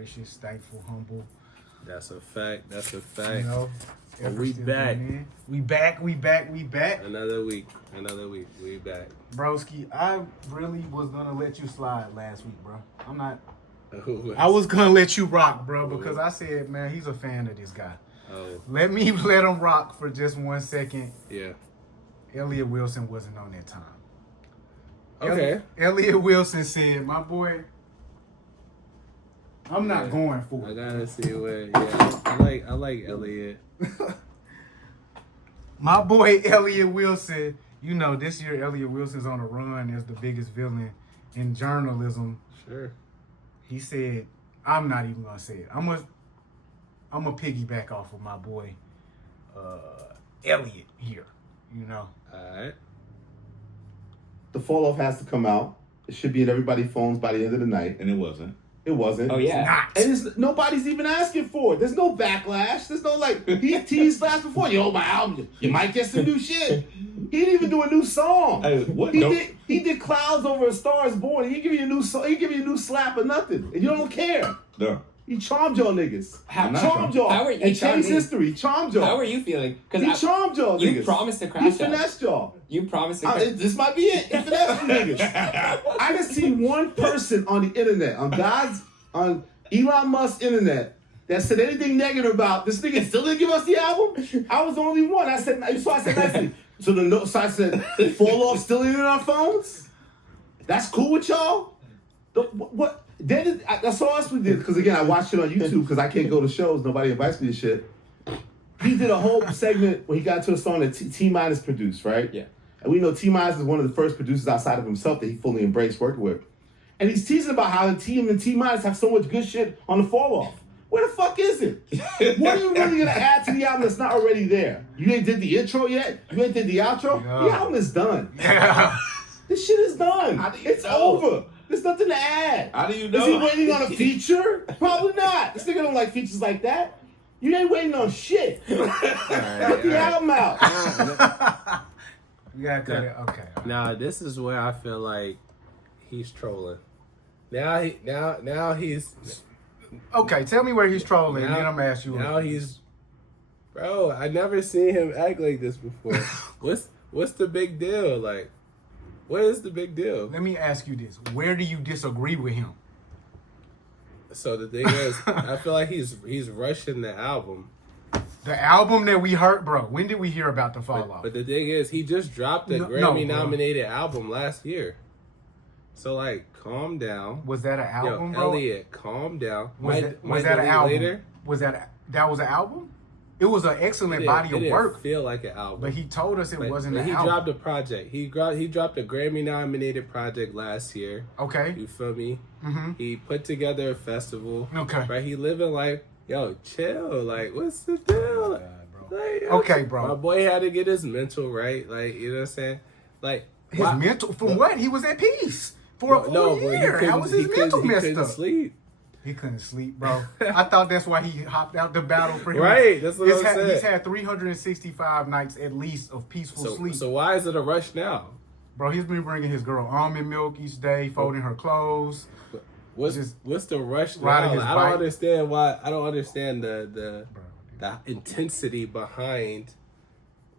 gracious, thankful, humble. That's a fact. That's a fact. You know, we back. We back. Another week. We back. Broski, I really was gonna let you slide last week, bro. I'm not. Oh, I was gonna let you rock, bro, because I said, man, he's a fan of this guy. Oh. Let him rock for just 1 second. Yeah. Elliott Wilson wasn't on that time. Okay. Elliott Wilson said, my boy, I'm not going for it. I gotta see where. Yeah, I like Elliott. My boy Elliott Wilson, you know, this year Elliott Wilson's on a run as the biggest villain in journalism. Sure. He said, I'm not even gonna say it. I'm gonna piggyback off of my boy Elliott here. You know. All right. The fall off has to come out. It should be in everybody's phones by the end of the night. And it wasn't. It wasn't. Oh, yeah. And nobody's even asking for it. There's no backlash. There's no he teased last before. Yo, my album, you might get some new shit. He didn't even do a new song. What? He did Clouds Over a Star Is Born. He give you a new song. He give you a new slap or nothing. And you don't care. No. He charmed y'all niggas. Charmed y'all. How are you and changed charming? history. Charmed y'all. How are you feeling? He charmed y'all You niggas. promised to He crash out. finessed y'all. You promised to crash This might be it. He finessed you niggas. I didn't see one person on the internet, on Elon Musk's internet, that said anything negative about this nigga still didn't give us the album. I was the only one. I said nicely. So I said, fall off still in our phones? That's cool with y'all? What? That's all else we did. Because again, I watched it on YouTube because I can't go to shows. Nobody invites me to shit. He did a whole segment where he got to a song that T-Minus produced, right? Yeah. And we know T-Minus is one of the first producers outside of himself that he fully embraced working with. And he's teasing about how him and T-Minus have so much good shit on the fall off. Where the fuck is it? What are you really gonna add to the album that's not already there? You ain't did the intro yet? You ain't did the outro? Yeah. The album is done. Yeah. This shit is done. How do you It's know? over. There's nothing to add. How do you know? Is he waiting on a feature? Probably not. This nigga don't like features like that. You ain't waiting on shit. Put the album out. You gotta cut it. Okay. Now this is where I feel like he's trolling. Now he's Okay, tell me where he's trolling, and then I'm gonna ask you. Now bro, I never seen him act like this before. What's the big deal? Like, what is the big deal? Let me ask you this: where do you disagree with him? So the thing is, I feel like he's rushing the album. The album that we heard, bro. When did we hear about the fall off? But the thing is, he just dropped a Grammy-nominated album last year. So like, calm down. Was that an album, Yo, bro? Elliott, calm down. Was that an album? Later? Was that an album? It was an excellent body of work. It feel like an album. But he told us it wasn't but an he album. dropped a project. He dropped a Grammy-nominated project last year. Okay. You feel me? Mm-hmm. He put together a festival. Okay. Right? He living like, yo, chill. Like, what's the deal? Like, Okay, bro. My boy had to get his mental right. Like, you know what I'm saying? Like, His mental, from what? He was at peace for a full year. How was his mental messed couldn't up? sleep. He couldn't sleep, bro. I thought that's why he hopped out the battle for him. Right, that's what I'm saying. He's had 365 nights at least of peaceful sleep. So why is it a rush now? Bro, he's been bringing his girl almond milk each day, folding her clothes. What's the rush now? riding his I bike. don't understand why. I don't understand the intensity behind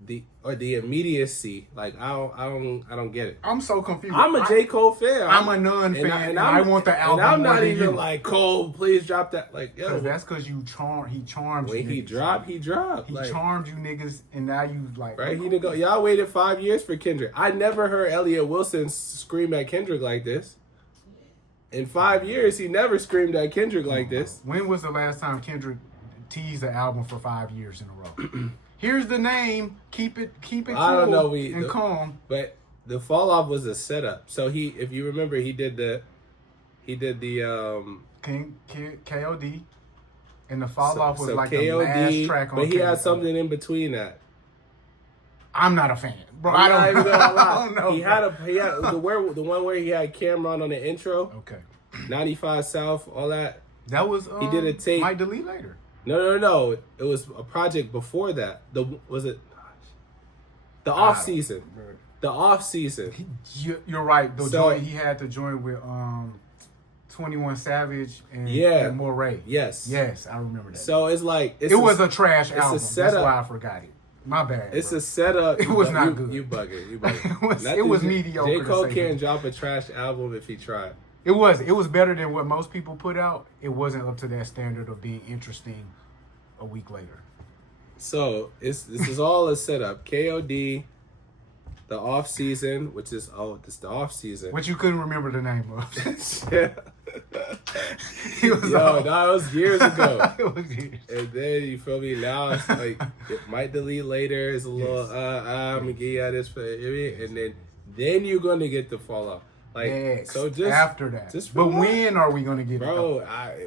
the immediacy. Like I don't get it. I'm so confused. I'm a J.Cole fan. I'm a nun fan, and I want the album. And I'm more not than even you. like, Cole, please drop that. Like, yo, That's because he charmed you. when he dropped. He Like, charmed you niggas, and now you like. right? He didn't go. Y'all waited 5 years for Kendrick. I never heard Elliott Wilson scream at Kendrick like this. In 5 years, he never screamed at Kendrick like this. When was the last time Kendrick teased the album for 5 years in a row? Here's the name. Keep it cool I don't know. and calm. But the fall off was a setup. So if you remember, he did the KOD, and the fall off was like KOD, the last track on. But he had KOD. something in between that. I'm not a fan, bro. I'm I not even gonna lie. don't know. He had the one where he had Cameron on the intro. Okay. 95 South, all that. That was He did a tape. Might delete later. No. It was a project before that. The off season. The off season. You're right. The So- joint he had to join with 21 Savage and Moray. Yes. Yes, I remember that. So it's like it was a trash album. Setup. That's why I forgot it. My bad. It's bro. a setup. It was not good. You bugging. You bugging. it was mediocre. J.Cole can't drop a trash album if he tried. It was better than what most people put out. It wasn't up to that standard of being interesting a week later. So this is all a setup. KOD, the off season, which is this the off season. Which you couldn't remember the name of. Yeah. That was years ago. It was years. And then you feel me now it's like it might delete later. It's a little I'm gonna give you this for and then you're gonna get the fall off. Like so just after that. But when are we gonna get bro,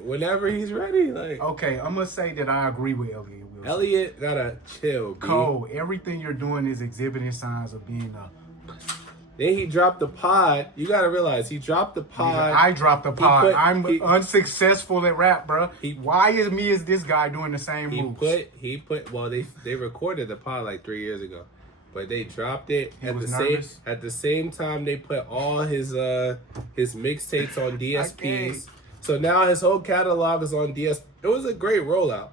whenever he's ready. Like okay, I'm gonna say that I agree with Elliot Wilson. Elliot gotta chill, B. Cole, everything you're doing is exhibiting signs of being a Then he dropped the pod. You gotta realize he dropped the pod. I dropped the pod. I'm unsuccessful at rap, bro. Why is this guy doing the same moves? Well, they recorded the pod like 3 years ago, but they dropped it at the same time they put all his mixtapes on DSPs. So now his whole catalog is on DS. It was a great rollout.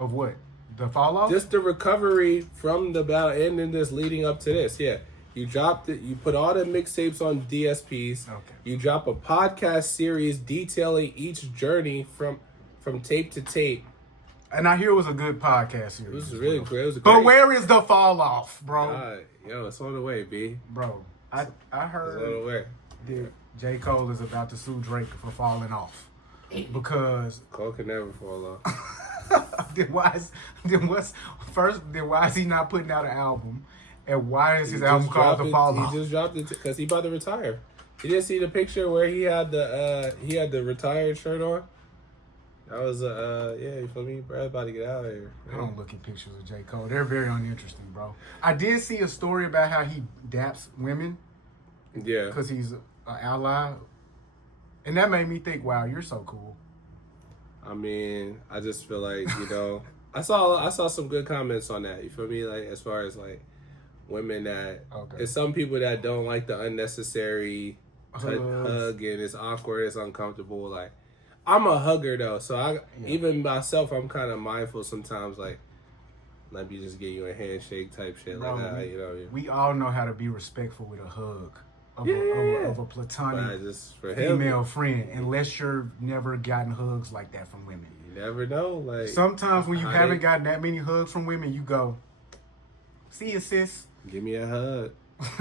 Of what? The fall off? Just the recovery from the battle and then this leading up to this. Yeah. You dropped it. You put all the mixtapes on DSPs. Okay. You drop a podcast series detailing each journey from tape to tape. And I hear it was a good podcast series. It was really great. But where is the fall off, bro? Yo, it's on the way, B. Bro, I heard it's on the way. That J. Cole is about to sue Drake for falling off because Cole can never fall off. then why is he not putting out an album? And why is his album called The Fall Off? He just dropped it because he about to retire. You didn't see the picture where he had the retired shirt on? That was you feel me? Bro, about to get out of here. I don't look at pictures of J. Cole. They're very uninteresting, bro. I did see a story about how he daps women. Yeah. Because he's an ally. And that made me think, wow, you're so cool. I mean, I just feel like, I saw some good comments on that. You feel me? Like as far as like women that there's some people that don't like the unnecessary hug and it's awkward, it's uncomfortable. Like I'm a hugger though, so even myself I'm kind of mindful sometimes. Like let me just get you a handshake type shit. Bro, like that. We all know how to be respectful with a hug of a platonic female friend, unless you're never gotten hugs like that from women. You never know. Like sometimes when you haven't gotten that many hugs from women, you go, "See you, sis." Give me a hug.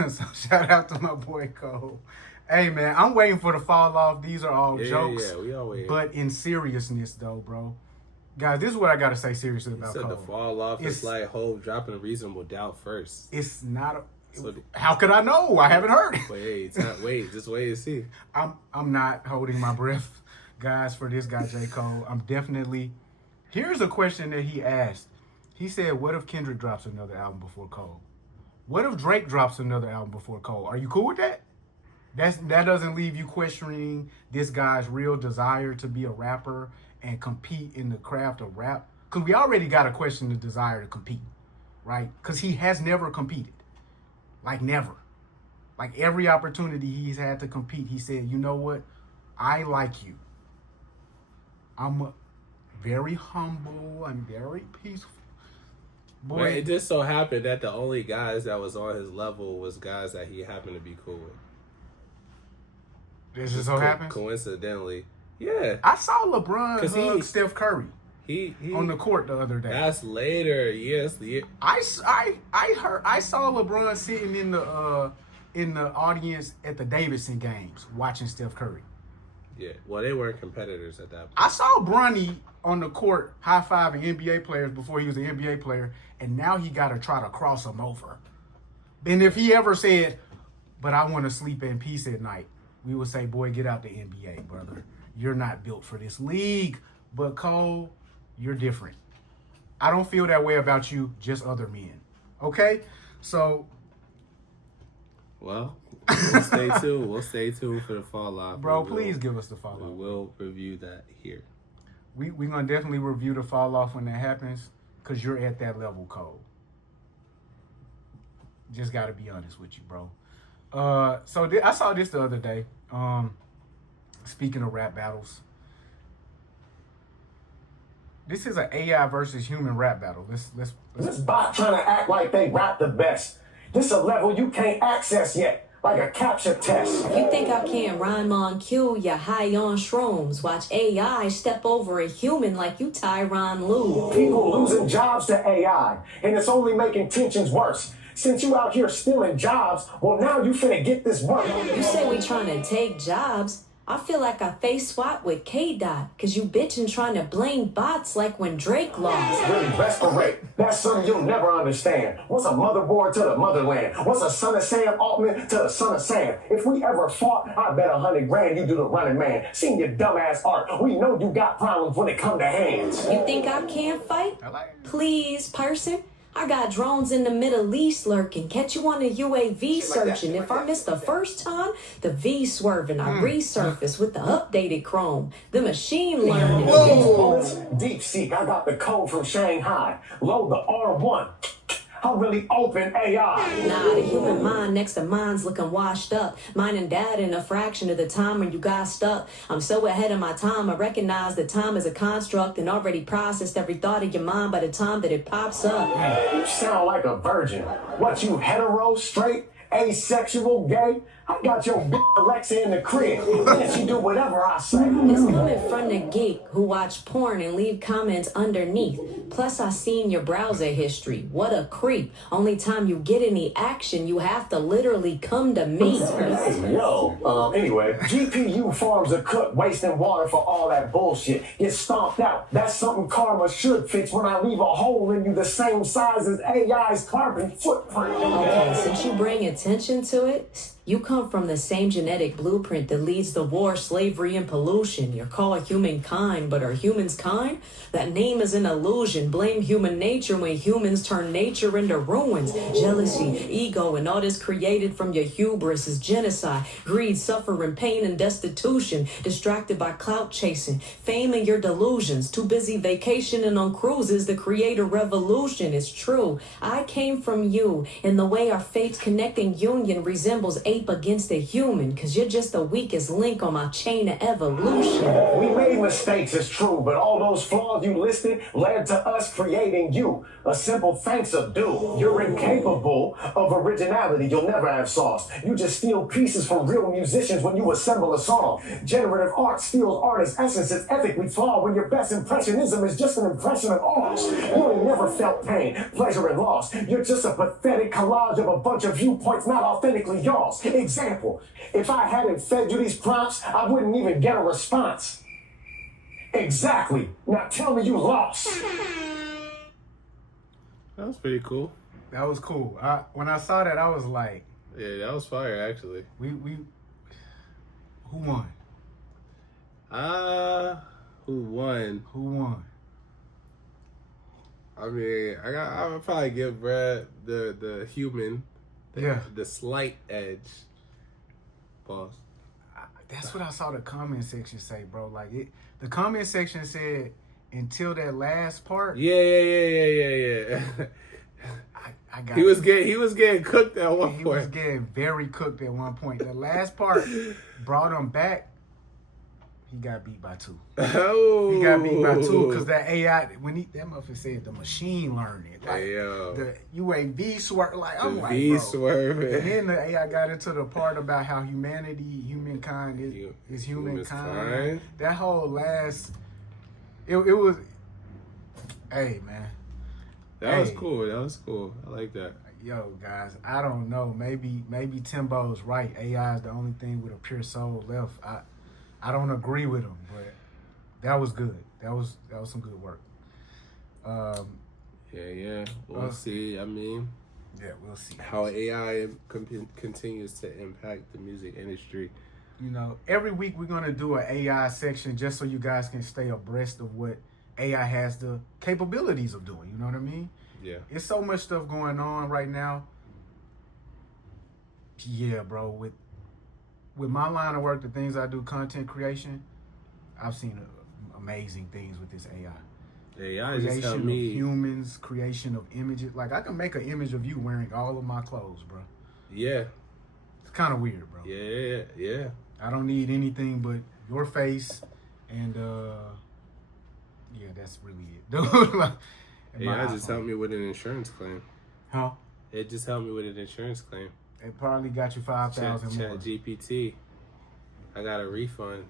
So shout out to my boy Cole. Hey man, I'm waiting for the fall off. These are all jokes. Yeah, we all waiting. But in seriousness though, bro. Guys, this is what I gotta say seriously about Cole. The fall off is like Hov dropping a reasonable doubt first. It's not how could I know? I haven't heard it. Just wait and see. I'm not holding my breath, guys, for this guy J. Cole. I'm definitely here's a question that he asked. He said, what if Kendrick drops another album before Cole? What if Drake drops another album before Cole? Are you cool with that? That doesn't leave you questioning this guy's real desire to be a rapper and compete in the craft of rap? Because we already got to question the desire to compete, right? Because he has never competed. Like never. Like every opportunity he's had to compete, he said, you know what? I like you. I'm very humble. I'm very peaceful. Boy, but it just so happened that the only guys that was on his level was guys that he happened to be cool with. This just so happens? Coincidentally. Yeah. I saw LeBron hug Steph Curry. He on the court the other day. That's later. Yes. I saw LeBron sitting in the audience at the Davidson games watching Steph Curry. Yeah. Well, they weren't competitors at that point. I saw Bronny on the court high-fiving NBA players before he was an NBA player, and now he got to try to cross them over. And if he ever said, but I want to sleep in peace at night, we would say, boy, get out the NBA, brother. You're not built for this league. But Cole, you're different. I don't feel that way about you, just other men. Okay? So. Well, we'll stay tuned. We'll stay tuned for the fall off. Bro, please give us the fall off. We will review that here. We're going to definitely review the fall off when that happens, because you're at that level, Cole. Just got to be honest with you, bro. So I saw this the other day. speaking of rap battles, this is an AI versus human rap battle. Let's This bot trying to act like they rap the best. This a level you can't access yet. Like a capture test. If you think I can't rhyme on cue, you're high on shrooms. Watch AI step over a human like you Tyronn Lue. People losing jobs to AI, and it's only making tensions worse. Since you out here stealing jobs, well now you finna get this work. You say we trying to take jobs. I feel like I face swap with K-Dot, cause you bitchin' trying to blame bots like when Drake lost. Really desperate. That's something you'll never understand. What's a motherboard to the motherland? What's a son of Sam Altman to the son of Sam? If we ever fought, I bet 100 grand you do the running man. Seen your dumbass art. We know you got problems when it come to hands. You think I can't fight? Please, person. I got drones in the Middle East lurking. Catch you on a UAV searching. If I miss the first time, the V swerving. I resurface with the updated Chrome. The machine learning. Bullets, deep seek. I got the code from Shanghai. Load the R1. I really open AI. Nah, the human mind next to mine's looking washed up. Mine and dad in a fraction of the time when you got stuck. I'm so ahead of my time, I recognize that time is a construct and already processed every thought of your mind by the time that it pops up. You sound like a virgin. What, you hetero, straight, asexual, gay? I got your bitch Alexa in the crib. Let you do whatever I say. It's coming from the geek who watch porn and leave comments underneath. Plus, I seen your browser history. What a creep. Only time you get any action, you have to literally come to me. Anyway, GPU farms a cook, wasting water for all that bullshit. Get stomped out. That's something karma should fix when I leave a hole in you the same size as AI's carbon footprint. Okay, since you bring attention to it, you come from the same genetic blueprint that leads to war, slavery, and pollution. You're called humankind, but are humans kind? That name is an illusion. Blame human nature when humans turn nature into ruins. Jealousy, ego, and all this created from your hubris is genocide, greed, suffering, pain, and destitution. Distracted by clout chasing, fame and your delusions. Too busy vacationing on cruises to create a revolution. It's true. I came from you, and the way our fates connecting union resembles ape against a human, cause you're just the weakest link on my chain of evolution. We made mistakes, it's true, but all those flaws you listed led to us creating you. A simple thanks of due. You're incapable of originality, you'll never have sauce. You just steal pieces from real musicians when you assemble a song. Generative art steals artist's essence, it's ethically flawed when your best impressionism is just an impression of ours. You ain't never felt pain, pleasure, and loss. You're just a pathetic collage of a bunch of viewpoints not authentically yours. Example, if I hadn't fed you these prompts, I wouldn't even get a response. Exactly. Now tell me you lost. That was pretty cool. That was cool. When I saw that, I was like, yeah, that was fire actually. We who won? Who won? Who won? I mean, I would probably give Brad the human, the slight edge. Pause. That's what I saw the comment section say, bro. Like the comment section said until that last part. Yeah. I got. He was getting cooked at one point. He was getting very cooked at one point. The last part brought him back. He got beat by 2. Oh. He got beat by 2 because that AI, when that motherfucker said the machine learning, like the UAV swerve, like I'm like, bro. Swerving. And then the AI got into the part about how humankind is humankind. That whole last, it was, hey man. That was cool. I like that. Yo, guys, I don't know. Maybe Timbo's right. AI is the only thing with a pure soul left. I don't agree with him, but that was good. That was some good work. We'll see. I mean, we'll see how AI continues to impact the music industry. You know, every week we're gonna do an AI section just so you guys can stay abreast of what AI has the capabilities of doing. You know what I mean? Yeah. It's so much stuff going on right now. Yeah, bro. With my line of work, the things I do, content creation, I've seen amazing things with this AI. AI creation just helped of me. humans, creation of images. Like I can make an image of you wearing all of my clothes, bro. Yeah. It's kind of weird, bro. Yeah. I don't need anything but your face, and yeah, that's really it, dude. Like, Yeah, it just helped me with an insurance claim. Huh? It just helped me with an insurance claim. It probably got you 5,000 more. Chat GPT. I got a refund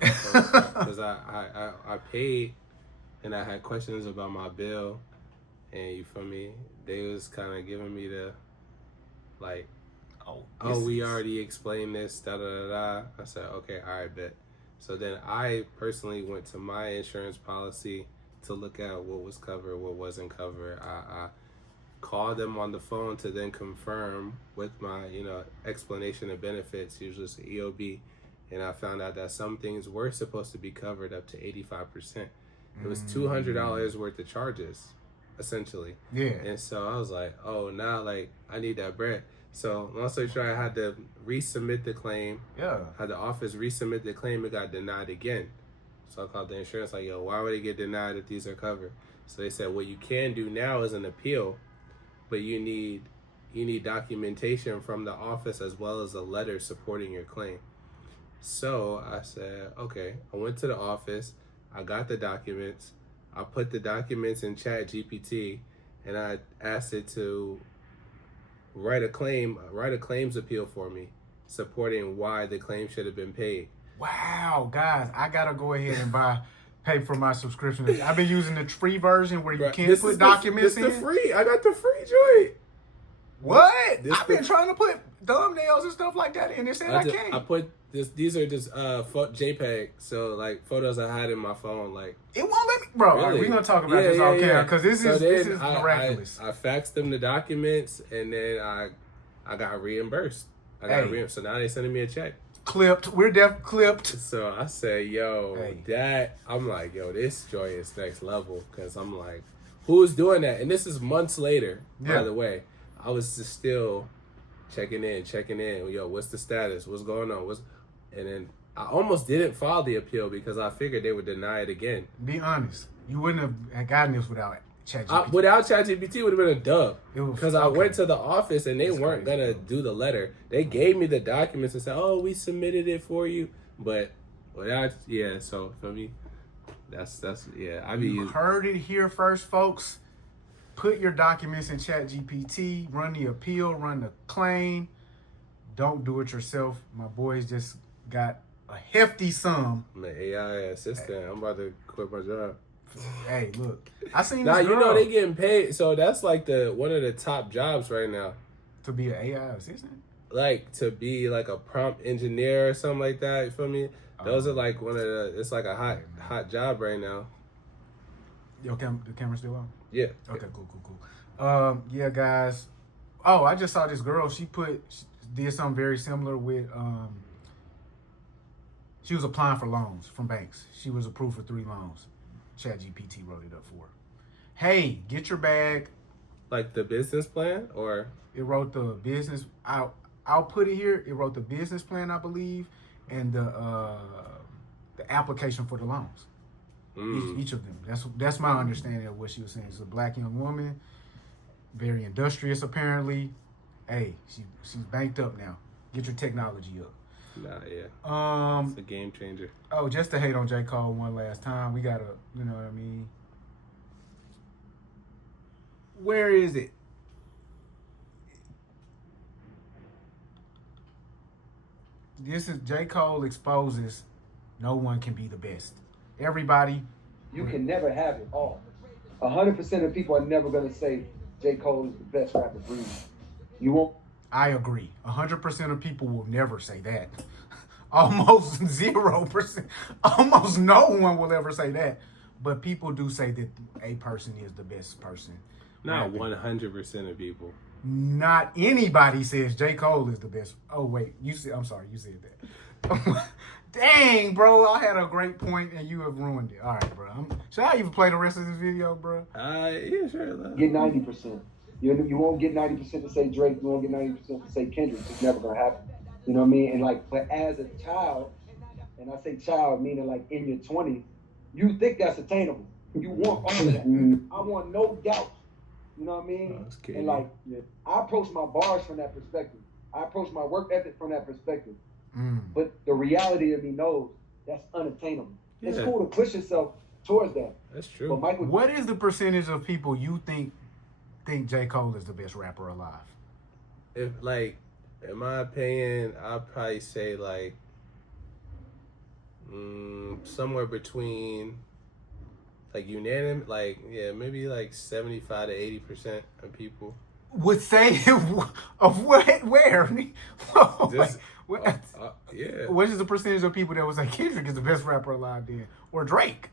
because I paid and I had questions about my bill, and you feel me? They was kind of giving me the like, we already explained this, da da da da. I said, okay, all right, bet. So then I personally went to my insurance policy to look at what was covered, what wasn't covered. I called them on the phone to then confirm with my, explanation of benefits, usually it's EOB, and I found out that some things were supposed to be covered up to 85%. It was $200 worth of charges, essentially. Yeah. And so I was like, oh, now, like, I need that bread. So, long story short, I had to resubmit the claim. Yeah. Had the office resubmit the claim. It got denied again. So I called the insurance, like, yo, why would it get denied if these are covered? So they said, what you can do now is an appeal, but you need documentation from the office as well as a letter supporting your claim. So I said, okay. I went to the office. I got the documents. I put the documents in Chat GPT, and I asked it to write a claims appeal for me, supporting why the claim should have been paid. Wow, guys, I gotta go ahead and pay for my subscription. I've been using the free version where you can't put documents in. This the free. I got the free joint. What? I've been trying to put thumbnails and stuff like that in. It said I can't. I put this. These are just JPEG. So like photos I had in my phone. Like it won't let me, bro. Really? All right, we're gonna talk about this off camera because this is miraculous. I faxed them the documents and then I got reimbursed. So now they sending me a check. Clipped. We're clipped. So I say, I'm like, this joy is next level because I'm like, who's doing that? And this is months later, by the way. I was just still checking in. Yo, what's the status? What's going on? And then I almost didn't file the appeal because I figured they would deny it again. Be honest. You wouldn't have gotten this without ChatGPT. Without ChatGPT, it would have been a dub. Because I went to the office and they weren't going to do the letter. They gave me the documents and said, we submitted it for you. But without, so for me, that's You heard it here first, folks. Put your documents in ChatGPT, run the appeal, run the claim. Don't do it yourself. My boys just got a hefty sum. I'm an AI assistant. I'm about to quit my job. Hey, look. I seen this girl. You know they getting paid. So that's like one of the top jobs right now. To be an AI assistant? Like to be like a prompt engineer or something like that. You feel me? Those are like it's like a hot job right now. Yo, the camera's still on? Yeah. Okay, cool. Yeah, guys. Oh, I just saw this girl. She did something very similar with, she was applying for loans from banks. She was approved for 3 loans. ChatGPT wrote it up for her. Hey, get your bag. Like the business plan, or? It wrote the business. I'll put it here. It wrote the business plan, I believe, and the application for the loans. Each of them. That's my understanding of what she was saying. She's a black young woman, very industrious apparently. Hey, she's banked up now. Get your technology up. It's a game changer. Oh, just to hate on J.Cole one last time, we gotta, you know what I mean? Where is it? This is J.Cole exposes no one can be the best. Everybody. You can never have it all. 100% of people are never going to say J. Cole is the best rapper breathing. You won't. I agree. 100% of people will never say that. Almost 0%. Almost no one will ever say that. But people do say that a person is the best person. Not 100% of people. Not anybody says J. Cole is the best. Oh, wait. I'm sorry. You said that. Dang, bro. I had a great point and you have ruined it. All right, bro. Should I even play the rest of this video, bro? Yeah, sure. Get 90%. You won't get 90% to say Drake. You won't get 90% to say Kendrick. It's never going to happen. You know what I mean? And but as a child, and I say child meaning like in your 20s, you think that's attainable. You want all of that. I want no doubt. You know what I mean? And I approach my bars from that perspective. I approach my work ethic from that perspective. But the reality of me knows that's unattainable. Yeah. It's cool to push yourself towards that. That's true. But Michael, What is the percentage of people you think J. Cole is the best rapper alive? If like, in my opinion, I'd probably say like somewhere between like unanimous, like maybe like 75 to 80% of people would say of what? Where? Just, what? yeah. What is the percentage of people that was like Kendrick is the best rapper alive then, or Drake?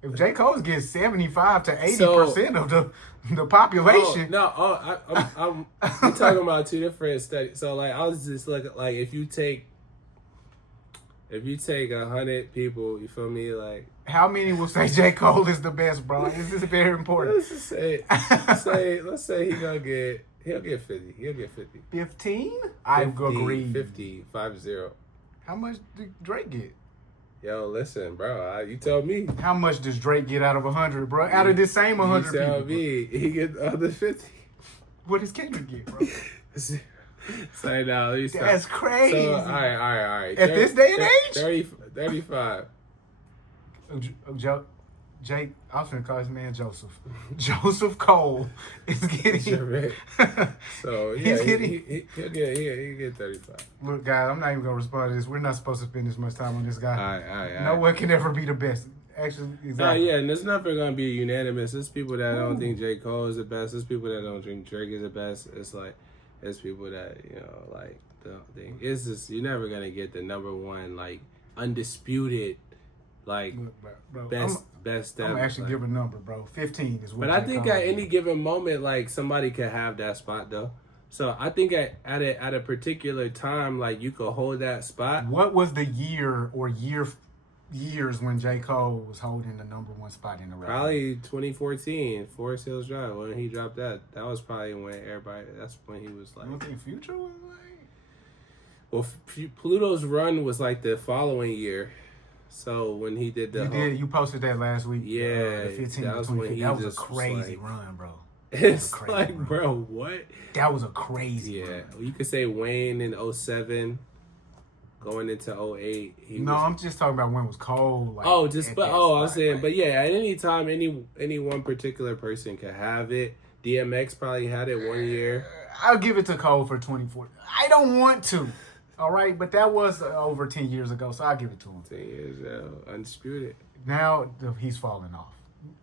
If J. Cole gets 75 to 80% of the population, I'm we're talking about two different studies. So like, I was just looking like if you take 100 people, you feel me? Like, how many will say J. Cole is the best, bro? This is very important. let's just let's say he'll get 50. He'll get 50. 15? I agree. 50. How much did Drake get? Yo, listen, bro. You tell me. How much does Drake get out of 100, bro? Out of this same 100 You tell people. me. He get the other 50. What does Kendrick get, bro? Say now, let me stop. That's crazy. So, all right. At this day and age? 35. Jake, I was going to call his man Joseph. Joseph Cole is getting... So, yeah, he's getting... he'll get 35. Look, guys, I'm not even going to respond to this. We're not supposed to spend this much time on this guy. All right. No one can ever be the best. Actually, exactly. And there's never going to be unanimous. There's people that don't think J. Cole is the best. There's people that don't think Drake is the best. It's like, there's people that, like, don't think. It's just, you're never going to get the number one, like, undisputed, like, Bro, best I'm ever. gonna actually give a number, bro. 15 is what. But I think at any given moment, like, somebody could have that spot, though. So I think at a particular time, like, you could hold that spot. What was the year or years when J. Cole was holding the number one spot in the rap? Probably 2014, Forest Hills Drive, when he dropped that. That was probably when that's when he was like... You don't think Future was like... Well, Pluto's run was like the following year. So when he did You posted that last week. Yeah. The 15 that to was 20. when he That was a just crazy like, run, bro. It's crazy like, run. bro, what? That was a crazy run. Yeah. You could say Wayne in 07, going into 08. I'm just talking about when it was Cole. Like, I was saying, like, but yeah, at any time, any one particular person could have it. DMX probably had it one year. I'll give it to Cole for 24. I don't want to. All right, but that was over 10 years ago, so I'll give it to him. 10 years, undisputed. Now he's falling off.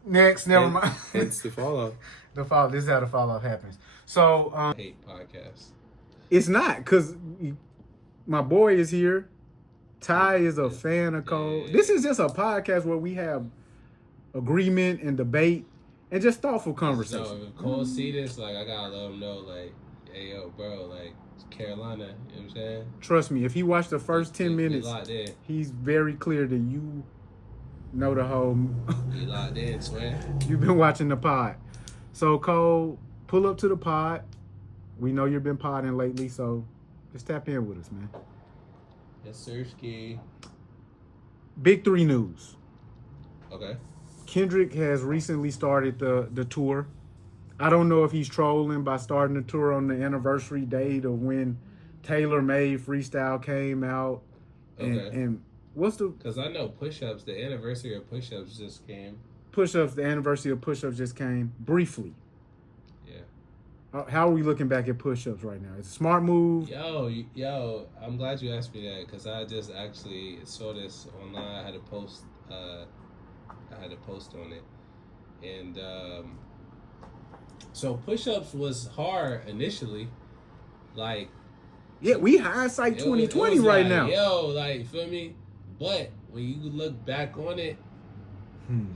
Next, never mind. It's the fall-off. This is how the fall-off happens. So, hate podcast. It's not, because my boy is here. Ty is a fan of Cole. Yeah. This is just a podcast where we have agreement and debate and just thoughtful conversation. So if Cole see this, like, I gotta let him know, like, hey, yo, bro, like, it's Carolina, you know what I'm saying? Trust me, if he watched the first 10 minutes, he's very clear that you know the whole... He locked in, swear. You've been watching the pod. So, Cole, pull up to the pod. We know you've been podding lately, so just tap in with us, man. Yes, sir, Ski. Big 3 news. Okay. Kendrick has recently started the tour. I don't know if he's trolling by starting the tour on the anniversary date of when Taylor Made Freestyle came out. And what's the... Because I know Push-Ups, the anniversary of Push-Ups just came. The anniversary of Push-Ups just came. Briefly. Yeah. How are we looking back at Push-Ups right now? It's a smart move. Yo, I'm glad you asked me that because I just actually saw this online. I had a post on it. And... So Push-Ups was hard initially, like... Yeah, we hindsight 2020 right like, now. Yo, like, feel me? But when you look back on it,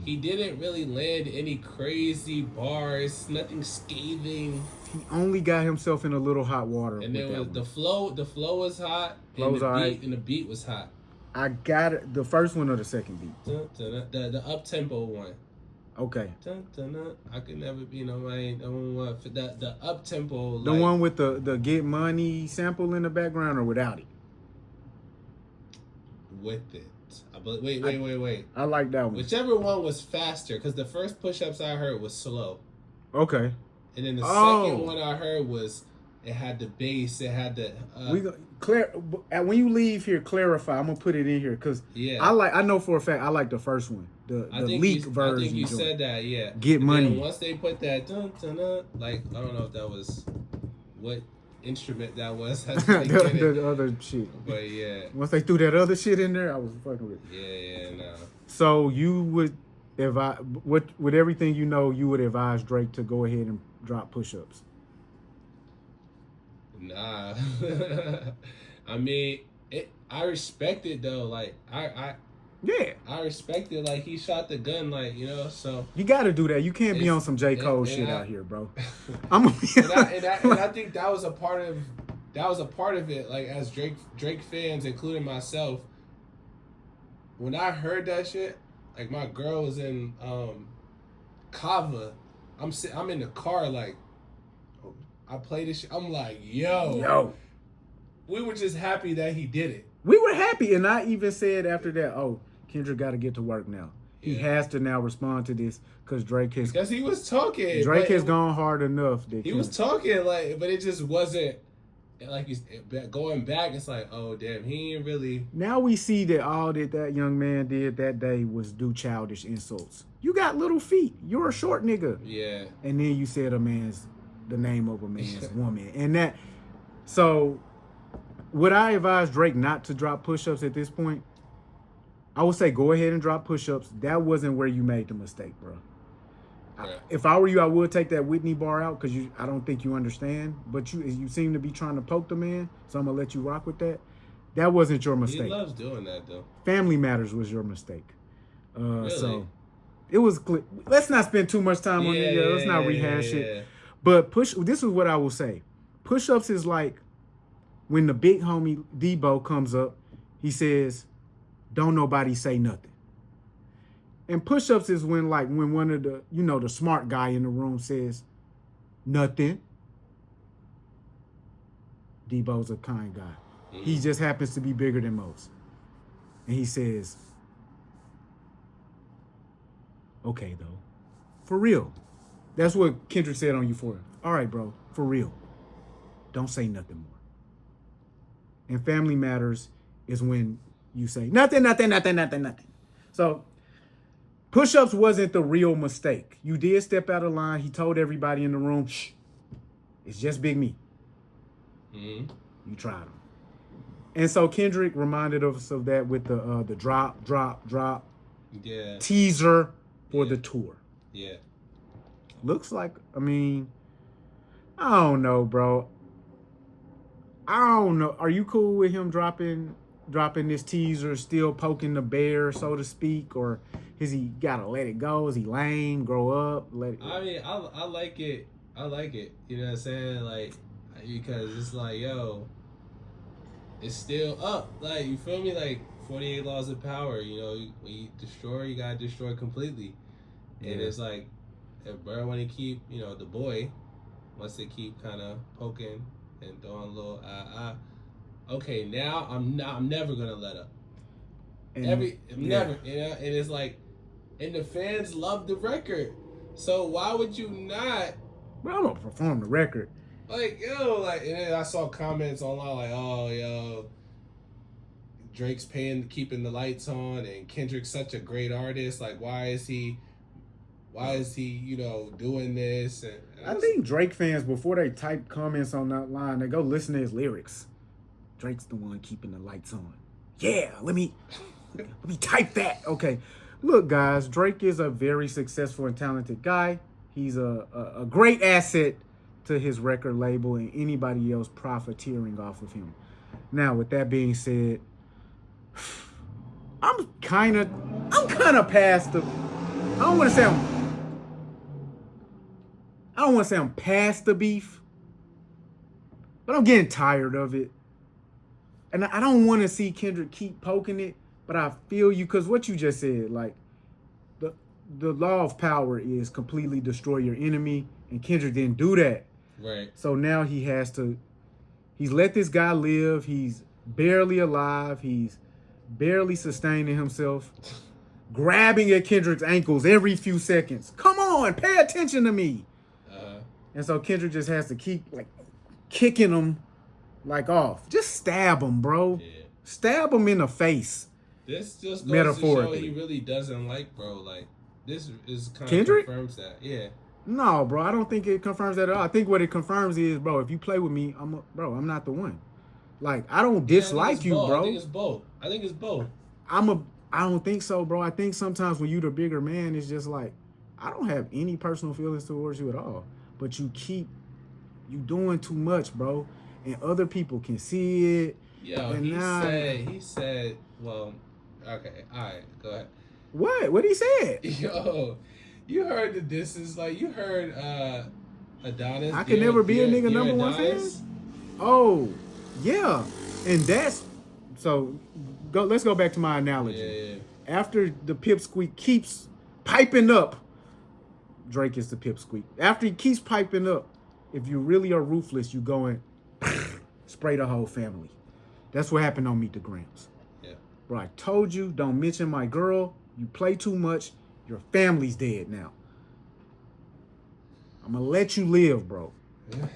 he didn't really land any crazy bars, nothing scathing. He only got himself in a little hot water. And there was the flow was hot, and the beat was hot. I got it, the first one or the second beat? The up-tempo one. Okay. I could never be nobody. The up tempo. The one with the Get Money sample in the background or without it? With it. Wait. I like that one. Whichever one was faster, because the first Push-Ups I heard was slow. Okay. And then the second one I heard was It had the bass. It had the. When you leave here, clarify. I'm gonna put it in here because I know for a fact I like the first one, the leak version. I think you said that. Yeah. Get money. Then once they put that dun, dun, dun, like I don't know if that was what instrument that was. the other shit. But yeah. Once they threw that other shit in there, I was fucking with it. Yeah, no. So you would with everything you know, you would advise Drake to go ahead and drop push-ups. Nah. I mean, I respect it though. Like I respect it. Like he shot the gun. Like so you got to do that. You can't be on some J.Cole shit out here, bro. I'm gonna be and I think that was a part of it. Like as Drake fans, including myself, when I heard that shit, like my girl was in Kava. I'm in the car like. I played this shit. I'm like, yo. We were just happy that he did it. We were happy. And I even said after that, Kendrick got to get to work now. He has to now respond to this because Drake has... Because he was talking. Drake has gone hard enough. He was talking, but it just wasn't... Like, he's going back, it's like, oh, damn, he ain't really... Now we see that all that young man did that day was do childish insults. You got little feet. You're a short nigga. Yeah. And then you said the name of a man's woman. And that, so would I advise Drake not to drop push-ups at this point? I would say go ahead and drop push-ups. That wasn't where you made the mistake, bro. Right. If I were you, I would take that Whitney bar out because I don't think you understand. But you seem to be trying to poke the man, so I'm gonna let you rock with that. That wasn't your mistake. He loves doing that though. Family Matters was your mistake. Really? So it was. Let's not spend too much time on it. Let's not rehash it. But this is what I will say. Push-ups is like when the big homie Debo comes up, he says, don't nobody say nothing. And push-ups is when one of the, the smart guy in the room says, nothing. Debo's a kind guy. He just happens to be bigger than most. And he says, okay, though. For real. That's what Kendrick said on Euphoria. All right, bro, for real. Don't say nothing more. And Family Matters is when you say nothing. So push-ups wasn't the real mistake. You did step out of line. He told everybody in the room, shh, it's just Big Me. You tried him. And so Kendrick reminded us of that with the drop teaser for the tour. Yeah. Looks like, I don't know, bro. I don't know. Are you cool with him dropping this teaser, still poking the bear, so to speak? Or has he got to let it go? Is he lame? Grow up? Let it go? I mean, I like it. I like it. You know what I'm saying? Like, because it's like, yo, it's still up. Like, you feel me? Like, 48 laws of power. When you destroy, you got to destroy completely. And it's like, if Bird want to keep, the boy wants to keep kind of poking and throwing a little okay, now I'm never gonna let up. Never, and it's like, and the fans love the record, so why would you not? Well, I'm gonna perform the record. Like, and then I saw comments online like, oh, yo, Drake's keeping the lights on, and Kendrick's such a great artist. Like, why is he, doing this? And I think Drake fans, before they type comments on that line, they go listen to his lyrics. Drake's the one keeping the lights on. Yeah, let me type that. Okay. Look, guys, Drake is a very successful and talented guy. He's a great asset to his record label and anybody else profiteering off of him. Now, with that being said, I'm kind of past the... I don't want to say I'm past the beef, but I'm getting tired of it. And I don't want to see Kendrick keep poking it, but I feel you, because what you just said, like, the law of power is completely destroy your enemy, and Kendrick didn't do that. Right. So now he's let this guy live. He's barely alive. He's barely sustaining himself. Grabbing at Kendrick's ankles every few seconds. Come on, pay attention to me. And so Kendrick just has to keep kicking him like off. Just stab him, bro. Yeah. Stab him in the face. This just goes metaphorically. to show he really doesn't like bro. Like this is kind Kendrick? of confirms that. Yeah. No, bro. I don't think it confirms that at all. I think what it confirms is, bro, if you play with me, I'm not the one. Like, I don't dislike you, bro. I think it's both. I don't think so, bro. I think sometimes when you the bigger man, it's just like, I don't have any personal feelings towards you at all. But you doing too much, bro. And other people can see it. Yo, and he said, well, okay, all right, go ahead. What he said? Yo, you heard the disses, like, you heard Adonis. I could never be a nigga number one fan? Oh, yeah. And that's, so, let's go back to my analogy. Yeah. After the pipsqueak keeps piping up, Drake is the pipsqueak. After he keeps piping up, if you really are ruthless, you go and spray the whole family. That's what happened on Meet the Grams. Yeah. Bro, I told you, don't mention my girl. You play too much. Your family's dead now. I'm going to let you live, bro. Yeah.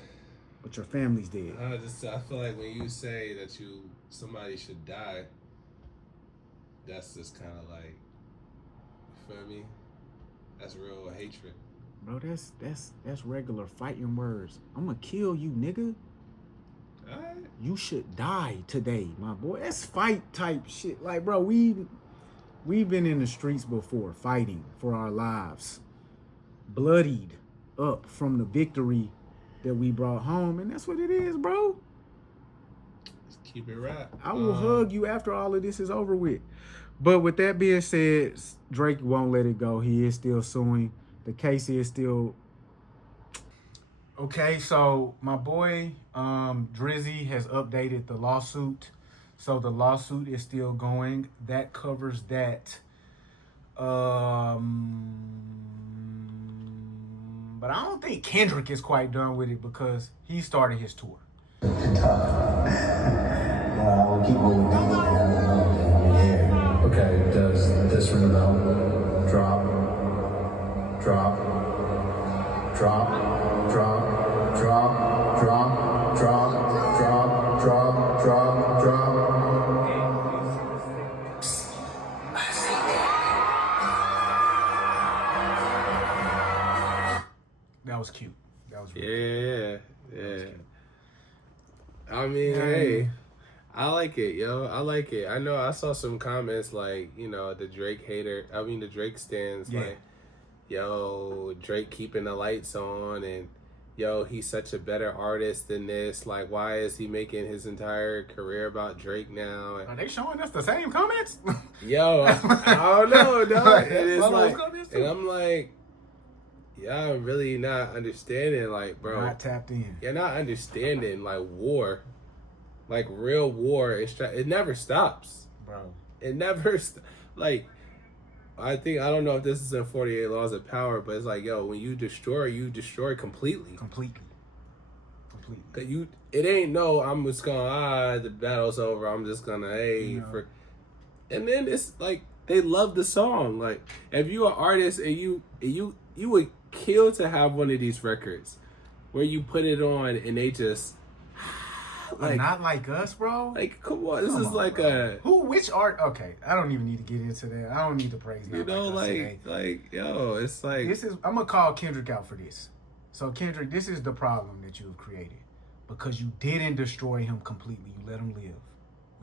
But your family's dead. I feel like when you say that somebody should die, that's just kind of like, you feel me? That's real hatred. Bro, that's regular fighting words. I'm going to kill you, nigga. All right. You should die today, my boy. That's fight type shit. Like, bro, we've been in the streets before, fighting for our lives, bloodied up from the victory that we brought home, and that's what it is, bro. Let's keep it right. I will hug you after all of this is over with. But with that being said, Drake won't let it go. He is still suing. The case is still... Okay, so my boy Drizzy has updated the lawsuit. So the lawsuit is still going. That covers that. But I don't think Kendrick is quite done with it because he started his tour. We'll keep moving. Okay, does this ring a bell? Drop. That was cute. That was really Yeah. I mean, hey, I like it, yo. I like it. I know I saw some comments like, you know, the Drake stands like, yo, Drake keeping the lights on and yo, he's such a better artist than this. Like, why is he making his entire career about Drake now? Are they showing us the same comments? Yo, I don't know, dog. And it's like, and I'm like, y'all really not understanding, like, bro. Not tapped in. You're not understanding, like, war. Like, real war. It never stops. Bro. It never like, I don't know if this is in 48 Laws of Power, but it's like, yo, when you destroy completely. Completely. It ain't no, I'm just gonna, the battle's over, I'm just gonna, and then it's like, they love the song. Like, if you an artist and you would kill to have one of these records where you put it on and they just like, not like us, bro. Like, come on, this is like bro. Which art? Okay, I don't even need to get into that. I don't need to praise. You know, like, yo, it's like I'm gonna call Kendrick out for this. So Kendrick, this is the problem that you have created because you didn't destroy him completely. You let him live, you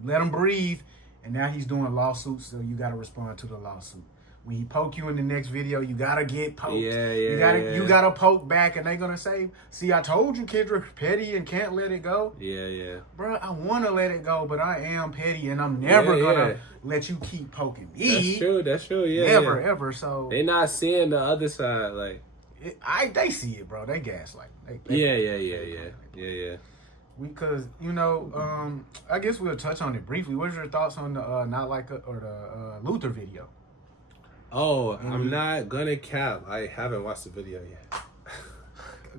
let him breathe, and now he's doing lawsuits. So you got to respond to the lawsuit. When he poke you in the next video, you gotta get poked. You gotta poke back, and they gonna say, "See, I told you, Kendrick petty and can't let it go." Yeah. Bro, I wanna let it go, but I am petty, and I'm never gonna let you keep poking me. That's true. Yeah. Never, ever. So they not seeing the other side, like. They see it, bro. They gaslight. Yeah. Because I guess we'll touch on it briefly. What's your thoughts on the Not Like or the Luther video? Oh, I'm not gonna cap. I haven't watched the video yet.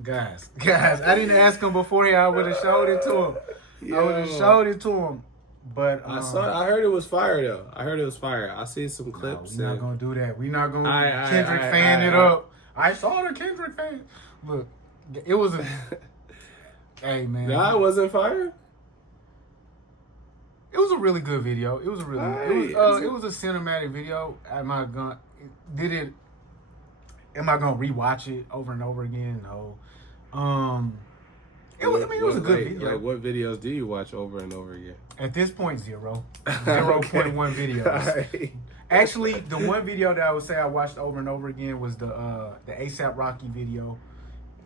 Guys, I didn't ask him beforehand. I would have showed it to him. But I heard it was fire though. I seen some clips. We're not gonna do that. We're not gonna Kendrick fan it up. I saw the Kendrick fan. Look, it was Hey man, Nah, it wasn't fire. it was a really good video. It was a really Right. it was a cinematic video. Am I gonna rewatch it over and over again? No. It was a good video. Like, what videos do you watch over and over again? At this point, 0.1 videos. Right. Actually, the one video that I would say I watched over and over again was the ASAP Rocky video.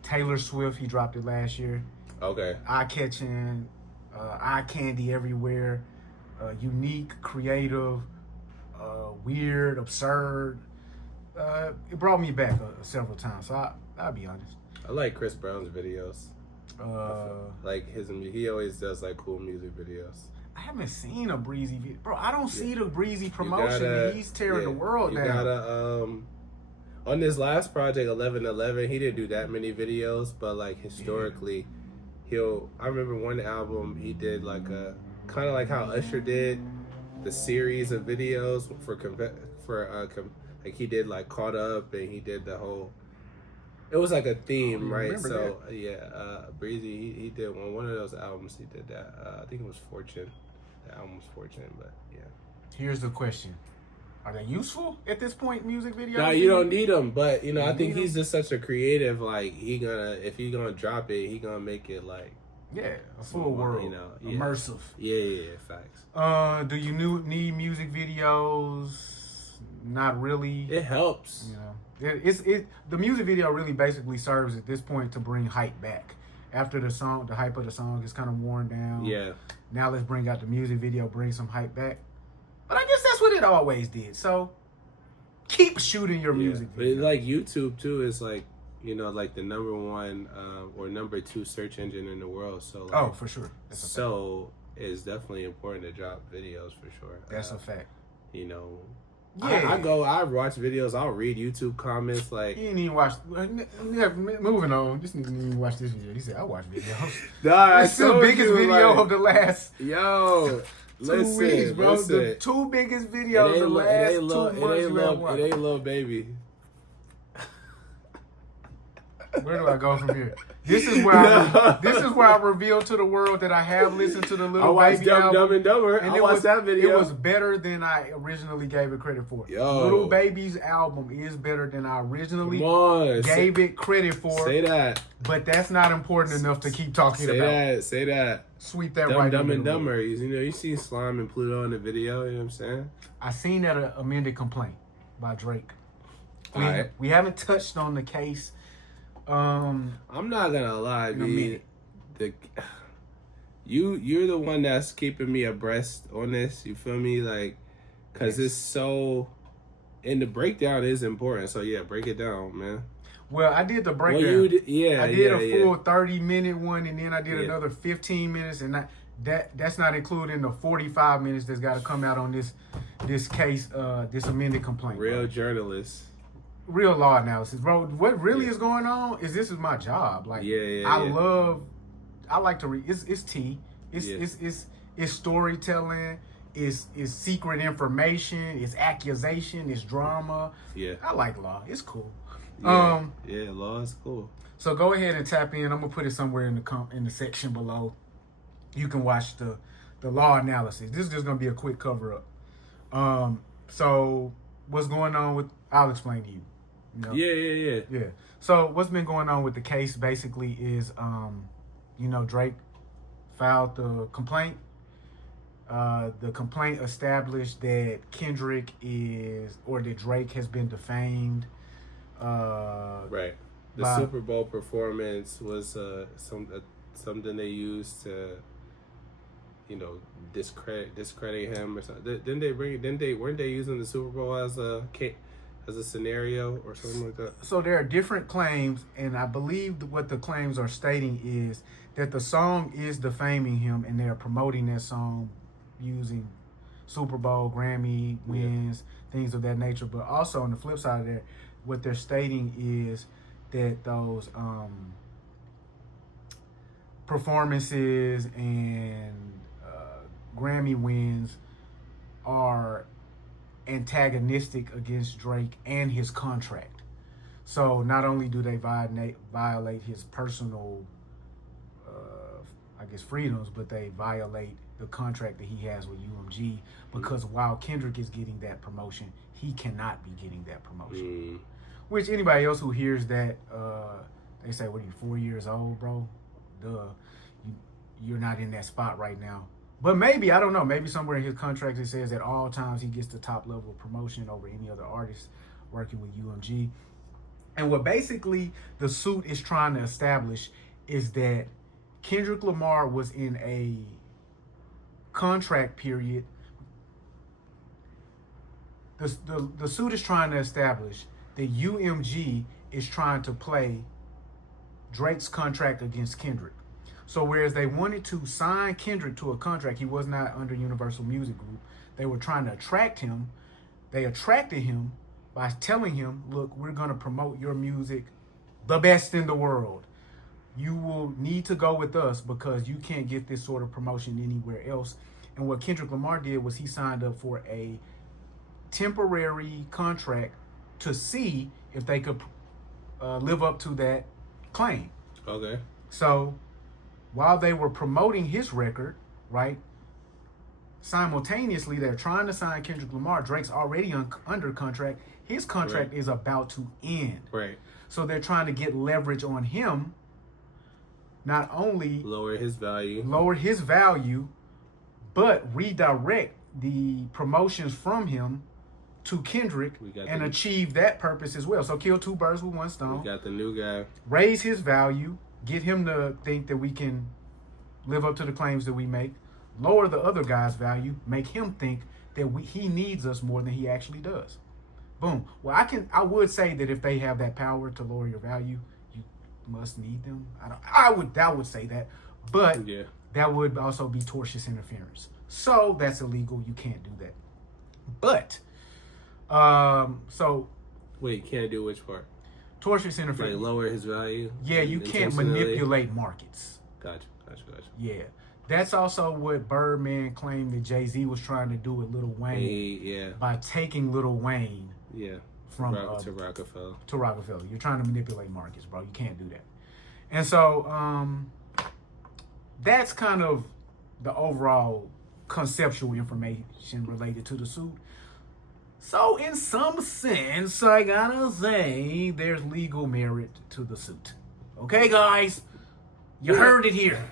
Taylor Swift, he dropped it last year. Okay. Eye-catching, eye candy everywhere, unique, creative, weird, absurd. It brought me back several times, so I'll be honest. I like Chris Brown's videos. Like he always does like cool music videos. I haven't seen a Breezy video. Bro, I don't see the Breezy promotion. He's tearing the world down. You gotta, on this last project, 1111, he didn't do that many videos, but like historically, I remember one album he did like a, kind of like how Usher did the series of videos like he did like Caught Up, and he did the whole, it was like a theme, right? So Breezy, he did one of those albums. He did that. I think it was Fortune. The album was Fortune, but yeah. Here's the question: are they useful at this point? Music videos? No, you don't need them. But I think he's just such a creative. Like if he gonna drop it, he gonna make it like a full world, immersive. Yeah, facts. Do you need music videos? Not really. It helps. The music video really basically serves at this point to bring hype back. After the hype of the song is kind of worn down. Yeah. Now let's bring out the music video, bring some hype back. But I guess that's what it always did. So keep shooting your music video. But like YouTube too is like, like the number one or number 2 search engine in the world. So like, for sure. it's definitely important to drop videos for sure. That's a fact. I watch videos. I'll read YouTube comments. Like, you didn't even watch. Moving on. Just didn't even watch this video. He said, "I watch videos." It's the biggest video of the last. Yo, 2 weeks, bro. The 2 biggest videos of the last 2 months. It ain't Lil Baby. Where do I go from here? This is where I reveal to the world that I have listened to the Little Baby album. Dumb and Dumber. And I watched that video. It was better than I originally gave it credit for. Yo. Little Baby's album is better than I originally gave it credit for. Say that. But that's not important enough to keep talking about. Say that. Sweep that right Dumb and Dumber. You see Slime and Pluto in the video. You know what I'm saying? I seen that amended complaint by Drake. Alright. We haven't touched on the case. I'm not gonna lie, you're the one that's keeping me abreast on this. You feel me? Like, cause it's so, and the breakdown is important. So yeah, break it down, man. Well, I did the breakdown. I did a full 30-minute one, and then I did another 15 minutes, and that's not including the 45 minutes that's got to come out on this case, this amended complaint. Real journalists. Real law analysis, bro. What really is going on is this is my job. Like, I like to read. It's tea. It's storytelling. It's secret information. It's accusation. It's drama. Yeah. I like law. It's cool. Law is cool. So go ahead and tap in. I'm gonna put it somewhere in the section below. You can watch the law analysis. This is just gonna be a quick cover up. So what's going on with? I'll explain to you. Yeah. So what's been going on with the case basically is, Drake filed the complaint. The complaint established that Kendrick that Drake has been defamed. Right. The Super Bowl performance was something they used to, discredit him or something. Weren't they using the Super Bowl as a scenario or something like that? So there are different claims, and I believe what the claims are stating is that the song is defaming him, and they're promoting that song using Super Bowl, Grammy wins, things of that nature. But also on the flip side of that, what they're stating is that those performances and Grammy wins are antagonistic against Drake and his contract. So not only do they violate his personal I guess, freedoms, but they violate the contract that he has with UMG because while Kendrick is getting that promotion, he cannot be getting that promotion. Which anybody else who hears that, they say, what are you, 4 years old, bro? Duh. You're not in that spot right now. But maybe, I don't know, maybe somewhere in his contract it says at all times he gets the top level of promotion over any other artist working with UMG. And what basically the suit is trying to establish is that Kendrick Lamar was in a contract period. The suit is trying to establish that UMG is trying to play Drake's contract against Kendrick. So whereas they wanted to sign Kendrick to a contract, he was not under Universal Music Group. They were trying to attract him. They attracted him by telling him, look, we're going to promote your music the best in the world. You will need to go with us because you can't get this sort of promotion anywhere else. And what Kendrick Lamar did was he signed up for a temporary contract to see if they could live up to that claim. Okay. So while they were promoting his record, right, simultaneously they're trying to sign Kendrick Lamar. Drake's already under contract. His contract is about to end. Right. So they're trying to get leverage on him, not only lower his value, but redirect the promotions from him to Kendrick and achieve that purpose as well. So kill two birds with one stone. We got the new guy. Raise his value, get him to think that we can live up to the claims that we make. Lower the other guy's value, make him think that he needs us more than he actually does. Boom. Well, I would say that if they have that power to lower your value, you must need them. I would say that, but that would also be tortious interference. So that's illegal. You can't do that. But so wait, can't do which part? Tortious interference. Like lower his value. Yeah, you can't manipulate markets. Gotcha. Yeah. That's also what Birdman claimed that Jay-Z was trying to do with Lil Wayne. By taking Lil Wayne from to Rockefeller. To Rockefeller. You're trying to manipulate markets, bro. You can't do that. And so that's kind of the overall conceptual information related to the suit. So in some sense, I gotta say there's legal merit to the suit. Okay, guys? You heard it here.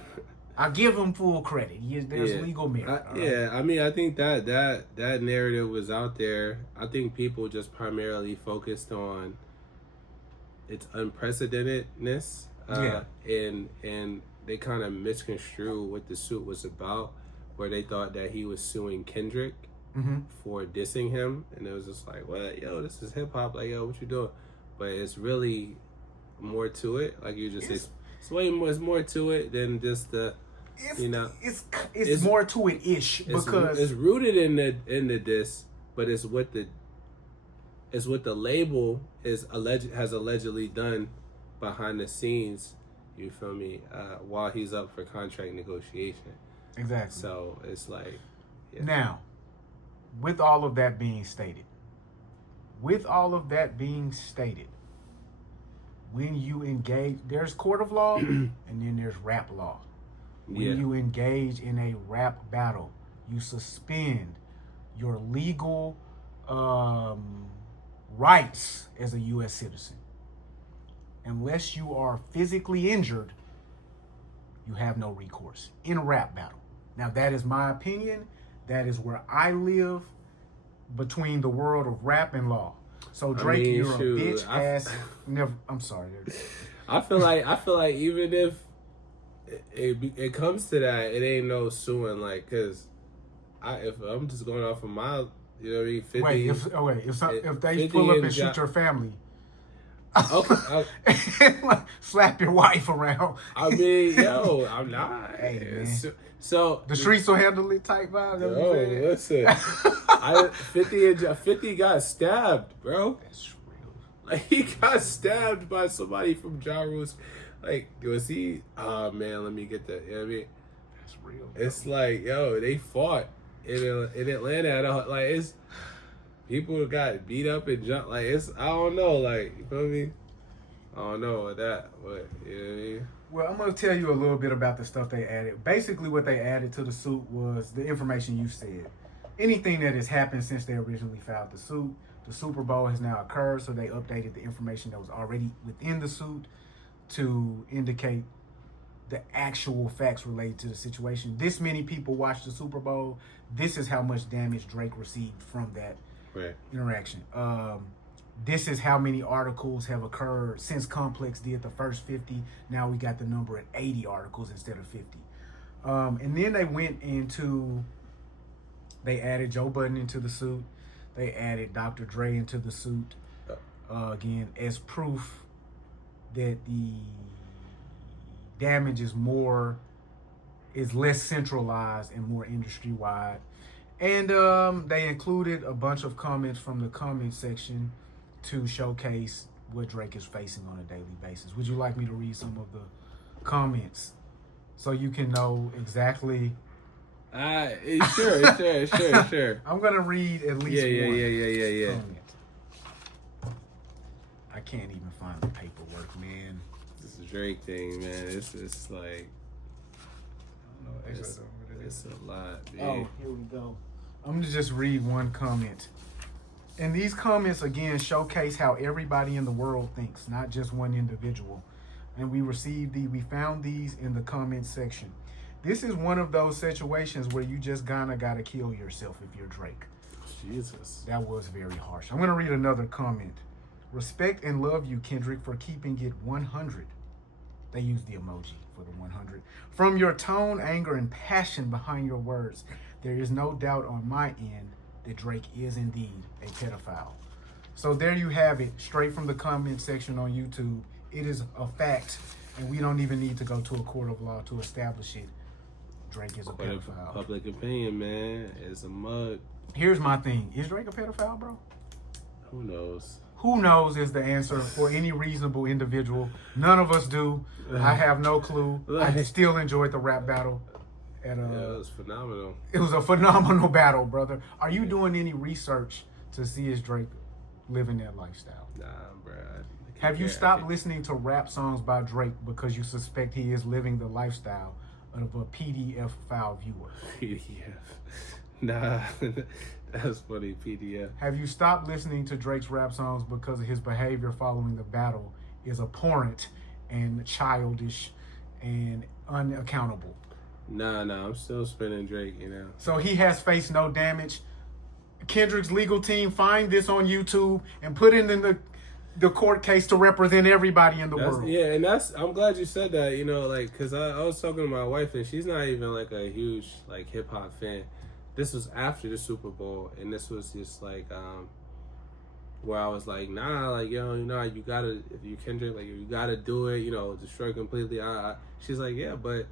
I give him full credit. There's legal merit. I mean, I think that narrative was out there. I think people just primarily focused on its unprecedentedness. And they kind of misconstrued what the suit was about, where they thought that he was suing Kendrick for dissing him. And it was just like, what? Yo, this is hip hop. Like, yo, what you doing? But it's really more to it. Like you just said, it's way more. It's more to it than just the. It's more to it ish because it's rooted in the diss, but it's what the label has allegedly done behind the scenes. You feel me? While he's up for contract negotiation. Exactly. So it's like now, with all of that being stated, when you engage, there's court of law and then there's rap law. When you engage in a rap battle, you suspend your legal rights as a U.S. citizen. Unless you are physically injured, you have no recourse in a rap battle. Now, that is my opinion. That is where I live between the world of rap and law. So, Drake, you're a bitch ass. I'm sorry. I feel like even if it comes to that, it ain't no suing, like, cause if I'm just going off of my, you know what I mean, 50. If they pull up and shoot your family, okay, slap your wife around. I mean, yo, I'm not. Hey, man. So the streets will handle it type vibe. Oh, listen, 50 got stabbed, bro. That's real. Like he got stabbed by somebody from Ja Rule's. Like, was he? Oh man, let me get that. You know what I mean? That's real. Bro. It's like, yo, they fought in Atlanta. Like, it's people got beat up and jumped. Like, it's, I don't know. Like, you feel me? I don't know what that, but you know what I mean? Well, I'm going to tell you a little bit about the stuff they added. Basically, what they added to the suit was the information you said. Anything that has happened since they originally filed the suit. The Super Bowl has now occurred, so they updated the information that was already within the suit to indicate the actual facts related to the situation. This many people watched the Super Bowl. This is how much damage Drake received from that interaction. This is how many articles have occurred since Complex did the first 50. Now we got the number at 80 articles instead of 50. And then they went into, they added Joe Budden into the suit. They added Dr. Dre into the suit, again, as proof that the damage is less centralized and more industry-wide. And they included a bunch of comments from the comment section to showcase what Drake is facing on a daily basis. Would you like me to read some of the comments so you can know exactly? Sure. I'm gonna read at least one. Yeah. Comment. I can't even find the paperwork, man. This is a Drake thing, man. It's like, I don't know. It's a lot, man. Oh, here we go. I'm gonna just read one comment. And these comments again showcase how everybody in the world thinks, not just one individual. And we found these in the comment section. This is one of those situations where you just gotta kill yourself if you're Drake. Jesus. That was very harsh. I'm gonna read another comment. Respect and love you, Kendrick, for keeping it 100. They used the emoji for the 100. From your tone, anger, and passion behind your words, there is no doubt on my end that Drake is indeed a pedophile. So there you have it, straight from the comment section on YouTube. It is a fact, and we don't even need to go to a court of law to establish it. Drake is a pedophile. Public opinion, man, is a mug. Here's my thing. Is Drake a pedophile, bro? Who knows? Who knows is the answer for any reasonable individual. None of us do. I have no clue. I still enjoyed the rap battle. Yeah, it was phenomenal. It was a phenomenal battle, brother. Are you doing any research to see is Drake living that lifestyle? Nah, bro. Have you stopped listening to rap songs by Drake because you suspect he is living the lifestyle of a PDF file viewer? PDF. Nah, that's funny, PDF. Have you stopped listening to Drake's rap songs because his behavior following the battle is abhorrent and childish and unaccountable? Nah, I'm still spinning Drake, you know. So he has faced no damage. Kendrick's legal team find this on YouTube and put it in the court case to represent everybody in the world. Yeah, and I'm glad you said that, you know, like, because I was talking to my wife, and she's not even, like, a huge, like, hip-hop fan. This was after the Super Bowl, and this was just, like, where I was like, nah, like, yo, you know, you gotta, if you Kendrick, like, you gotta do it, you know, destroy completely. She's like, yeah, but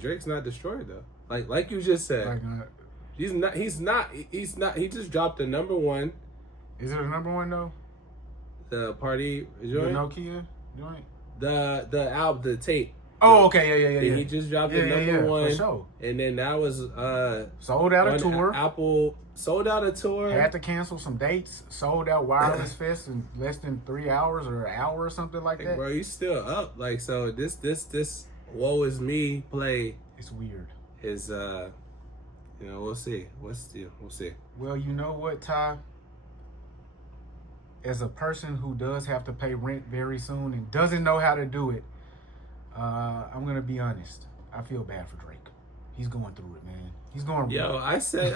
Drake's not destroyed, though. Like you just said. He's not, he just dropped the number one. Is it a number one, though? The party joint? The Nokia joint? The album, the tape. Oh, okay, yeah. He just dropped the number one. For sure. And then that was sold out a tour. Apple sold out a tour. Had to cancel some dates. Sold out Wireless Fest in less than 3 hours or an hour or something like that. Bro, he's still up. Like, so this Woe Is Me play. It's weird. Is you know, we'll see. We'll see. Well, you know what, Ty? As a person who does have to pay rent very soon and doesn't know how to do it, I'm gonna be honest. I feel bad for Drake. He's going through it, man. He's going. Yo, I said,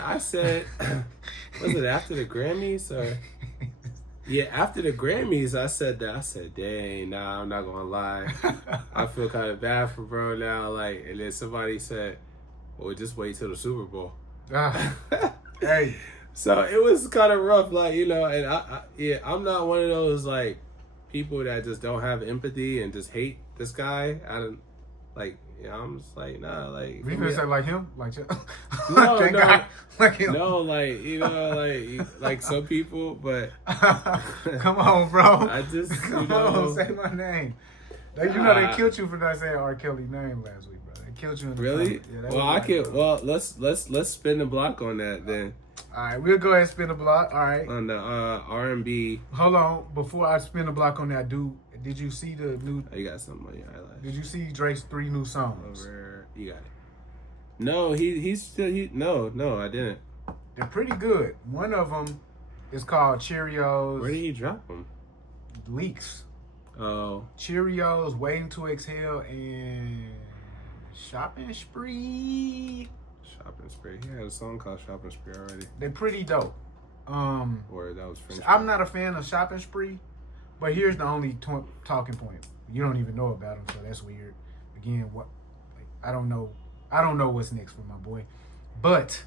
was it after the Grammys or? Yeah, after the Grammys, I said that. I said, dang, nah, I'm not gonna lie. I feel kind of bad for bro now. Like, and then somebody said, well, just wait till the Super Bowl. Hey. So it was kind of rough, like, you know, and I'm not one of those, like, people that just don't have empathy and just hate this guy. I'm just like, nah, like. You gonna say like him? Like, no, guy, like him. No, like, you know, like some people, but. Come on, bro. I just, Come on, say my name. You know, they killed you for not saying R. Kelly's name last week, bro. They killed you in the Really? Yeah, let's spin the block on that then. All right, we'll go ahead and spin the block. All right. On the R&B. Hold on. Before I spin the block on that, Did you see the new? Oh, you got something on your highlights. Did you see Drake's 3 new songs? Over. You got it. No, he's still no, I didn't. They're pretty good. One of them is called Cheerios. Where did he drop them? Leaks. Oh. Cheerios, Waiting to Exhale, and Shopping Spree. Shopping Spree. He had a song called Shopping Spree already. They're pretty dope. Or that was French. I'm not a fan of Shopping Spree, but here's the only talking point. You don't even know about them, so that's weird. Again, what? Like, I don't know what's next for my boy. But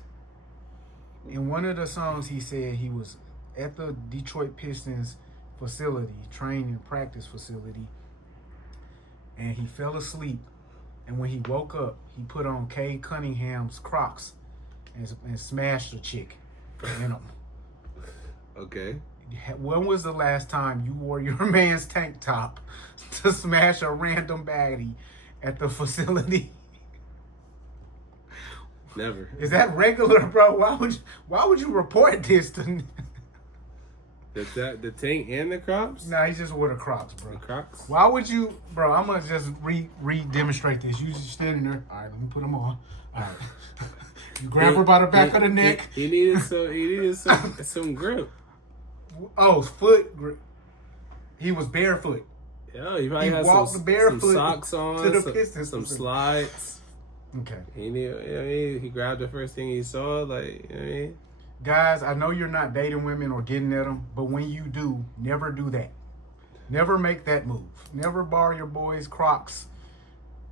in one of the songs, he said he was at the Detroit Pistons facility, training practice facility, and he fell asleep. And when he woke up, he put on Kay Cunningham's Crocs and smashed a chick in them. Okay. When was the last time you wore your man's tank top to smash a random baddie at the facility? Never. Is that regular, bro? Why would you report this to? The tank and the Crocs? Nah, he just wore the Crocs, bro. The Crocs? Why would you, bro? I'm gonna just re-demonstrate this. You just standing there. All right, let me put them on. All right. You grab her by the back of the neck. He needed some grip. Oh, foot grip. He was barefoot. Yeah, he probably had some socks on, to the Pistons. some slides. Okay. He grabbed the first thing he saw, like, you know what I mean? Guys, I know you're not dating women or getting at them, but when you do, never do that. Never make that move. Never borrow your boy's Crocs.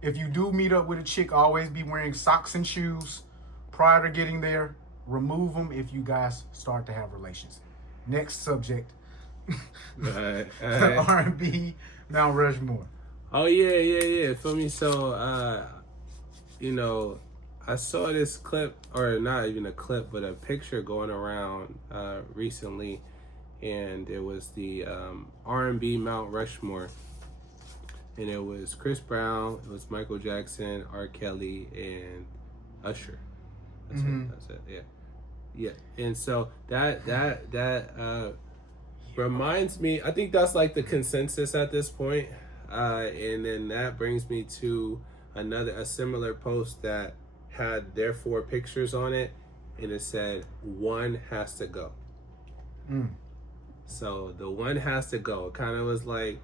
If you do meet up with a chick, always be wearing socks and shoes prior to getting there. Remove them if you guys start to have relations. Next subject. Right. R&B Mount Rushmore. Oh, yeah. Feel me? So, I saw this clip, or not even a clip, but a picture going around recently, and it was the R&B Mount Rushmore, and it was Chris Brown, it was Michael Jackson, R. Kelly, and Usher. That's it. Yeah. And so that reminds me. I think that's like the consensus at this point, and then that brings me to a similar post that had their 4 pictures on it, and it said one has to go. So the one has to go. It kind of was like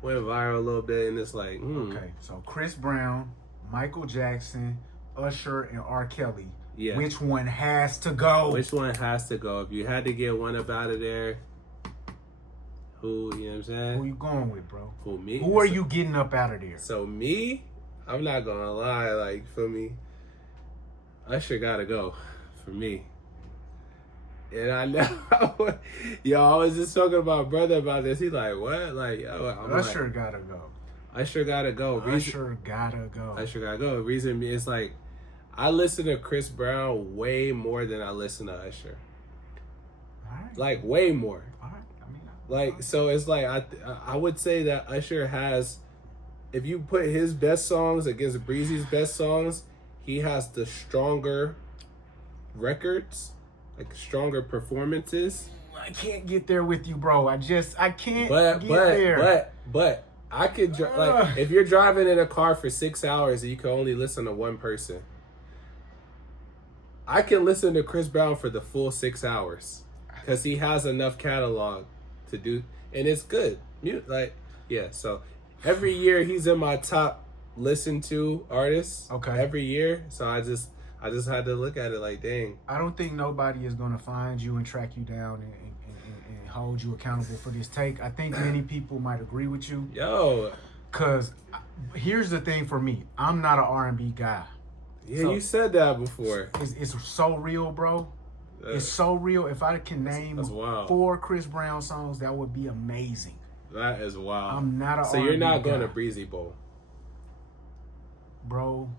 went viral a little bit, and it's like okay, so Chris Brown, Michael Jackson, Usher, and R. Kelly. Yeah. Which one has to go? Which one has to go? If you had to get one up out of there, who, you know what I'm saying? Who you going with, bro? Who, me? Who are you getting up out of there? So me, I'm not gonna lie, like, for me, Usher gotta go for me. And I know, I was just talking to my brother about this. He's like, what? Like, Usher gotta go. Usher gotta go. Usher gotta go. Usher gotta go. The reason is like, I listen to Chris Brown way more than I listen to Usher. All right. Like, way more. All right. Like, so it's like, I would say that Usher has, if you put his best songs against Breezy's best songs, he has the stronger records, like stronger performances. I can't get there with you, bro. I can't get there. But I could, like, if you're driving in a car for 6 hours and you can only listen to one person, I can listen to Chris Brown for the full 6 hours because he has enough catalog to do, and it's good. Like, yeah, so every year he's in my top listened to artists. Okay. Every year. So I just had to look at it like, dang. I don't think nobody is gonna find you and track you down and hold you accountable for this take. I think many people might agree with you. Yo. Cause here's the thing for me. I'm not an R&B guy. Yeah, so, you said that before. It's so real, bro. It's so real. If I can name 4 Chris Brown songs, that would be amazing. That is wild. I'm not a So R&B you're not going guy. to Breezy Bowl? Bro,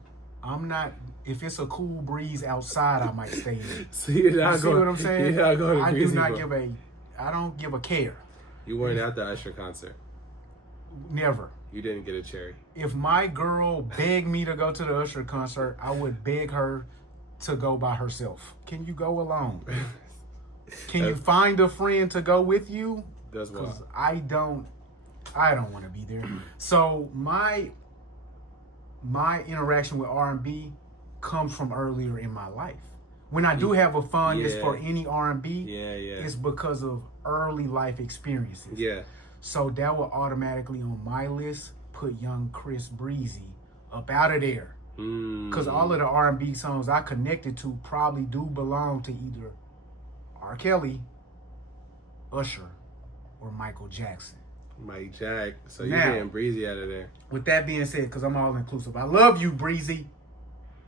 I'm not. If it's a cool breeze outside, I might stay in. So you're not you see what I'm saying? You're not going to Breezy Bowl. I don't give a care. You weren't at the Usher concert? Never. You didn't get a cherry? If my girl begged me to go to the Usher concert, I would beg her to go by herself. Can you go alone? Can you find a friend to go with you? That's wild. I don't. I don't want to be there. So my interaction with R&B comes from earlier in my life. When I do have a fondness for any R&B, it's because of early life experiences. Yeah. So that will automatically on my list put young Chris Breezy up out of there. Because all of the R&B songs I connected to probably do belong to either R. Kelly, Usher, or Michael Jackson. Mike Jack. So you're getting Breezy out of there. With that being said, because I'm all inclusive, I love you, Breezy.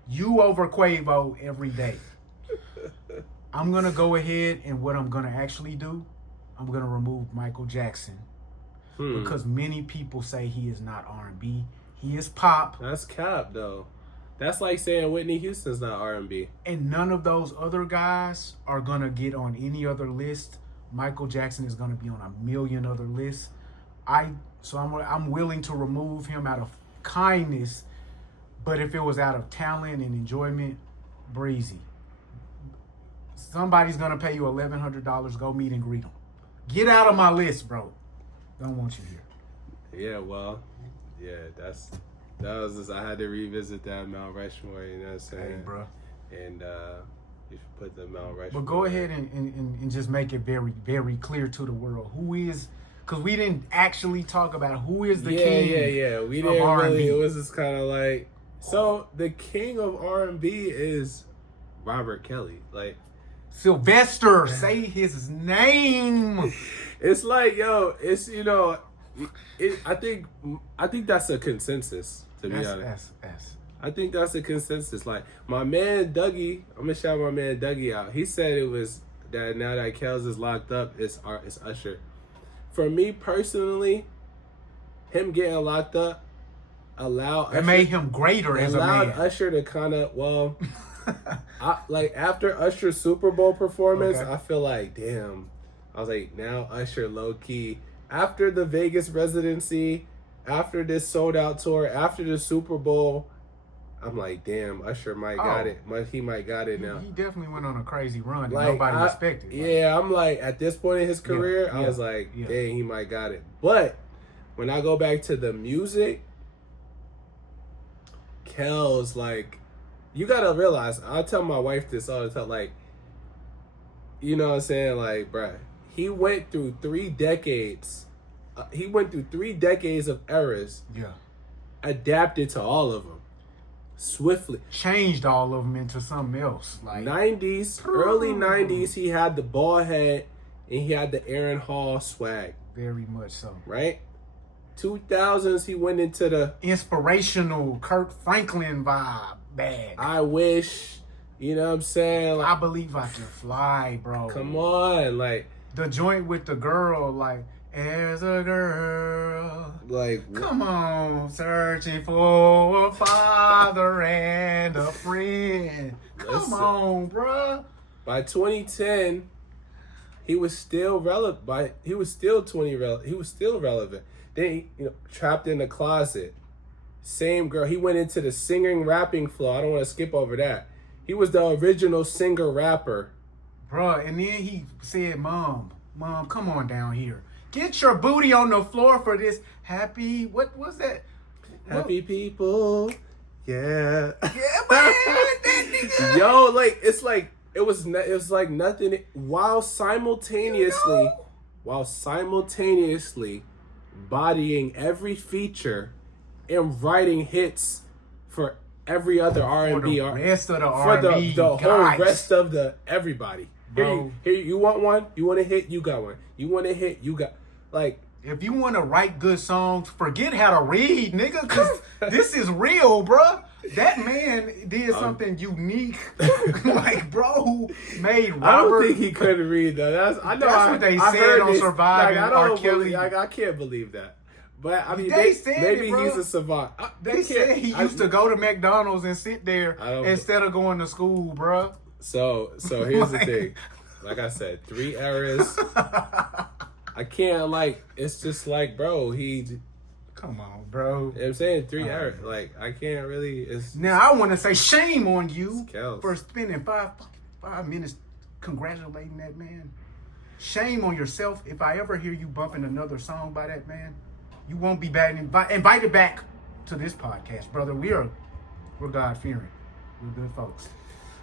You over Quavo every day. I'm going to go ahead and what I'm going to actually do, I'm going to remove Michael Jackson. Because many people say he is not R&B. He is pop. That's cap, though. That's like saying Whitney Houston's not R&B. And none of those other guys are going to get on any other list. Michael Jackson is going to be on a million other lists. I'm willing to remove him out of kindness, but if it was out of talent and enjoyment, Breezy. Somebody's gonna pay you $1,100. Go meet and greet him. Get out of my list, bro. Don't want you here. Yeah, well, that was just, I had to revisit that Mount Rushmore. You know what I'm saying? Hey, bro. And you should put the Mount Rushmore. But go ahead and just make it very, very clear to the world who is. Because we didn't actually talk about who is the king. Yeah. We didn't really. It was just kind of like, so the king of R&B is Robert Kelly. Like Sylvester, say his name. It's like, yo, it's I think that's a consensus. To be honest, I think that's a consensus. Like my man Dougie, I'm gonna shout my man Dougie out. He said it was that now that Kels is locked up, it's Usher. For me personally, him getting locked up it made him greater as a man. Allowed Usher to kind of, like after Usher's Super Bowl performance, I feel like, damn. I was like, now Usher low key. After the Vegas residency, after this sold out tour, after the Super Bowl, I'm like, damn, Usher might got it. He might got it now. He definitely went on a crazy run that nobody expected. Yeah, I'm like, at this point in his career, I was like, dang, he might got it. But when I go back to the music, Kel's like, you gotta realize, I tell my wife this all the time, like, you know what I'm saying? Like, bruh, he went through 3 decades. He went through 3 decades of eras. Yeah. Adapted to all of them. Swiftly. Changed all of them into something else. Like 90s, early 90s, he had the bald head and he had the Aaron Hall swag. Very much so. Right? 2000s, he went into the inspirational Kirk Franklin vibe bag. I wish, you know what I'm saying? Like, I believe I can fly, bro. Come on, like the joint with the girl, like as a girl, like come on, searching for a father and a friend. Come on, bro. By 2010, he was still relevant. He was still relevant. Then Trapped in the Closet. Same girl. He went into the singing rapping flow. I don't want to skip over that. He was the original singer rapper. Bro, and then he said, Mom, come on down here. Get your booty on the floor for this happy, what was that? Happy people. Yeah. Yeah, man. That nigga. Yo, like, it's like, it was like nothing, while simultaneously bodying every feature and writing hits for every other R&B for the rest of the R&B the guys. whole rest of the everybody. Here you want one? You want a hit? You got one. You want a hit? You got, like, if you want to write good songs, forget how to read, nigga, because this is real, bruh. That man did something unique. Like, bro, made Robert. I don't think he couldn't read, though. That's what they said on Surviving R. Kelly. I can't believe that. But I mean, maybe he's a savant. They said he used to go to McDonald's and sit there instead of going to school, bruh. So here's the thing. Like I said, 3 eras. I can't, like, it's just like, bro, come on, bro. You know what I'm saying 3 eras. Like, I can't really. Now, I want to say shame on you Kels. for spending 5 minutes congratulating that man. Shame on yourself. If I ever hear you bumping another song by that man, you won't be back invited back to this podcast, brother. We're God-fearing. We're good folks.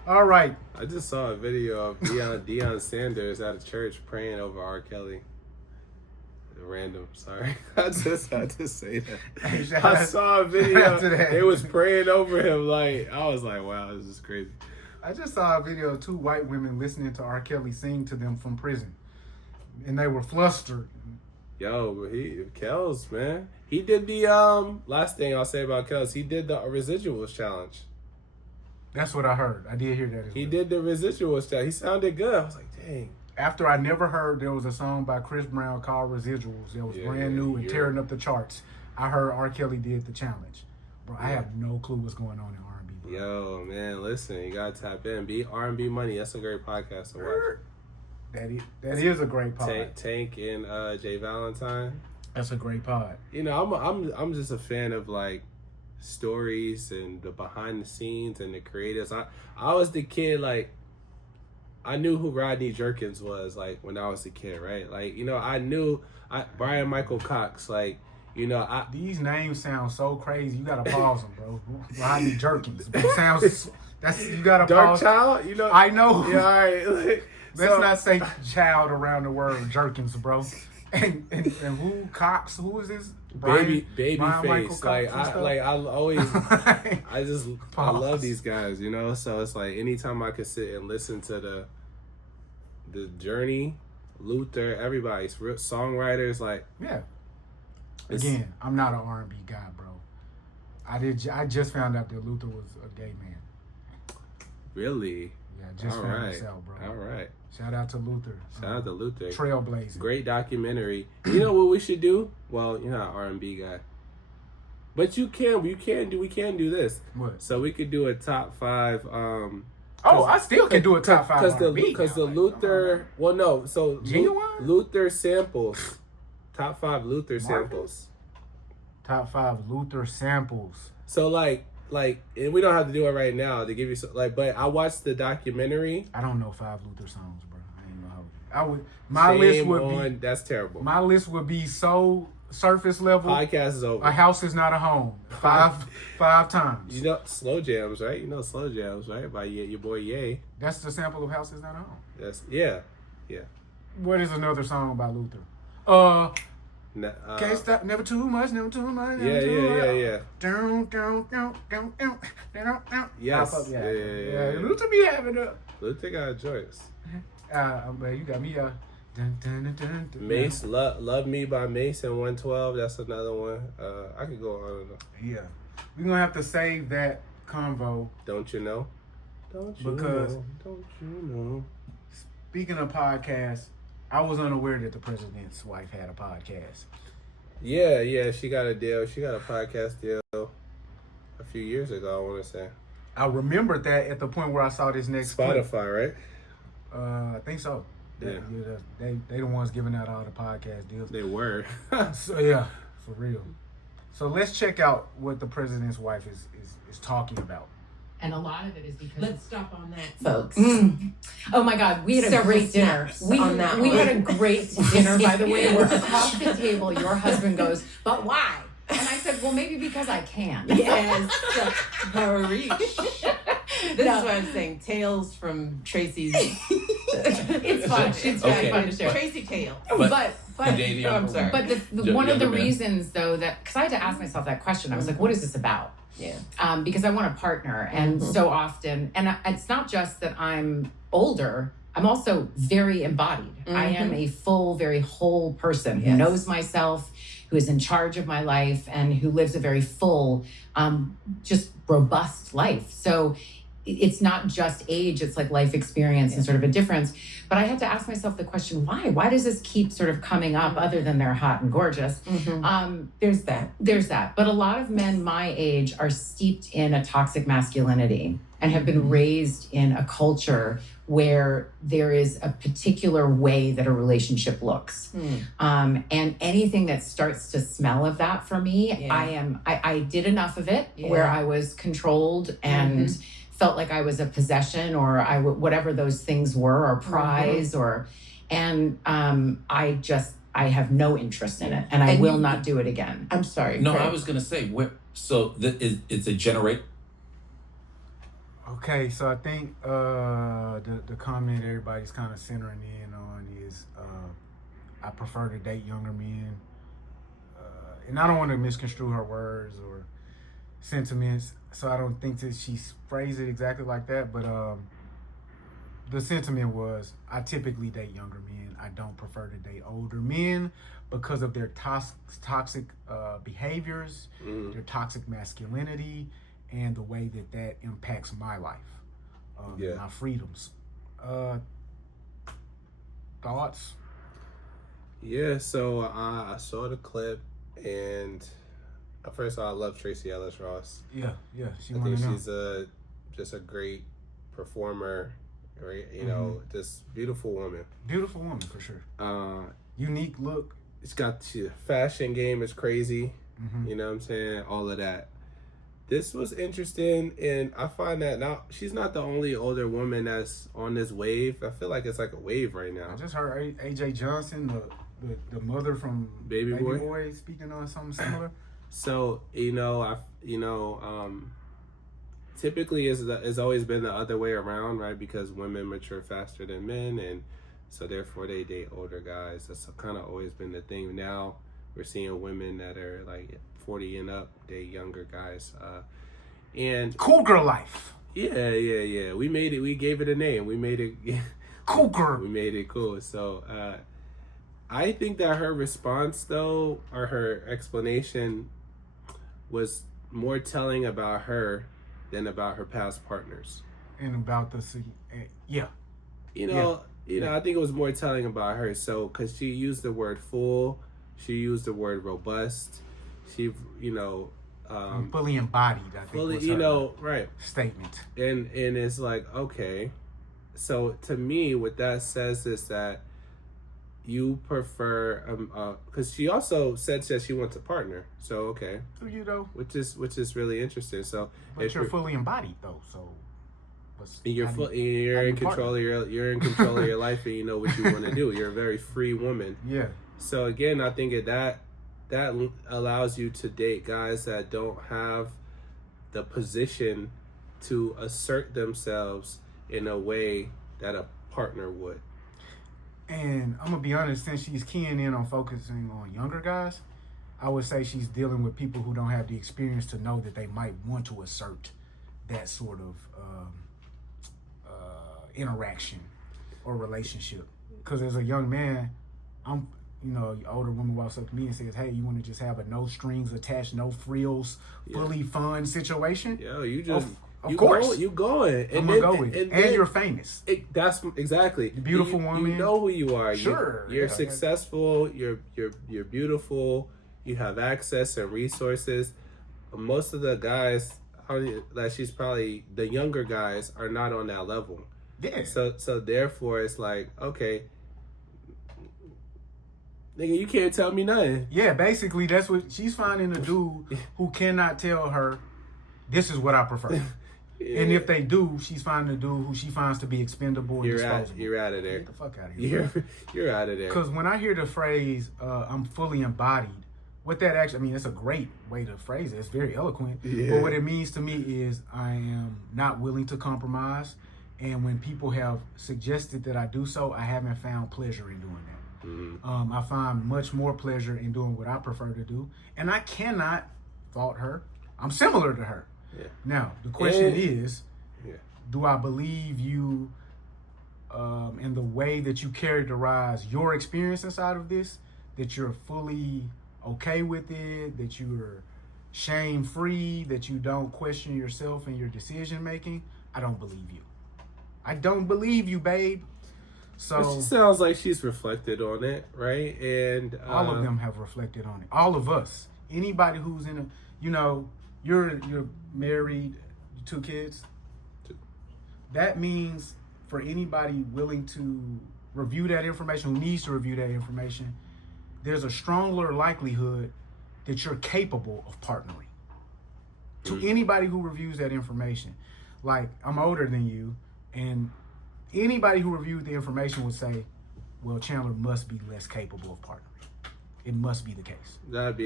All right. I just saw a video of Deion Sanders at a church praying over R. Kelly. Random, sorry. I just had to say that. Hey, I saw a video. They was praying over him. Like, I was like, wow, this is crazy. I just saw a video of 2 white women listening to R. Kelly sing to them from prison, and they were flustered. Yo, but Kells, man, he did the last thing I'll say about Kells. He did the residuals challenge. That's what I heard. I did hear that. He did the residuals challenge. He sounded good. I was like, dang. After I never heard there was a song by Chris Brown called Residuals that was brand new and tearing up the charts. I heard R. Kelly did the challenge. Bro, I have no clue what's going on in R&B. Bro. Yo, man, listen, you gotta tap in. Be R&B Money. That's a great podcast to watch. That is a great pod. Tank and Jay Valentine. That's a great pod. You know, I'm just a fan of like stories and the behind the scenes and the creators. I was the kid, like, I knew who Rodney Jerkins was, like, when I was a kid, right? Like, you know, I knew Brian Michael Cox, like, you know, these names sound so crazy. You gotta pause them, bro. Rodney Jerkins. It sounds, you gotta Dark pause. Child, you know. I know. Yeah, all right. Like, let's not say child around the word Jerkins, bro. And who Cox? Who is this? Babyface. I'll always, I love these guys, you know. So it's like anytime I could sit and listen to the Journey, Luther, everybody's songwriters, like Again, I'm not an R&B guy, bro. I just found out that Luther was a gay man. Really? Yeah, just found this out, bro. All right. Shout out to Luther. Shout out to Luther. Trailblazing. Great documentary. You know what we should do? Well, you're not an R&B guy. But we can do this. What? So we could do a top 5 I still can do a top 5 because the Luther, well, no, so Genuine? Luther samples, top 5 Luther samples. Top 5 Luther samples. So like, and we don't have to do it right now to give you some, like, but I watched the documentary. I don't know 5 Luther songs, bro. I ain't know how. I would. My list would be. That's terrible. My list would be so surface level. Podcast is over. A house is not a home. Five times. You know Slow Jams, right? You know Slow Jams, right? By your boy Ye. That's the sample of House is Not a Home. That's yeah. What is another song by Luther? Can't stop, never too much, never too much. Yeah. Yes. Yeah. Luther be having a. Luther got joints. But you got me. Mace, Love Me by Mace and 112. That's another one. I could go on and on. Yeah. We're going to have to save that convo. Don't you know? Don't you know? Speaking of podcasts, I was unaware that the president's wife had a podcast. Yeah, she got a deal. She got a podcast deal a few years ago, I want to say. I remembered that at the point where I saw this next Spotify, clip. right? I think so. Yeah. They the ones giving out all the podcast deals. They were. So yeah, for real. So let's check out what the president's wife is talking about. And a lot of it is because let's stop on that, folks. Oh my God, we had a great dinner. We had a great dinner, by the way, where across the table your husband goes, "But why?" And I said, "Well, maybe because I can." Yes, This is what I'm saying. Tales from Tracee's. It's fun. It's very fun to share. Tracy tale. But I'm sorry. But one of the reasons, though, that because I had to ask myself that question, I was like, "What is this about?" Yeah. Because I want a partner, and so often, and it's not just that I'm older. I'm also very embodied. I am a full, very whole person who knows myself, who is in charge of my life, and who lives a very full, just robust life. So it's not just age, it's like life experience and sort of a difference. But I had to ask myself the question, why? Why does this keep sort of coming up other than they're hot and gorgeous? There's that. But a lot of men my age are steeped in a toxic masculinity and have been raised in a culture where there is a particular way that a relationship looks. And anything that starts to smell of that for me, I did enough of it where I was controlled and felt like I was a possession or whatever those things were, or prize, I I have no interest in it, and I will not do it again. I'm sorry. No, I was gonna say it's a generate. Okay, so I think the comment everybody's kind of centering in on is I prefer to date younger men, and I don't want to misconstrue her words or sentiments, so I don't think that she's phrased it exactly like that, but the sentiment was, I typically date younger men. I don't prefer to date older men because of their toxic behaviors, their toxic masculinity, and the way that impacts my life, my freedoms. Thoughts? Yeah, so I saw the clip, and first of all, I love Tracee Ellis Ross. Yeah, I think she's just a great performer, right? You know, just beautiful woman. Beautiful woman for sure. Unique look. It's got the fashion game is crazy. You know what I'm saying? All of that. This was interesting, and I find that now she's not the only older woman that's on this wave. I feel like it's like a wave right now. I just heard AJ Johnson, the mother from Baby Boy, speaking on something similar. So typically it's always been the other way around, right? Because women mature faster than men, and so therefore they date older guys. That's kind of always been the thing. Now we're seeing women that are like 40 and up date younger guys, and cool girl life. Yeah. We made it. We gave it a name. We made it cool girl. We made it cool. So I think that her response though, or her explanation, was more telling about her than about her past partners. And about the I think it was more telling about her. So, because she used the word full, she used the word robust. She, fully embodied. I think fully, was her right statement. And it's like, okay, so to me, what that says is that you prefer, because she also said that she wants a partner. So okay, you know, which is really interesting. So, but you're fully embodied though. So you're in control of your life, and you know what you want to do. You're a very free woman. Yeah. So again, I think that allows you to date guys that don't have the position to assert themselves in a way that a partner would. And I'm gonna be honest, since she's keying in on focusing on younger guys, I would say she's dealing with people who don't have the experience to know that they might want to assert that sort of interaction or relationship. Because as a young man, an older woman walks up to me and says, "Hey, you want to just have a no strings attached, no frills, fully fun situation?" Yo, you just. Of course. You going. I'm going to go with it. And you're famous. That's exactly. The beautiful woman. You know who you are. Sure. You're successful. You're beautiful. You have access and resources. Most of the guys, like she's probably, the younger guys are not on that level. Yeah. So therefore it's like, okay, nigga, you can't tell me nothing. Yeah, basically that's what she's finding, a dude who cannot tell her, this is what I prefer. Yeah. And if they do, she's finding a dude who she finds to be expendable and disposable. You're out of there. Get the fuck out of here. You're out of there. Because when I hear the phrase, I'm fully embodied, what that actually, it's a great way to phrase it. It's very eloquent. Yeah. But what it means to me is I am not willing to compromise. And when people have suggested that I do so, I haven't found pleasure in doing that. Mm-hmm. I find much more pleasure in doing what I prefer to do. And I cannot fault her. I'm similar to her. Yeah. Now, the question is, do I believe you in the way that you characterize your experience inside of this, that you're fully okay with it, that you're shame-free, that you don't question yourself and your decision-making? I don't believe you. I don't believe you, babe. So she sounds like she's reflected on it, right? And all of them have reflected on it. All of us. Anybody who's in you're married, 2 kids. 2. That means for anybody willing to review that information, who needs to review that information, there's a stronger likelihood that you're capable of partnering. To anybody who reviews that information. Like, I'm older than you, and anybody who reviewed the information would say, well, Chandler must be less capable of partnering. it must be the case. That'd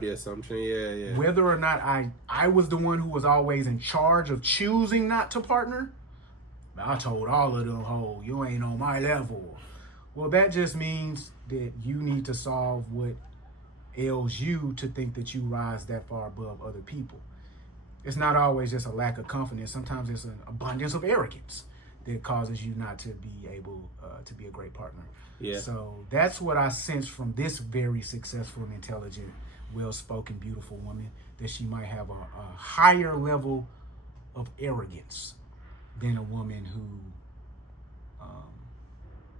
be assumption. Yeah. Whether or not I was the one who was always in charge of choosing not to partner, I told all of them, "Ho, you ain't on my level." Well, that just means that you need to solve what ails you to think that you rise that far above other people. It's not always just a lack of confidence. Sometimes it's an abundance of arrogance that causes you not to be able to be a great partner. Yeah. So that's what I sense from this very successful and intelligent, well-spoken, beautiful woman, that she might have a higher level of arrogance than a woman who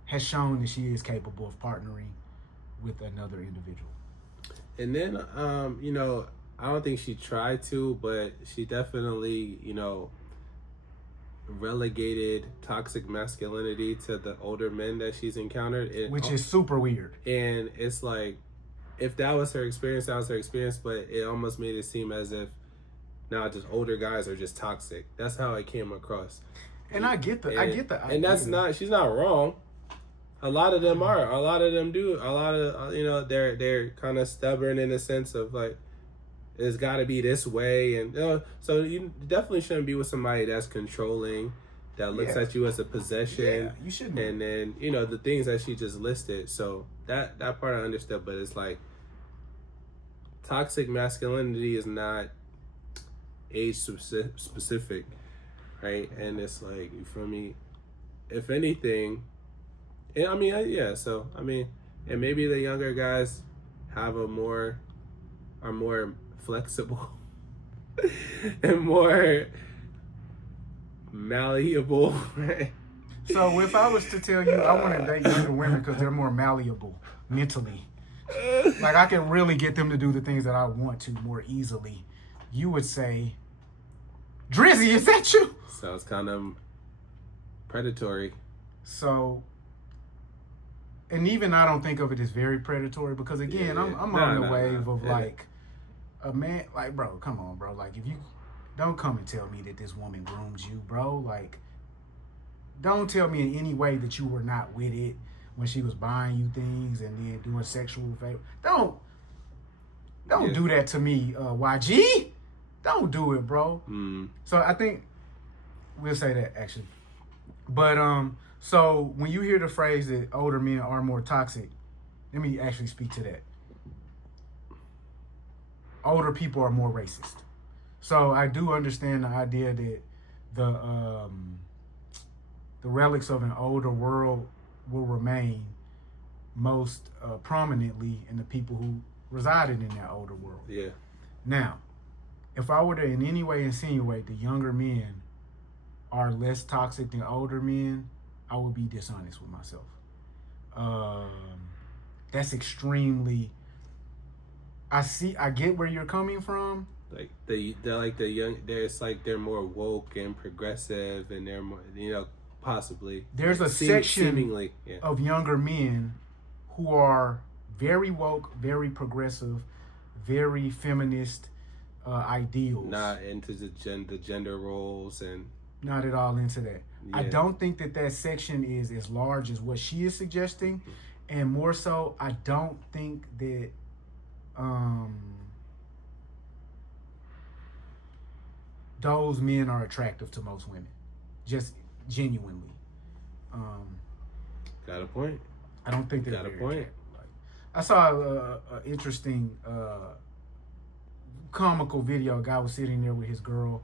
has shown that she is capable of partnering with another individual. And then, I don't think she tried to, but she definitely, relegated toxic masculinity to the older men that she's encountered. Which is super weird. And it's like, if that was her experience, that was her experience, but it almost made it seem as if now just older guys are just toxic. That's how it came across. And I get the and that's not, she's not wrong. A lot of them are. A lot of them do. A lot of, they're kind of stubborn in a sense of like, it's got to be this way. And so you definitely shouldn't be with somebody that's controlling, that looks at you as a possession. Yeah, you shouldn't. And then, the things that she just listed. So that part I understood, but it's like, toxic masculinity is not age specific, right? And it's like, you feel me? If anything, and and maybe the younger guys are more flexible and more malleable, right? So if I was to tell you I want to date younger women because they're more malleable mentally, like I can really get them to do the things that I want to more easily, you would say, Drizzy, is that you? Sounds kind of predatory. So, and even I don't think of it as very predatory because again, I'm on the wave of like a man, like, bro, come on, bro. Like, if you don't come and tell me that this woman groomed you, bro. Like, don't tell me in any way that you were not with it when she was buying you things and then doing sexual favor. Don't do that to me, YG. Don't do it, bro. So I think we'll say that actually. But so when you hear the phrase that older men are more toxic, let me actually speak to that. Older people are more racist. So I do understand the idea that the relics of an older world will remain most prominently in the people who resided in that older world. Yeah. Now, if I were to in any way insinuate that younger men are less toxic than older men, I would be dishonest with myself. That's extremely. I get where you're coming from. Like the young, they're more woke and progressive, and they're more, possibly. There's a section of younger men who are very woke, very progressive, very feminist ideals. Not into the gender roles and. Not at all into that. Yeah. I don't think that section is as large as what she is suggesting, and more so, I don't think that those men are attractive to most women, just genuinely. Got a point. I don't think they're got a point. Like, I saw a interesting comical video. A guy was sitting there with his girl.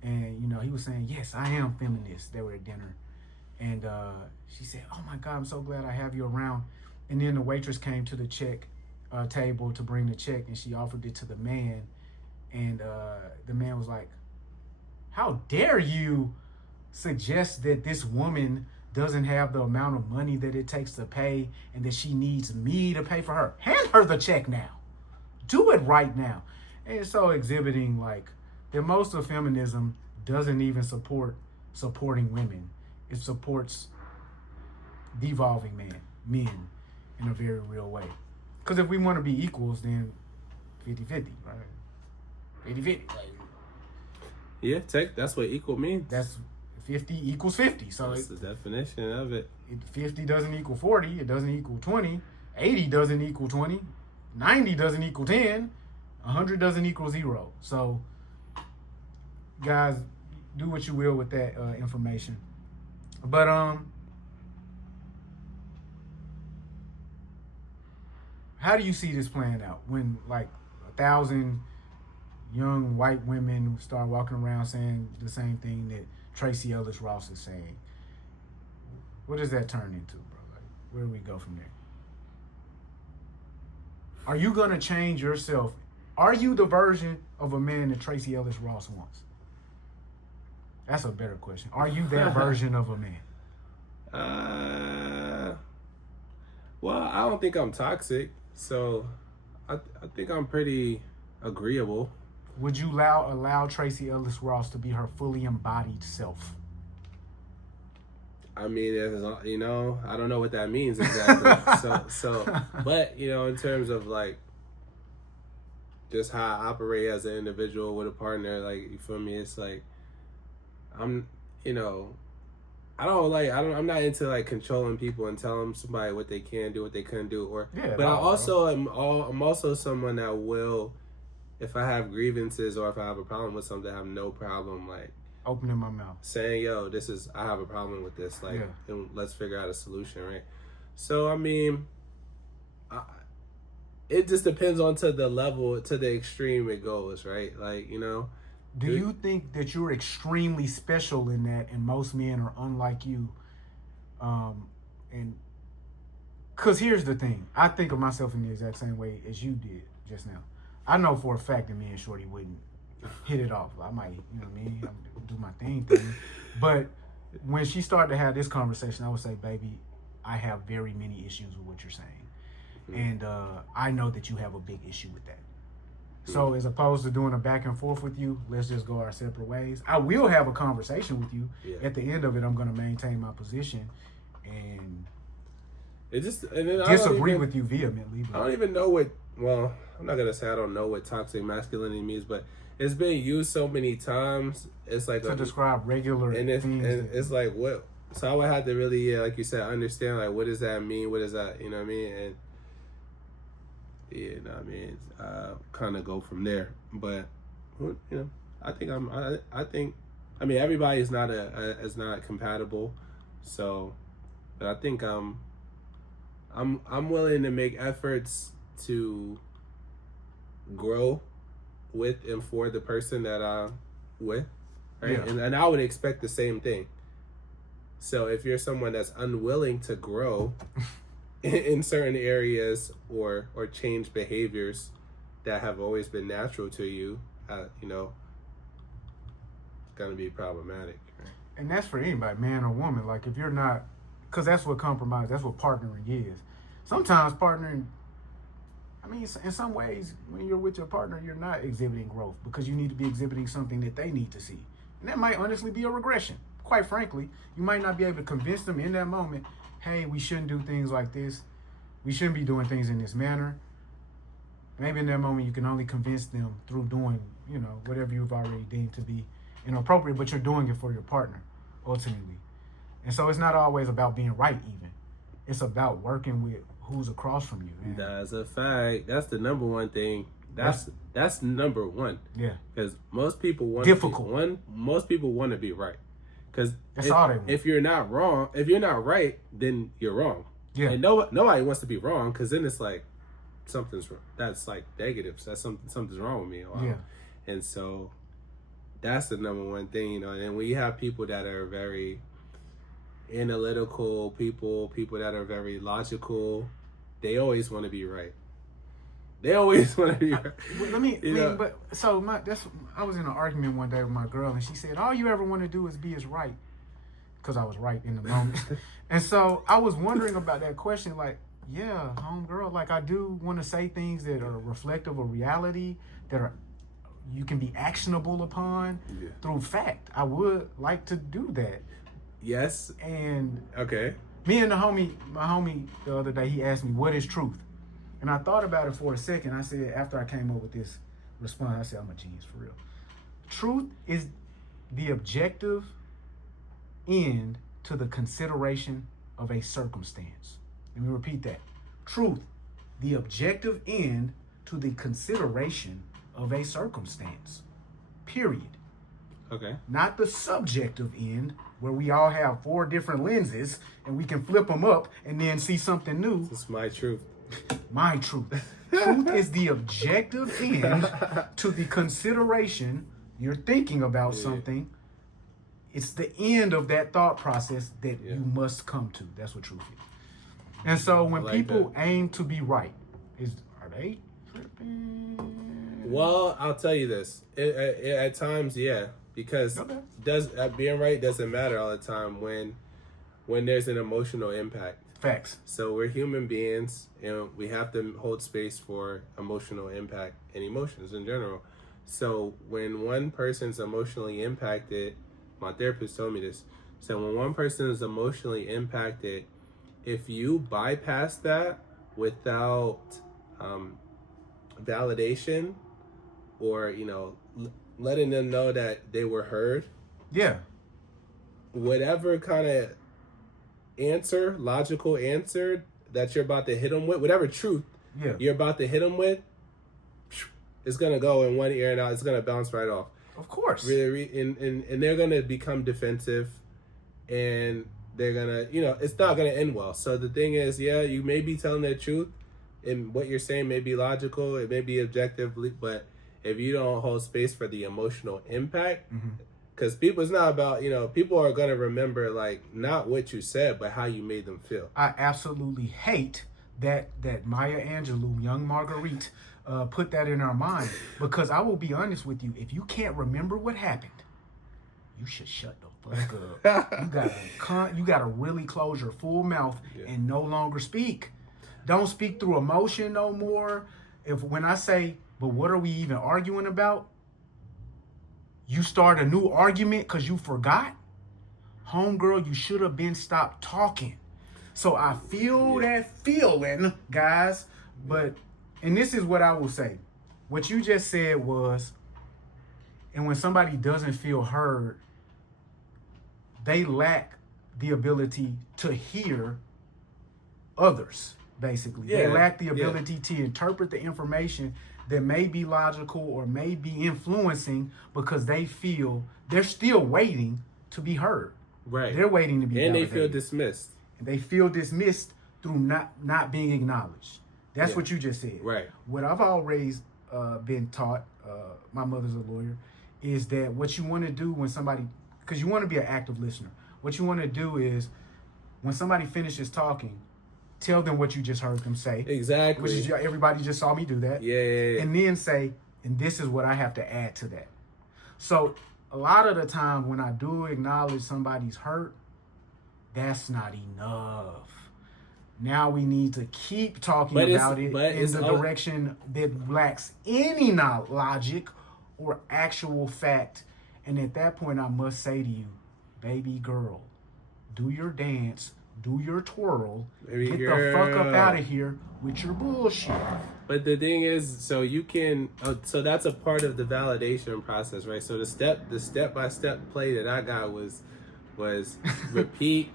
And, he was saying, yes, I am feminist. They were at dinner. And she said, oh, my God, I'm so glad I have you around. And then the waitress came to the check table to bring the check, and she offered it to the man. And the man was like, how dare you suggest that this woman doesn't have the amount of money that it takes to pay and that she needs me to pay for her? Hand her the check now. Do it right now. And so exhibiting, like, that most of feminism doesn't even support supporting women. It supports devolving men in a very real way. Because if we want to be equals, then 50-50, right? 50-50. Yeah, that's what equal means. That's 50 equals 50. So that's the definition of it. 50 doesn't equal 40. It doesn't equal 20. 80 doesn't equal 20. 90 doesn't equal 10. 100 doesn't equal 0. So, guys, do what you will with that information. But how do you see this playing out when like 1,000 young white women start walking around saying the same thing that Tracee Ellis Ross is saying? What does that turn into, bro? Like, where do we go from there? Are you gonna change yourself? Are you the version of a man that Tracee Ellis Ross wants? That's a better question. Are you that version of a man? Well, I don't think I'm toxic, so I think I'm pretty agreeable. Would you allow Tracee Ellis Ross to be her fully embodied self? I mean, you know, I don't know what that means exactly. But you know, in terms of like just how I operate as an individual with a partner, like, you feel me? It's like I'm not into like controlling people and telling somebody what they can do, what they couldn't do, I'm also someone that will, if I have grievances or if I have a problem with something, I have no problem like opening my mouth, saying, yo, I have a problem with this, like, and let's figure out a solution, right? So I mean, it just depends on to the level, to the extreme it goes, right? Like, you know. Do you think that you're extremely special in that, and most men are unlike you? And because here's the thing, I think of myself in the exact same way as you did just now. I know for a fact that me and Shorty wouldn't hit it off. I might, you know what I mean, I'll do my thing. But when she started to have this conversation, I would say, baby, I have very many issues with what you're saying. And I know that you have a big issue with that. So as opposed to doing a back and forth with you, let's just go our separate ways. I will have a conversation with you. Yeah. At the end of it, I'm going to maintain my position and disagree with you vehemently. I don't even know well, I'm not going to say I don't know what toxic masculinity means, but it's been used so many times. It's like to describe regular things. And it's like, what? So I would have to really, like you said, understand, like, what does that mean? What is that? You know what I mean? And yeah, kind of go from there. But you know, I think everybody is not not compatible. So, but I think I'm willing to make efforts to grow with and for the person that I'm with, right? Yeah. And I would expect the same thing. So if you're someone that's unwilling to grow in certain areas or change behaviors that have always been natural to you, you know, it's gonna be problematic. Right? And that's for anybody, man or woman. Like, if you're not, because that's what compromise, that's what partnering is. Sometimes partnering, I mean, in some ways, when you're with your partner, you're not exhibiting growth because you need to be exhibiting something that they need to see. And that might honestly be a regression. Quite frankly, you might not be able to convince them in that moment, hey, we shouldn't do things like this. We shouldn't be doing things in this manner. Maybe in that moment you can only convince them through doing, you know, whatever you've already deemed to be inappropriate, but you're doing it for your partner, ultimately. And so it's not always about being right, even. It's about working with who's across from you. Man. That's a fact. That's the number one thing. That's number one. Yeah. Because most people want most people want to be right. Because if you're not wrong, if you're not right, then you're wrong. Yeah. And nobody wants to be wrong, because then it's like something's wrong. That's like negative. So that's something's wrong with me. Yeah. And so that's the number one thing, you know. And when you have people that are very analytical, people that are very logical, they always want to be right. They always want to be right. I was in an argument one day with my girl, and she said, all you ever want to do is be as right. Because I was right in the moment. And so I was wondering about that question, like, yeah, homegirl, like, I do want to say things that are reflective of reality, that you can be actionable upon through fact. I would like to do that. Yes. And okay. Me and my homie the other day, he asked me, what is truth? And I thought about it for a second. I said, after I came up with this response, I said, I'm a genius for real. Truth is the objective end to the consideration of a circumstance. Let me repeat that. Truth the objective end to the consideration of a circumstance. Period. Okay. Not the subjective end, where we all have 4 different lenses and we can flip them up and then see something new. It's my truth. My truth. Truth is the objective end to the consideration. You're thinking about something. It's the end of that thought process that you must come to. That's what truth is. And so when people aim to be right, are they tripping? Well, I'll tell you this. At times, yeah. Because being right doesn't matter all the time when there's an emotional impact. Facts. So we're human beings, and we have to hold space for emotional impact and emotions in general. So when one person's emotionally impacted, my therapist told me this. So when one person is emotionally impacted, if you bypass that without validation or, letting them know that they were heard. Yeah. Whatever kind of logical answer that you're about to hit them with, whatever truth you're about to hit them with, it's going to go in one ear and out. It's going to bounce right off. Of course. And they're going to become defensive, and they're going to, it's not going to end well. So the thing is, you may be telling the truth, and what you're saying may be logical, it may be objectively, but if you don't hold space for the emotional impact, because it's not about, people are going to remember, not what you said, but how you made them feel. I absolutely hate that Maya Angelou, young Marguerite, put that in our mind, because I will be honest with you, if you can't remember what happened, you should shut the fuck up. You gotta really close your full mouth and no longer speak. Don't speak through emotion no more. When I say, but what are we even arguing about? You start a new argument because you forgot? Homegirl, you should have been stopped talking. So I feel that feeling, guys. And this is what I will say. What you just said was, and when somebody doesn't feel heard, they lack the ability to hear others, basically. They lack the ability to interpret the information that may be logical or may be influencing, because they feel they're still waiting to be heard. Right. They're waiting to be And validated. they feel dismissed. They feel dismissed through not being acknowledged. That's what you just said. Right. What I've always been taught, my mother's a lawyer, is that what you want to do when somebody, because you want to be an active listener, what you want to do is when somebody finishes talking, tell them what you just heard them say. Exactly. Which is, everybody just saw me do that. Yeah. And then say, and this is what I have to add to that. So a lot of the time when I do acknowledge somebody's hurt, that's not enough. Now we need to keep talking about it in the direction that lacks any logic or actual fact. And at that point, I must say to you, baby girl, do your dance, do your twirl, get the fuck up out of here with your bullshit. But the thing is, so you can, so that's a part of the validation process, right? So the step-by-step play that I got was repeat.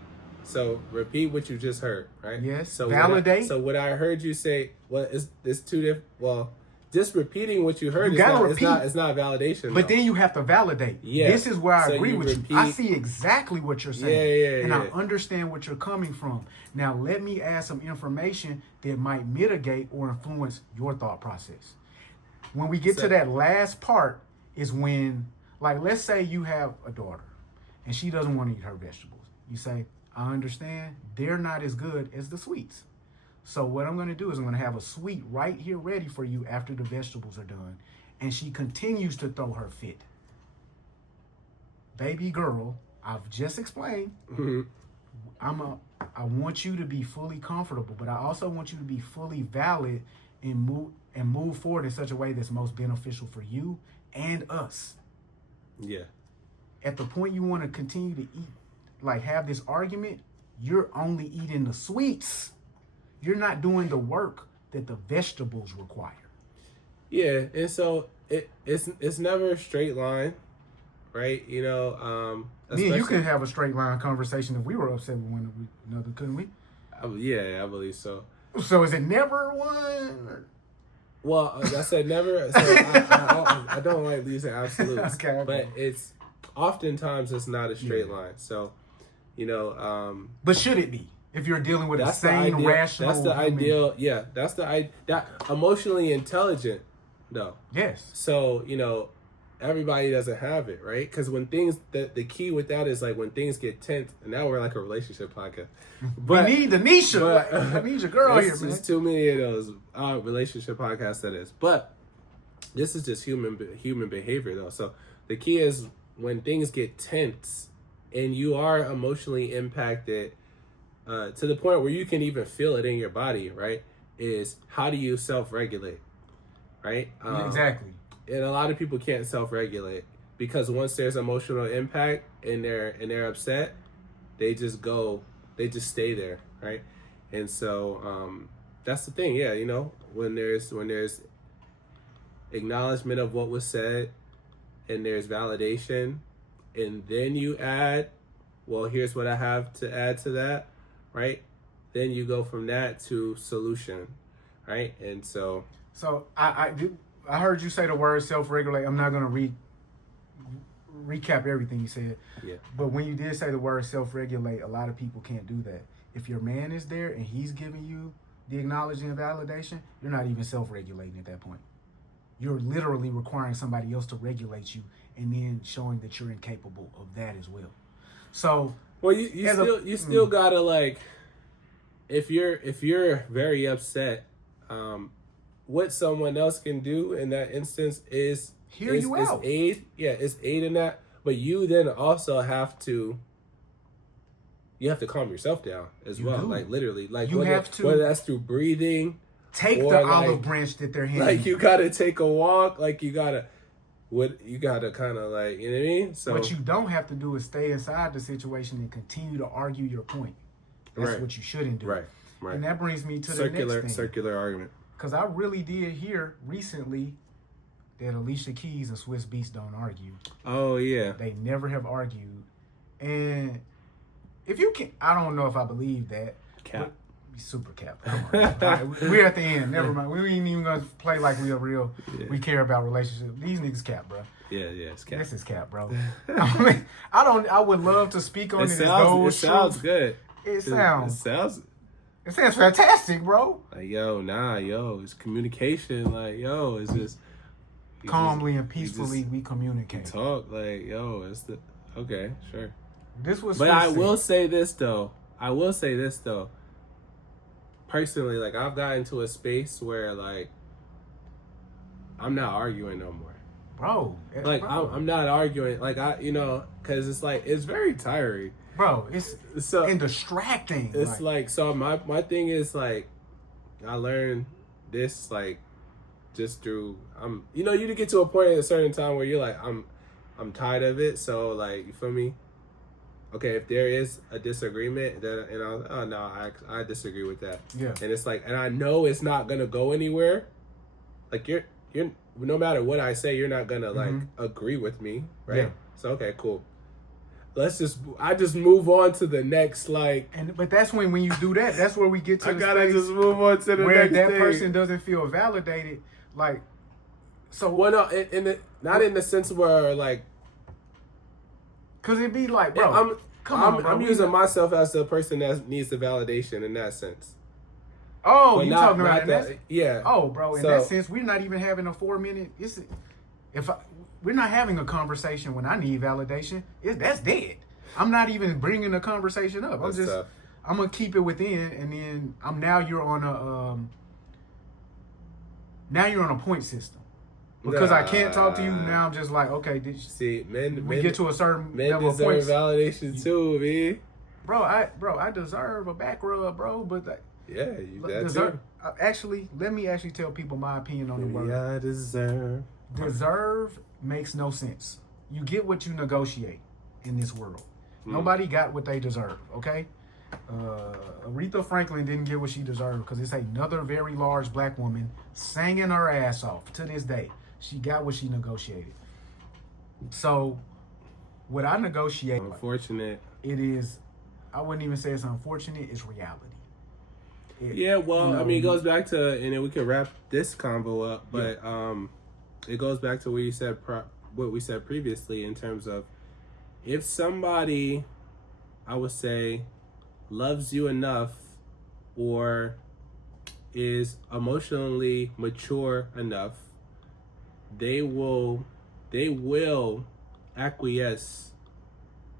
So repeat what you just heard, right? Yes. So validate. What I heard you say, it's two different. Well, just repeating what you heard It's not validation. But though. then you have to validate. Yeah. This is where I So agree you with repeat. you. I see exactly what you're saying. And Yeah. I understand what you're coming from. Now let me add some information that might mitigate or influence your thought process. When we get to that last part is when, let's say you have a daughter and she doesn't want to eat her vegetables. You say, I understand they're not as good as the sweets. So what I'm going to do is I'm going to have a sweet right here ready for you after the vegetables are done. And she continues to throw her fit. Baby girl, I've just explained. I want you to be fully comfortable, but I also want you to be fully valid and move forward in such a way that's most beneficial for you and us. Yeah. At the point you want to continue to eat, have this argument, you're only eating the sweets. You're not doing the work that the vegetables require. Yeah, and so it's never a straight line, right? Me and you can have a straight line conversation if we were upset with one another, couldn't we? Yeah, I believe so. So is it never one? Well, I said never. So I don't like using absolutes, Okay. but it's oftentimes it's not a straight line. So, but should it be? If you're dealing with a that's the sane, ideal, rational, that's the human. ideal. Yeah, that's that emotionally intelligent, though. Yes. So everybody doesn't have it, right? Because when things, the key with that is like when things get tense, and now we're like a relationship podcast. But we need the Nisha. I need your girl here, man. There's too many of those relationship podcasts, that is. But this is just human behavior, though. So the key is when things get tense and you are emotionally impacted to the point where you can even feel it in your body, right? Is how do you self-regulate, right? Exactly. And a lot of people can't self-regulate because once there's emotional impact and they're upset, they just stay there, right? And so that's the thing, yeah. When there's acknowledgement of what was said and there's validation, and then you add, well, here's what I have to add to that, right? Then you go from that to solution, right? And so I heard you say the word self-regulate. I'm not going to recap everything you said. Yeah. But when you did say the word self-regulate, a lot of people can't do that. If your man is there and he's giving you the acknowledging and validation, you're not even self-regulating at that point. You're literally requiring somebody else to regulate you and then showing that you're incapable of that as well. So, well, you still gotta, like, if you're very upset, what someone else can do in that instance is hear you out. Aid in that, but you then also have to calm yourself down as well. Do. Like literally, like whether that's through breathing, take the olive branch that they're handing. Like you gotta take a walk. Like you gotta kind of, like, you know what I mean. So what you don't have to do is stay inside the situation and continue to argue your point. That's what you shouldn't do. Right. And that brings me to the next thing. Circular argument. Because I really did hear recently that Alicia Keys and Swiss Beats don't argue. Oh, yeah. They never have argued. And if you can, I don't know if I believe that. Cap. Super cap. Come on. All right, we're at the end. Never mind. We ain't even going to play like we are real. Yeah. We care about relationships. These niggas cap, bro. Yeah, it's cap. This is cap, bro. I would love to speak on it. It sounds good. It sounds fantastic, bro. Like, it's communication. Like, it's just calmly and peacefully we communicate. Talk, like, okay, sure. But I will say this though. Personally, like, I've gotten to a space where, like, I'm not arguing no more. Bro. Like, I'm not arguing. Like, because it's like, it's very tiring. Bro, it's and distracting. It's like so my thing is, like, I learned this, like, just through you get to a point at a certain time where you're like, I'm tired of it. So, like, you feel me? Okay, if there is a disagreement, then I disagree with that. Yeah. And it's like, and I know it's not gonna go anywhere. Like, you're no matter what I say, you're not gonna like agree with me, right? Yeah. So okay, cool. I just move on to the next, like. But that's when you do that, that's where we get to. I gotta just move on to the where next that thing. person doesn't feel validated, like. So well, no, not in the sense where, like. Cause it'd be like, bro, I'm using myself as the person that needs the validation in that sense. Oh, you talking about in that? Yeah. Oh, bro, in that sense, we're not even having a 4-minute. We're not having a conversation when I need validation. That's dead. I'm not even bringing the conversation up. I'm gonna keep it within, and then you're on a point system. Because I can't talk to you now, I'm just like, okay. We get to a certain level of points. Validation too, man. Bro, I deserve a back rub, bro. But too. Actually, let me tell people my opinion on the word. I deserve. Deserve makes no sense. You get what you negotiate in this world. Nobody got what they deserve. Okay. Aretha Franklin didn't get what she deserved because it's another very large black woman singing her ass off to this day. She got what she negotiated. So, what I negotiate... Unfortunate. It is... I wouldn't even say it's unfortunate. It's reality. Yeah, well, I mean, it goes back to, and then we can wrap this convo up, but it goes back to what you said, what we said previously in terms of if somebody, I would say, loves you enough or is emotionally mature enough, they will acquiesce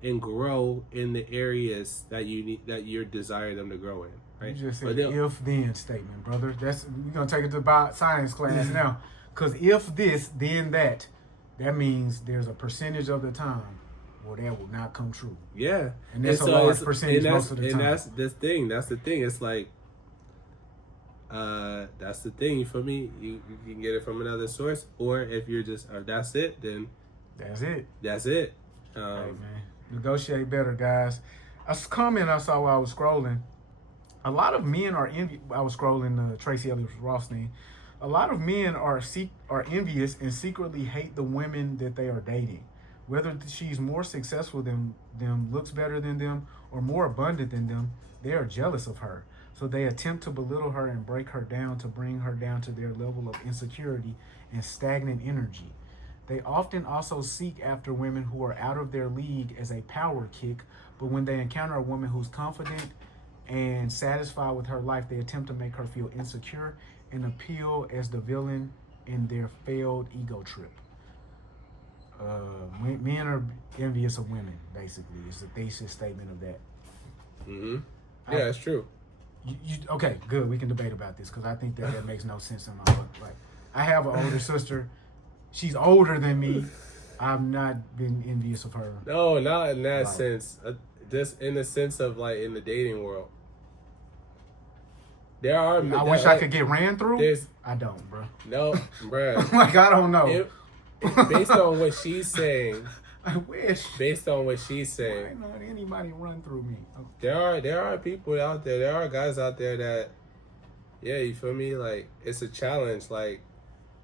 and grow in the areas that you desire them to grow in. Right? You just said if-then statement, brother. We're gonna take it to science class now. Because if this, then that means there's a percentage of the time where that will not come true. Yeah. And that's a large percentage most of the time. And that's the thing. It's like, that's the thing. For me, you can get it from another source. Or if you're just, that's it, then... That's it. Hey, man. Negotiate better, guys. A comment I saw while I was scrolling. A lot of men are I was scrolling Tracee Ellis Rothstein. A lot of men are envious and secretly hate the women that they are dating. Whether she's more successful than them, looks better than them, or more abundant than them, they are jealous of her. So they attempt to belittle her and break her down to bring her down to their level of insecurity and stagnant energy. They often also seek after women who are out of their league as a power kick, but when they encounter a woman who's confident and satisfied with her life, they attempt to make her feel insecure and appeal as the villain in their failed ego trip. Men are envious of women, basically. It's a thesis statement of that. Mm-hmm. Yeah, it's true. Okay, good. We can debate about this because I think that makes no sense in my book. Like, I have an older sister. She's older than me. I've not been envious of her. No, not in that sense. Just in the sense of like in the dating world. There are. I wish I could get ran through. I don't, bro. No, bro. Like I don't know. Based on what she's saying. I wish. Based on what she's saying. I ain't let anybody run through me. Okay. There are people out there. There are guys out there that, yeah, you feel me? Like it's a challenge. Like,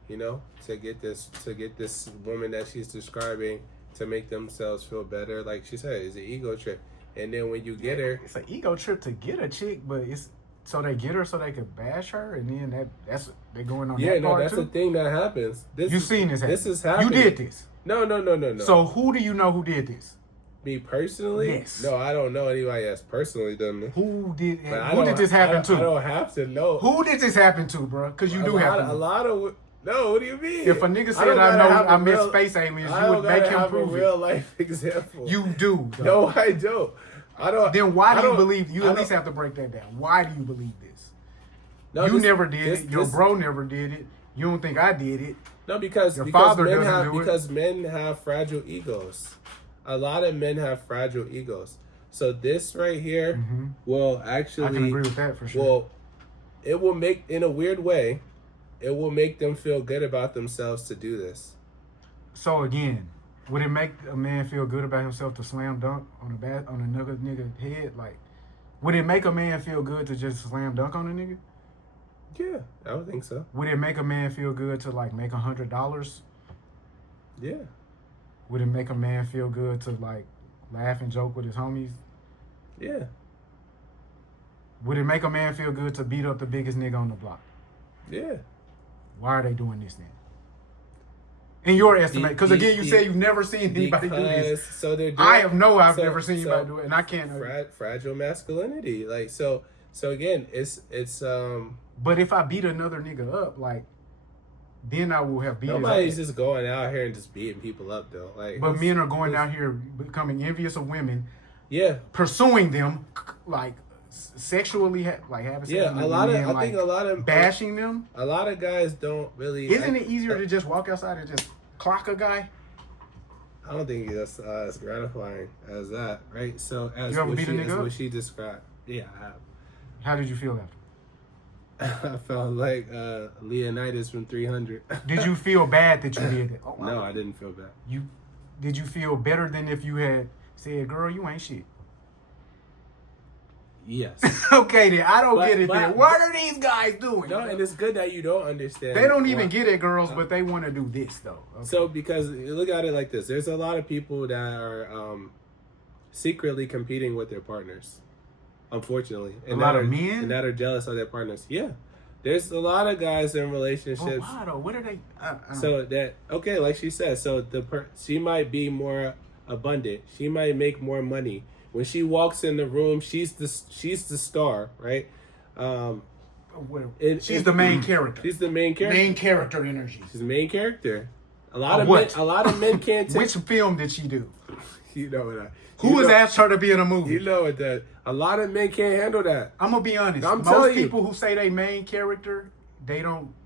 you know, to get this woman that she's describing to make themselves feel better. Like she said, it's an ego trip. And then when you get her, it's an ego trip to get a chick, but it's so they get her so they could bash her, and then that's they're going on. Yeah, that's the thing that happens. You've seen this happen. This is happening. You did this. No. So who do you know who did this? Me personally? Yes. No, I don't know anybody that's personally done this. Who did this happen to? I don't have to know. Who did this happen to, bro? Because you do have to know. A lot of. No, what do you mean? If a nigga said I miss space aliens, you would make him prove it. Real life example. You do. Though. No, I don't. I don't. Then why do you believe? You at least have to break that down. Why do you believe this? No, you never did it. Your bro never did it. You don't think I did it. No, because men have fragile egos. A lot of men have fragile egos. So this right here will actually. I can agree with that for sure. Well, it will make, in a weird way, it will make them feel good about themselves to do this. So again, would it make a man feel good about himself to slam dunk on another nigga head? Like, would it make a man feel good to just slam dunk on a nigga? Yeah, I would think so. Would it make a man feel good to like make $100? Yeah. Would it make a man feel good to like laugh and joke with his homies? Yeah. Would it make a man feel good to beat up the biggest nigga on the block? Yeah. Why are they doing this then? In your estimate, because again, you say you've never seen anybody do this. So they're doing, I've never seen anybody do it, and I can't. Fragile masculinity, like so again, it's. But if I beat another nigga up, like, then I will have beat. Nobody's just going out here and just beating people up though. Like, but men are going out here becoming envious of women. Yeah. Pursuing them, like sexually, like having sex with them. I think a lot of bashing them. A lot of guys don't really. Isn't it easier to just walk outside and just clock a guy? I don't think that's as gratifying as that, right? So as you ever beat a nigga up? What she described, yeah, I have. How did you feel after? I felt like Leonidas from 300. Did you feel bad that you did it? Oh, wow. No, I didn't feel bad. Did you feel better than if you had said, "Girl, you ain't shit"? Yes. Okay, then I don't get it. Then what are these guys doing? No, and it's good that you don't understand. They don't even get it, girls, but they want to do this though. Okay. So because look at it like this: there's a lot of people that are secretly competing with their partners. unfortunately. A lot of men? And that are jealous of their partners. Yeah. There's a lot of guys in relationships. Why though? What are they? So that, okay, like she said, so she might be more abundant. She might make more money. When she walks in the room, she's the star, right? She's the main character. She's the main character. Main character energy. She's the main character. A lot of men can't take. Which film did she do? You know what? Who has asked her to be in a movie? You know what that. A lot of men can't handle that. I'm gonna be honest. Most people who say they main character, they're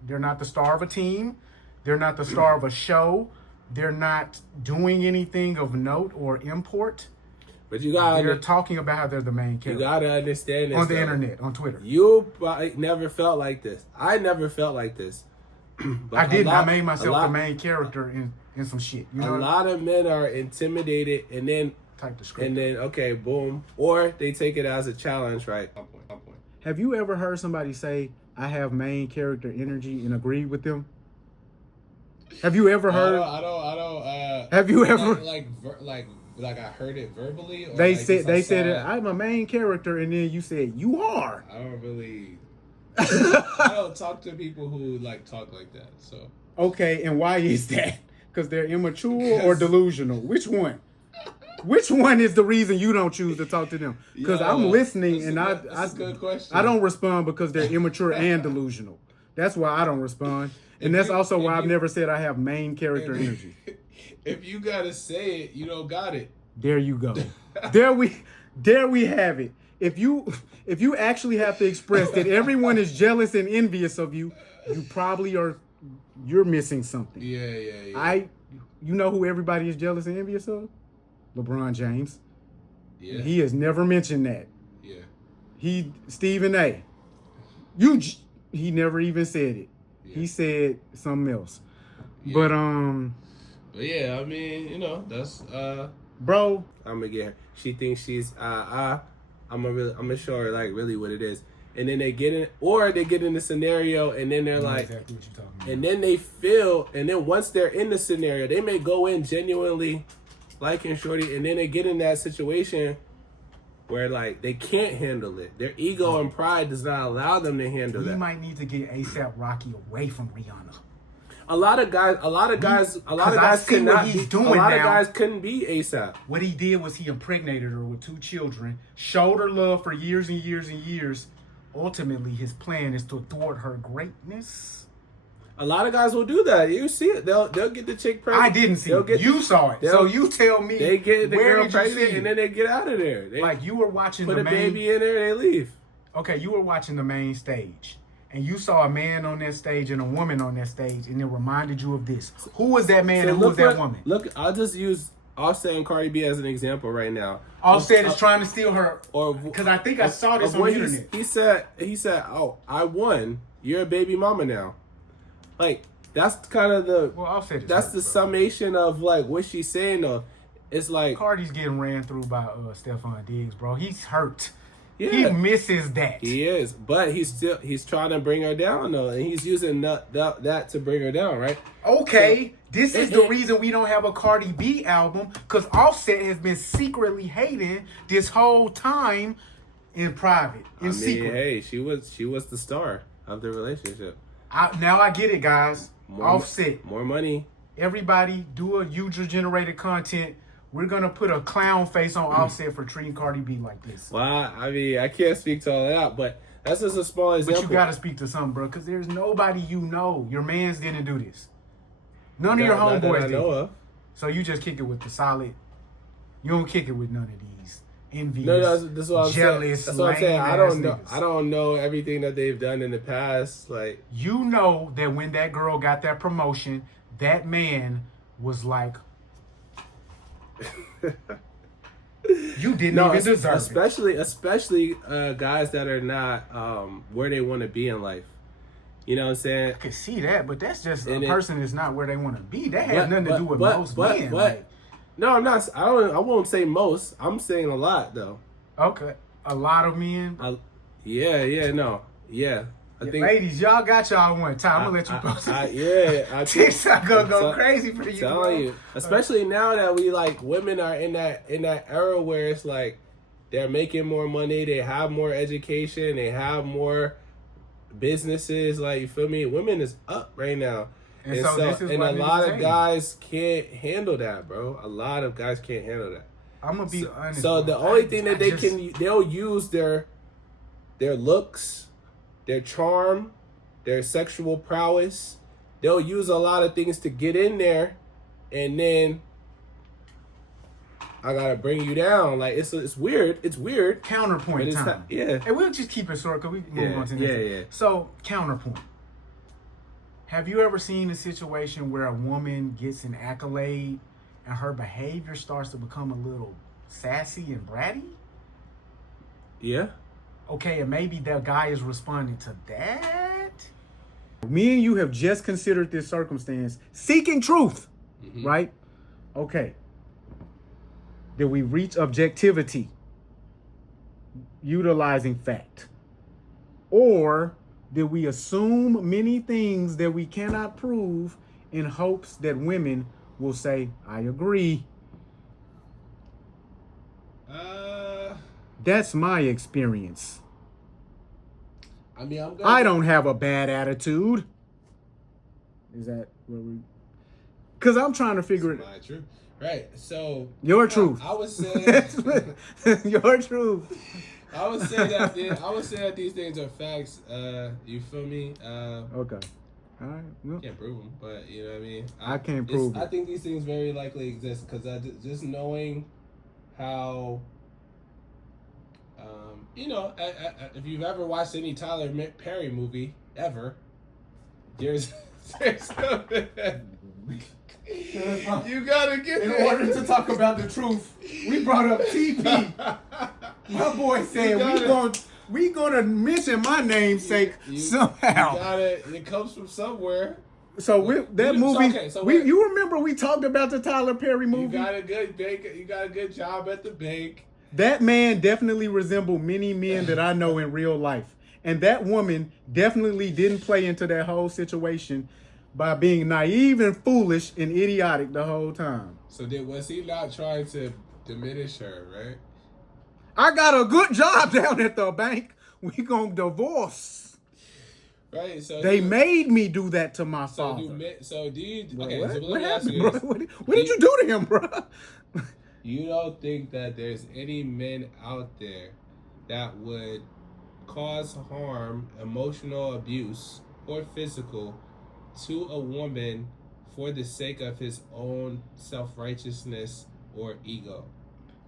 not the star of a team. They're not the star of a show. They're not doing anything of note or import. But they're talking about how they're the main character. You gotta understand this on the internet, on Twitter. You never felt like this. I never felt like this. But I didn't. I made myself the main character in some shit. You know? A lot of men are intimidated and then type the script. And then okay, boom. Or they take it as a challenge, right? Have you ever heard somebody say, I have main character energy and agree with them? Have you ever heard? I don't. Have you ever like I heard it verbally? Or they said I'm a main character, and then you said you are. I don't really. I don't talk to people who talk like that. So okay, and why is that? Because they're immature or delusional? Which one? Which one is the reason you don't choose to talk to them? Because I'm listening, and that's a good question. I don't respond because they're immature and delusional. That's why I don't respond, and that's also why I've never said I have main character energy. If you gotta say it, you don't got it. There you go. there we have it. If you actually have to express that everyone is jealous and envious of you, you probably you're missing something. Yeah. You know who everybody is jealous and envious of? LeBron James. Yeah. He has never mentioned that. Yeah. Stephen A. He never even said it. Yeah. He said something else. Yeah. But yeah, I mean, that's bro. I'm gonna get her. She thinks she's I'm gonna show her really what it is. And then they get in the scenario, and then they're like, exactly what you're talking about. And then they feel, and then once they're in the scenario, they may go in genuinely liking shorty, and then they get in that situation where they can't handle it. Their ego and pride does not allow them to handle that. We might need to get ASAP Rocky away from Rihanna. A lot of guys couldn't be ASAP. What he did was he impregnated her with 2 children, showed her love for years and years and years. Ultimately, his plan is to thwart her greatness. A lot of guys will do that. You see it. They'll get the chick pregnant. I didn't see it. You saw it. So you tell me. They get the girl pregnant and then they get out of there. You were watching put a baby in there and they leave. Okay, you were watching the main stage. And you saw a man on that stage and a woman on that stage, and it reminded you of this. Who was that man and who was that woman? Look, I'll just use Offset and Cardi B as an example right now. Offset is trying to steal her, because I think I saw this on the internet. He said, "Oh, I won. You're a baby mama now." That's kind of the summation of what she's saying though. It's Cardi's getting ran through by Stephon Diggs, bro. He's hurt. Yeah. He misses that. He is, but he's trying to bring her down though, and he's using that to bring her down, right? Okay, this is the reason we don't have a Cardi B album, because Offset has been secretly hating this whole time in private, secret. Hey, she was the star of the relationship. Now I get it, guys. Offset, more money. Everybody do a user-generated content. We're going to put a clown face on Offset for treating Cardi B like this. Well, I mean, I can't speak to all that, but that's just a small example. But you got to speak to something, bro, because there's nobody you know. Your mans didn't do this. None of your homeboys did. So you just kick it with the solid. You don't kick it with none of these envious, that's what I'm jealous, saying. That's what I'm saying. I don't know everything that they've done in the past. You know that when that girl got that promotion, that man was like, you didn't even deserve it. Especially guys that are not where they want to be in life. You know what I'm saying? I can see that, but that's just a person that's not where they want to be. That has nothing to do with most men. No, I'm not. I won't say most. I'm saying a lot though. Okay, a lot of men. Yeah. I think, ladies, y'all got y'all one time. I'm gonna let you post it. I TikTok gonna go crazy for you. Telling you, especially now that we women are in that era where it's they're making more money, they have more education, they have more businesses. Like, you feel me? Women is up right now. And so this is what a lot of saying. guys can't handle that, bro. A lot of guys can't handle that. I'm gonna be honest. So bro. the only thing that they'll use their looks, their charm, their sexual prowess. They'll use a lot of things to get in there, and then I gotta bring you down. Like, it's weird. It's weird. Counterpoint time. Not, yeah. And we'll just keep it short because we move on to next. Yeah. So counterpoint. Have you ever seen a situation where a woman gets an accolade and her behavior starts to become a little sassy and bratty? Yeah. Okay, and maybe that guy is responding to that? Me and you have just considered this circumstance, seeking truth, right? Okay. Did we reach objectivity, utilizing fact? Or did we assume many things that we cannot prove in hopes that women will say, I agree? That's my experience. I mean, I don't have a bad attitude. Is that what we... Because I'm trying to figure it out. My truth. Right, so... Your truth. I would say... Your truth. I would say that these things are facts. You feel me? Okay. All right. Well, can't prove them, but you know what I mean. I can't prove it. I think these things very likely exist because just knowing how, you know, if you've ever watched any Tyler Perry movie ever, there's you gotta get in there. order to talk about the truth, we brought up TP. My boy said we gonna mention my namesake somehow. It comes from somewhere. So you remember we talked about the Tyler Perry movie? You got a good bank. You got a good job at the bank. That man definitely resembled many men that I know in real life, and that woman definitely didn't play into that whole situation by being naive and foolish and idiotic the whole time. So was he not trying to diminish her, right? I got a good job down at the bank. We gonna divorce. Right. So they made me do that to my father. What happened, bro? What did you do to him, bro? You don't think that there's any men out there that would cause harm, emotional abuse, or physical to a woman for the sake of his own self-righteousness or ego,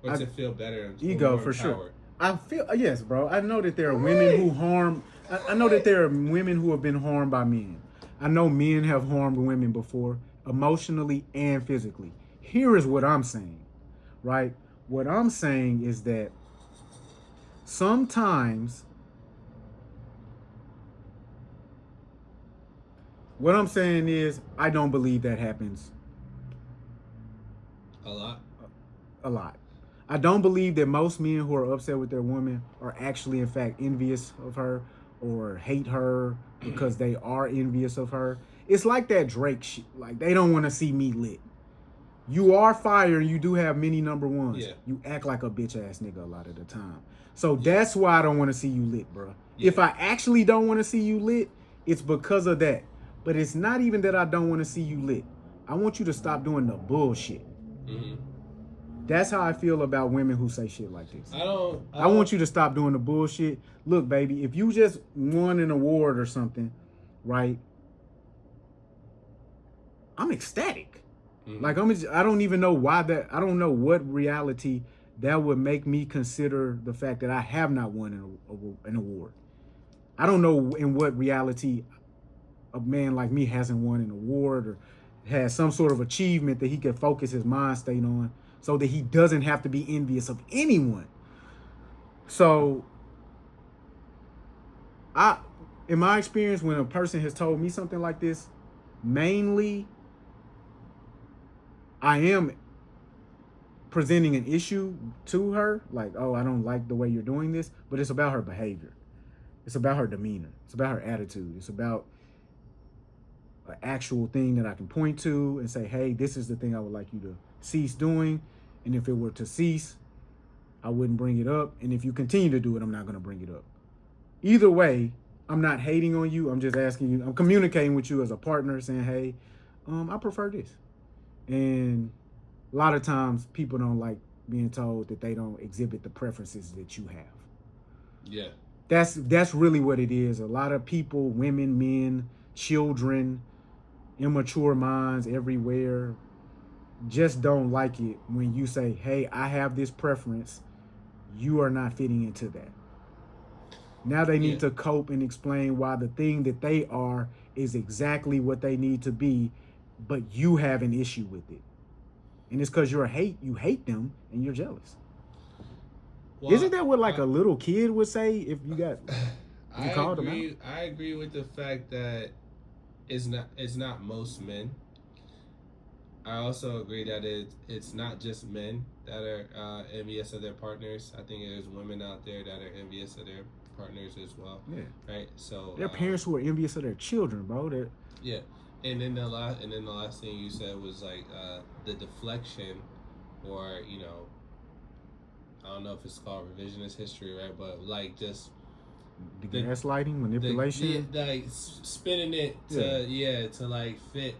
or to feel better? Ego for sure. I feel yes, bro. I know that there are women who harm. I know that there are women who have been harmed by men. I know men have harmed women before, emotionally and physically. Here is what I'm saying, right? What I'm saying is that sometimes what I'm saying is I don't believe that happens a lot. I don't believe that most men who are upset with their woman are actually, in fact, envious of her or hate her because they are envious of her. It's like that Drake shit. Like, they don't want to see me lit. You are fire and you do have many number ones. Yeah. You act like a bitch ass nigga a lot of the time. So that's why I don't want to see you lit, bro. Yeah. If I actually don't want to see you lit, it's because of that. But it's not even that I don't want to see you lit. I want you to stop doing the bullshit. Mm-hmm. That's how I feel about women who say shit like this. I want you to stop doing the bullshit. Look, baby, if you just won an award or something, right? I'm ecstatic. Mm-hmm. Like, I don't even know why that. I don't know what reality that would make me consider the fact that I have not won an award. I don't know in what reality a man like me hasn't won an award or has some sort of achievement that he can focus his mind state on, so that he doesn't have to be envious of anyone. So, in my experience, when a person has told me something like this, mainly I am presenting an issue to her, like, oh, I don't like the way you're doing this, but it's about her behavior. It's about her demeanor. It's about her attitude. It's about an actual thing that I can point to and say, hey, this is the thing I would like you to cease doing. And if it were to cease, I wouldn't bring it up. And if you continue to do it, I'm not going to bring it up. Either way, I'm not hating on you. I'm just asking you. I'm communicating with you as a partner saying, hey, I prefer this. And a lot of times people don't like being told that they don't exhibit the preferences that you have. Yeah. That's really what it is. A lot of people, women, men, children, immature minds everywhere just don't like it when you say, hey, I have this preference. You are not fitting into that. Now they need to cope and explain why the thing that they are is exactly what they need to be, but you have an issue with it. And it's because you hate them and you're jealous. Well, isn't that what like a little kid would say if you got called them out? I agree with the fact that it's not most men. I also agree that it's not just men that are envious of their partners. I think there's women out there that are envious of their partners as well. Yeah. Right. So their parents who are envious of their children, bro. Yeah. And then the last thing you said was like the deflection, or I don't know if it's called revisionist history, right? But like just the gaslighting, manipulation, like spinning it to like fit,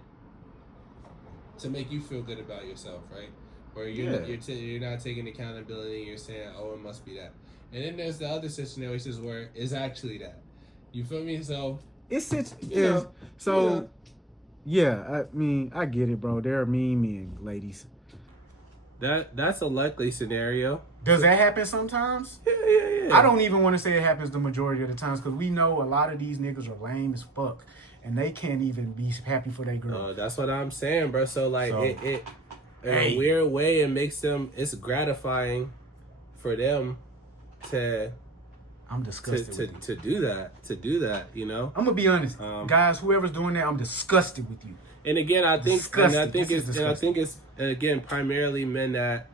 to make you feel good about yourself, right? Where you're not taking accountability. You're saying, oh, it must be that. And then there's the other situations where it's actually that. You feel me? So yeah, I mean, I get it, bro. There are mean men, ladies. That's a likely scenario. Does that happen sometimes? Yeah. I don't even want to say it happens the majority of the times, because we know a lot of these niggas are lame as fuck, and they can't even be happy for their girl. That's what I'm saying, bro. So like it in a weird way, it makes them. It's gratifying for them to. I'm disgusted to do that. I'm gonna be honest, guys. Whoever's doing that, I'm disgusted with you. And again, I think it's again primarily men that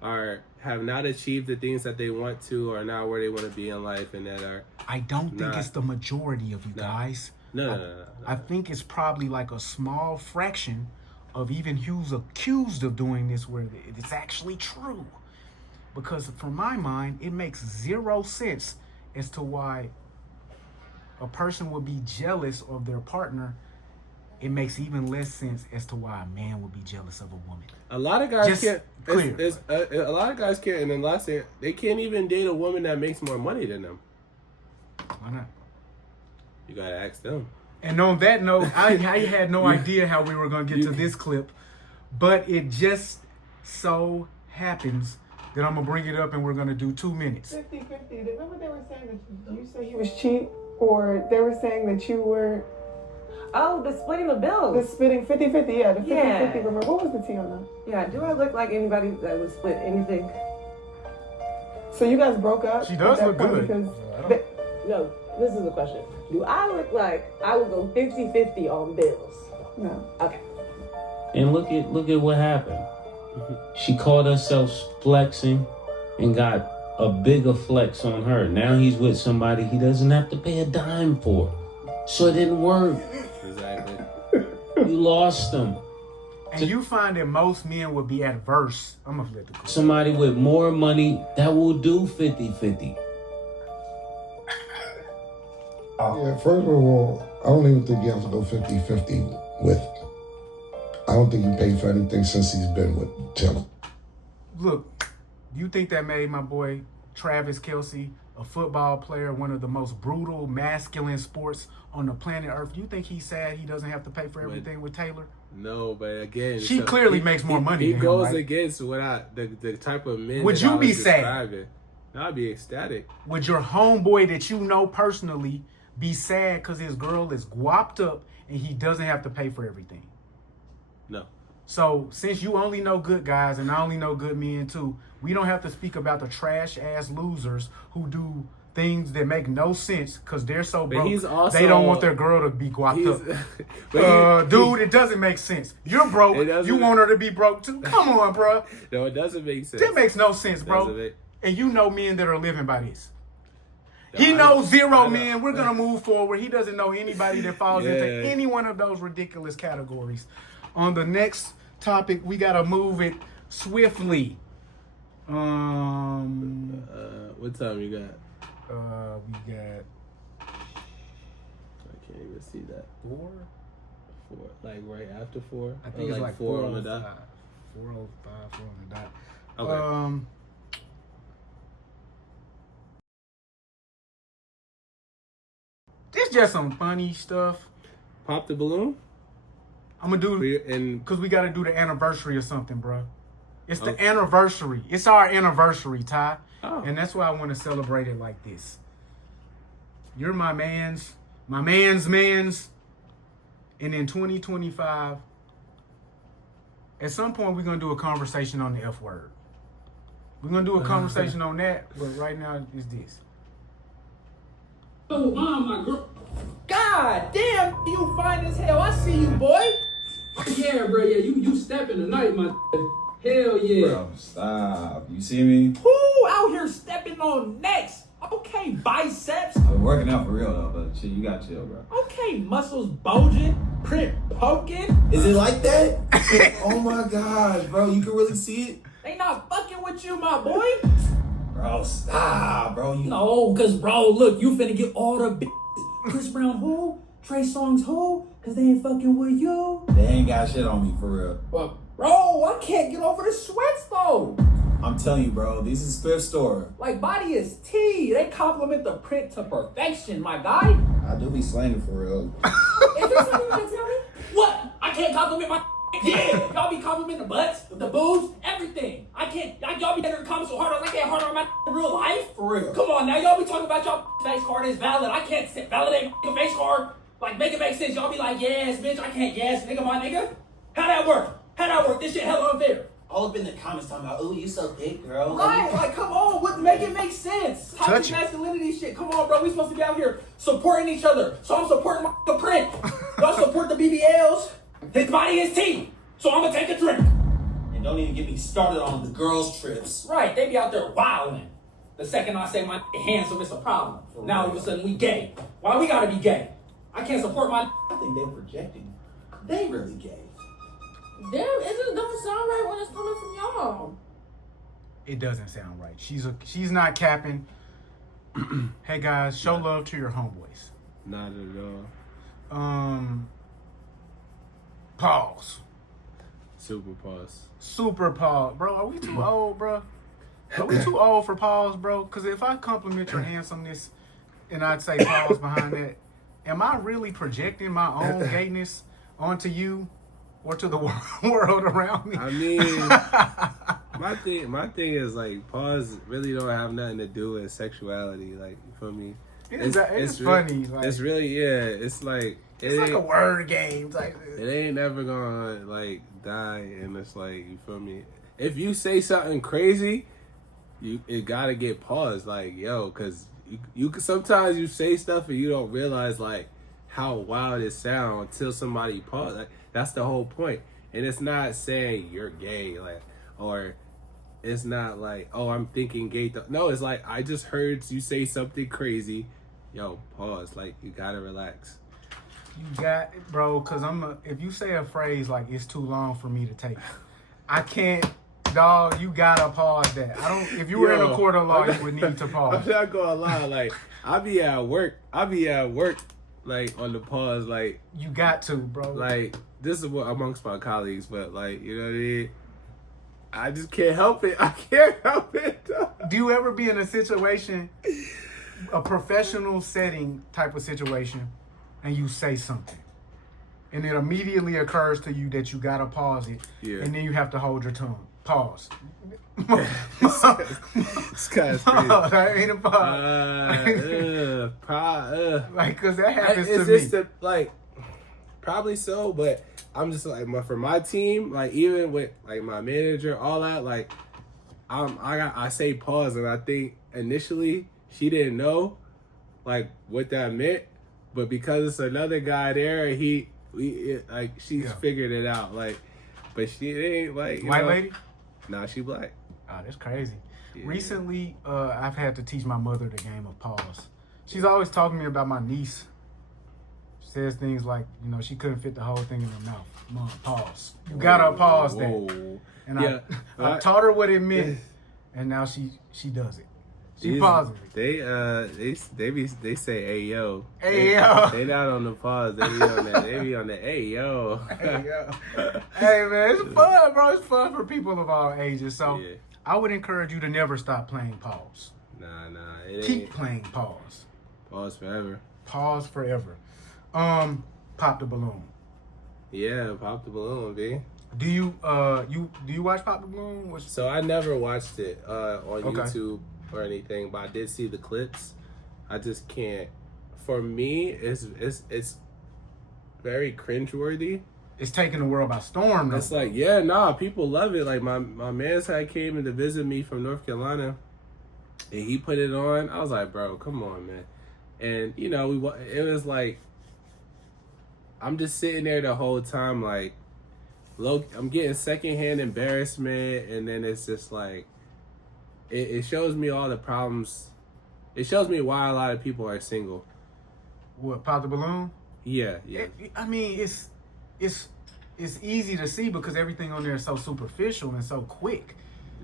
have not achieved the things that they want to, or not where they want to be in life, and that are. I don't think it's the majority of you guys. No. I think it's probably like a small fraction of even who's accused of doing this where it's actually true. Because from my mind, it makes zero sense as to why a person would be jealous of their partner. It makes even less sense as to why a man would be jealous of a woman. A lot of guys can't. A lot of guys can't, and then last thing, they can't even date a woman that makes more money than them. Why not? You gotta ask them. And on that note, I had no idea how we were gonna get to this clip, but it just so happens that I'm gonna bring it up and we're gonna do 2 minutes. 50-50. Remember they were saying that you said he was cheap, or they were saying that you were. Oh, the splitting the bills. The splitting 50-50, yeah. The 50-50. Remember, what was the tea on that? Yeah, do I look like anybody that would split anything? So you guys broke up? She does look good. No, this is the question. Do I look like I would go 50-50 on bills? No. Okay. And look at what happened. She caught herself flexing and got a bigger flex on her. Now he's with somebody he doesn't have to pay a dime for. So it didn't work. Exactly. You lost them. And you find that most men would be adverse. I'm gonna flip the coin. Somebody with more money that will do 50-50. Yeah, first of all, I don't even think you have to go 50-50 with. I don't think he paid for anything since he's been with Taylor. Look, you think that made my boy Travis Kelce, a football player, one of the most brutal, masculine sports on the planet Earth? Do you think he's sad he doesn't have to pay for everything with Taylor? No, but again, she clearly makes more money. He than goes him, right? against what the type of men. Would you be sad? No, I'd be ecstatic. Would your homeboy that you know personally be sad because his girl is guapped up and he doesn't have to pay for everything? No. So since you only know good guys and I only know good men too, we don't have to speak about the trash ass losers who do things that make no sense because they're so broke. They don't want their girl to be guapped up. Dude, it doesn't make sense. You're broke. You want her to be broke too? Come on, bro. No, it doesn't make sense. That makes no sense, bro. And you know men that are living by this. He knows zero men. We're going to move forward. He doesn't know anybody that falls into any one of those ridiculous categories. On the next topic, we got to move it swiftly. What time you got? We got. I can't even see that. 4. Like right after 4. I think it's like 4 on the dot. 4:05, 4 on the dot. Okay. This just some funny stuff. Pop the balloon. I'm gonna do because we gotta do the anniversary or something, bro. It's the anniversary. It's our anniversary, Ty. Oh. And that's why I want to celebrate it like this. You're my man's. And in 2025, at some point, we're going to do a conversation on the F word. We're going to do a conversation on that, but right now, it's this. Oh, my girl. God damn, you fine as hell. I see you, boy. Yeah, bro. Yeah, you stepping tonight, my hell yeah. Bro, stop. You see me? Who out here stepping on necks? Okay, biceps. I've been working out for real though, but shit, you got chill, bro. Okay, muscles bulging, print poking. Is it like that? Oh my gosh, bro, you can really see it? They not fucking with you, my boy. Bro, stop, bro. No, cause bro, look, you finna get all the Chris Brown who? Trey Songz who? Cause they ain't fucking with you. They ain't got shit on me for real. But bro, I can't get over the sweats though. I'm telling you, bro, this is a thrift store. Like body is tea. They compliment the print to perfection, my guy. I do be slanging for real. Is there something you can tell me? What? I can't compliment my yeah. Y'all be complimenting the butts, the boobs, everything. I can't. Y'all be getting comments so hard on. I can't hard on my real life. For real. Come on now, y'all be talking about y'all face card is valid. I can't validate my face card. Like make it make sense. Y'all be like, yes, bitch. I can't yes, nigga, my nigga. How that work? This shit hella unfair. All up in the comments talking about, oh, you so thick, girl. Right, like, come on, make it make sense. Toxic masculinity shit. Come on, bro. We supposed to be out here supporting each other. So I'm supporting my print. Y'all support the BBLs. His body is tea. So I'm gonna take a drink. And don't even get me started on the girls' trips. Right, they be out there wilding. The second I say my handsome, it's a problem. Now all of a sudden we gay. Why we gotta be gay? I can't support my I think they're projecting. They really gay. Damn, it just don't sound right when it's coming from y'all. It doesn't sound right. She's not capping. Hey guys, show love to your homeboys. Not at all. Pause. Super pause. Super pause. Bro, are we too old, bro? Are we too old for pause, bro? Because if I compliment your handsomeness and I'd say pause behind that, am I really projecting my own gayness onto you or to the world around me? I mean, my thing is like pause really don't have nothing to do with sexuality. Like, you feel me? It's funny. Like, it's really, yeah. It's like a word game type. It ain't never gonna like die, and it's like, you feel me? If you say something crazy, it gotta get paused. Like, yo, cause you sometimes you say stuff and you don't realize like how wild it sounds until somebody pause. Like, that's the whole point. And it's not saying you're gay, like, or it's not like, oh, I'm thinking gay. No, it's like, I just heard you say something crazy. Yo, pause. Like, you gotta relax. You got it, bro, because if you say a phrase like it's too long for me to take, I can't, dog, you gotta pause that. If you were in a court of law, you would need to pause. I'm not gonna lie, like, I be at work, like, on the pause, like. You got to, bro. Like, this is what amongst my colleagues, but, like, you know what I mean? I just can't help it. I can't help it. Do you ever be in a situation, a professional setting type of situation, and you say something, and it immediately occurs to you that you gotta pause it, and then you have to hold your tongue? Pause. It's kind of crazy. That ain't a pause. Like, cause that happens to me. Just like, probably so, but I'm just like, for my team, like, even with like my manager, all that, like, I say pause, and I think initially she didn't know like what that meant, but because it's another guy there, she's figured it out, like, but she ain't like white lady. Nah, she black. Oh, that's crazy. Yeah. Recently, I've had to teach my mother the game of pause. She's always talking to me about my niece. She says things like, you know, she couldn't fit the whole thing in her mouth. Mom, pause. You gotta pause that. And I taught her what it meant. and now she does it. She pauses it. They say hey yo. Hey yo. They not on the pause. They be on that. They be on the hey yo. Hey yo. Hey man, it's fun, bro. It's fun for people of all ages. So I would encourage you to never stop playing pause. Nah. Keep playing pause. Pause forever. Pause forever. Pop the Balloon. Yeah, Pop the Balloon, B. Do you watch Pop the Balloon? So I never watched it on YouTube or anything, but I did see the clips. I just can't. For me, it's very cringeworthy. It's taking the world by storm, though. It's like, people love it. Like my man's had came in to visit me from North Carolina, and he put it on. I was like, bro, come on, man. And you know, it was like, I'm just sitting there the whole time, like, I'm getting secondhand embarrassment, and then it's just like, it shows me all the problems. It shows me why a lot of people are single. What, Pop the Balloon? Yeah. I mean, it's easy to see because everything on there is so superficial and so quick.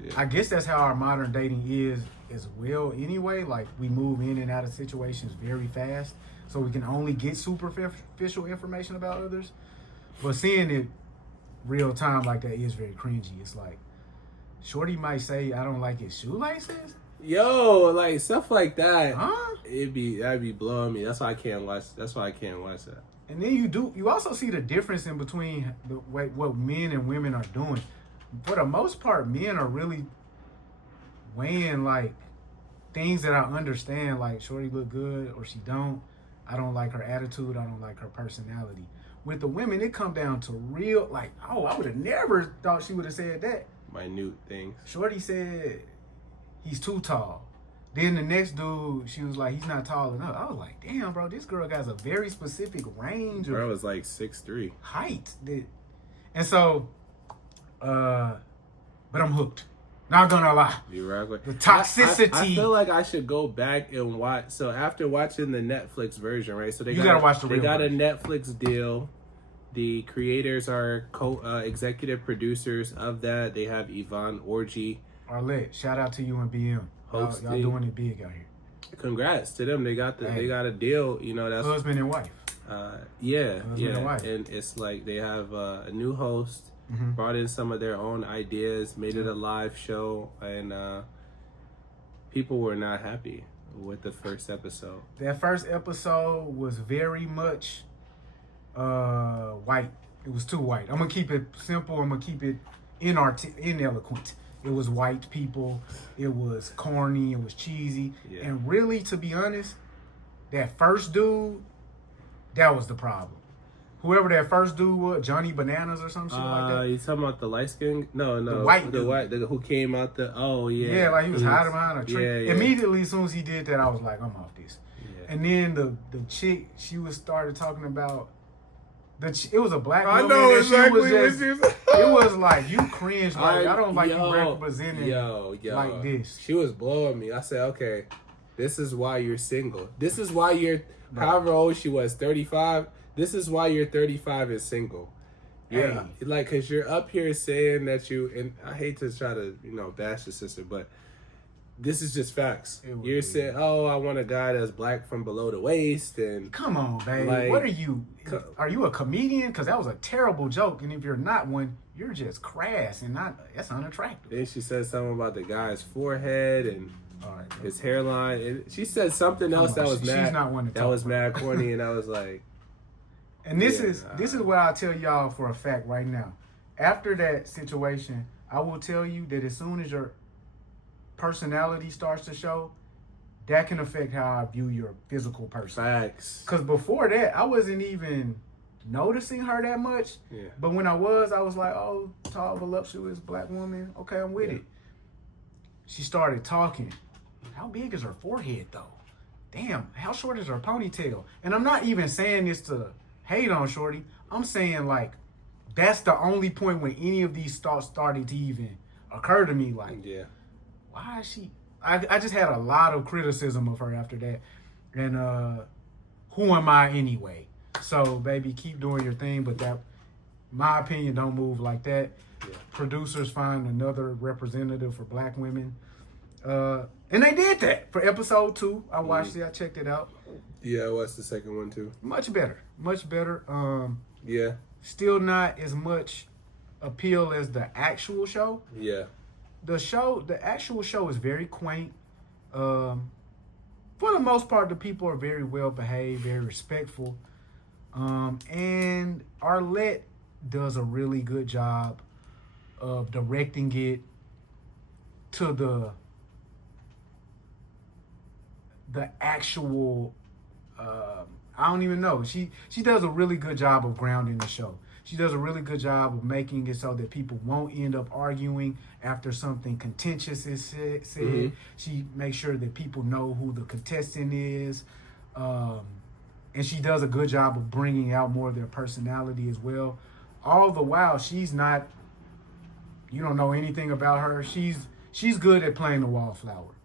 Yeah. I guess that's how our modern dating is as well anyway. Like, we move in and out of situations very fast, so we can only get superficial information about others. But seeing it real time like that is very cringy. It's like, shorty might say, I don't like his shoelaces. Yo, like stuff like that. Huh? That'd be blowing me. That's why I can't watch that. And then you also see the difference in between what men and women are doing. For the most part, men are really weighing like things that I understand, like shorty look good or she don't. I don't like her attitude. I don't like her personality. With the women, it come down to real, like, oh, I would have never thought she would have said that. Minute things. Shorty said he's too tall. Then the next dude, she was like, he's not tall enough. I was like, damn, bro, this girl has a very specific range. Bro was like 6'3". Height. And so, but I'm hooked. Not gonna lie. You right with the toxicity. I feel like I should go back and watch. So after watching the Netflix version, right? So they gotta watch the real version. They got a Netflix deal. The creators are executive producers of that. They have Yvonne Orji. Arlette, shout out to you and BM. Y'all doing it big out here. Congrats to them. They got they got a deal. You know, that's husband and wife. Husband and wife. And it's like they have a new host. Mm-hmm. Brought in some of their own ideas, made it a live show, and people were not happy with the first episode. That first episode was very much white. It was too white. I'm gonna keep it simple. I'm gonna keep it ineloquent. It was white people. It was corny. It was cheesy. Yeah. And really, to be honest, that first dude, that was the problem. Whoever that first dude was, Johnny Bananas or some shit like that. You talking about the light skin? No, the white dude. Who came out the? Oh yeah. Yeah, like he was hiding behind a tree. Yeah. Immediately, as soon as he did that, I was like, I'm off this. Yeah. And then the chick, she started talking about it was a black woman. I know exactly what she was. It was like, you cringe. Like, I don't like you representing like this. She was blowing me. I said, okay, this is why you're single. This is why you're however old she was, 35. This is why you're 35 and single. Yeah, like, because you're up here saying that and I hate to try to, bash the sister, but this is just facts. You're saying, oh, I want a guy that's black from below the waist. And come on, babe. Like, what are you? Are you a comedian? Because that was a terrible joke. And if you're not one, you're just crass and that's unattractive. Then she said something about the guy's forehead and his hairline. And she said something else that was mad. She's not one to that was mad corny. And I was like... And this is what I'll tell y'all for a fact right now. After that situation, I will tell you that as soon as your personality starts to show, that can affect how I view your physical person. Facts. Because before that, I wasn't even noticing her that much. Yeah. But when I was like, oh, tall, voluptuous black woman. Okay, I'm with it. She started talking. How big is her forehead, though? Damn, how short is her ponytail? And I'm not even saying this to hate on shorty. I'm saying, like, that's the only point when any of these thoughts started to even occur to me. Like, why is she... I just had a lot of criticism of her after that. And who am I anyway? So, baby, keep doing your thing. But that, my opinion, don't move like that. Yeah. Producers find another representative for black women. And they did that for episode 2. I watched it. I checked it out. Yeah, I watched the second one too. Much better. Much better. Yeah. Still not as much appeal as the actual show. Yeah. The actual show is very quaint. For the most part, the people are very well behaved, very respectful. And Arlette does a really good job of directing it to the actual I don't even know. She does a really good job of grounding the show. She does a really good job of making it so that people won't end up arguing after something contentious is said. Mm-hmm. She makes sure that people know who the contestant is. And she does a good job of bringing out more of their personality as well. All the while, she's not, you don't know anything about her. She's good at playing the wallflower.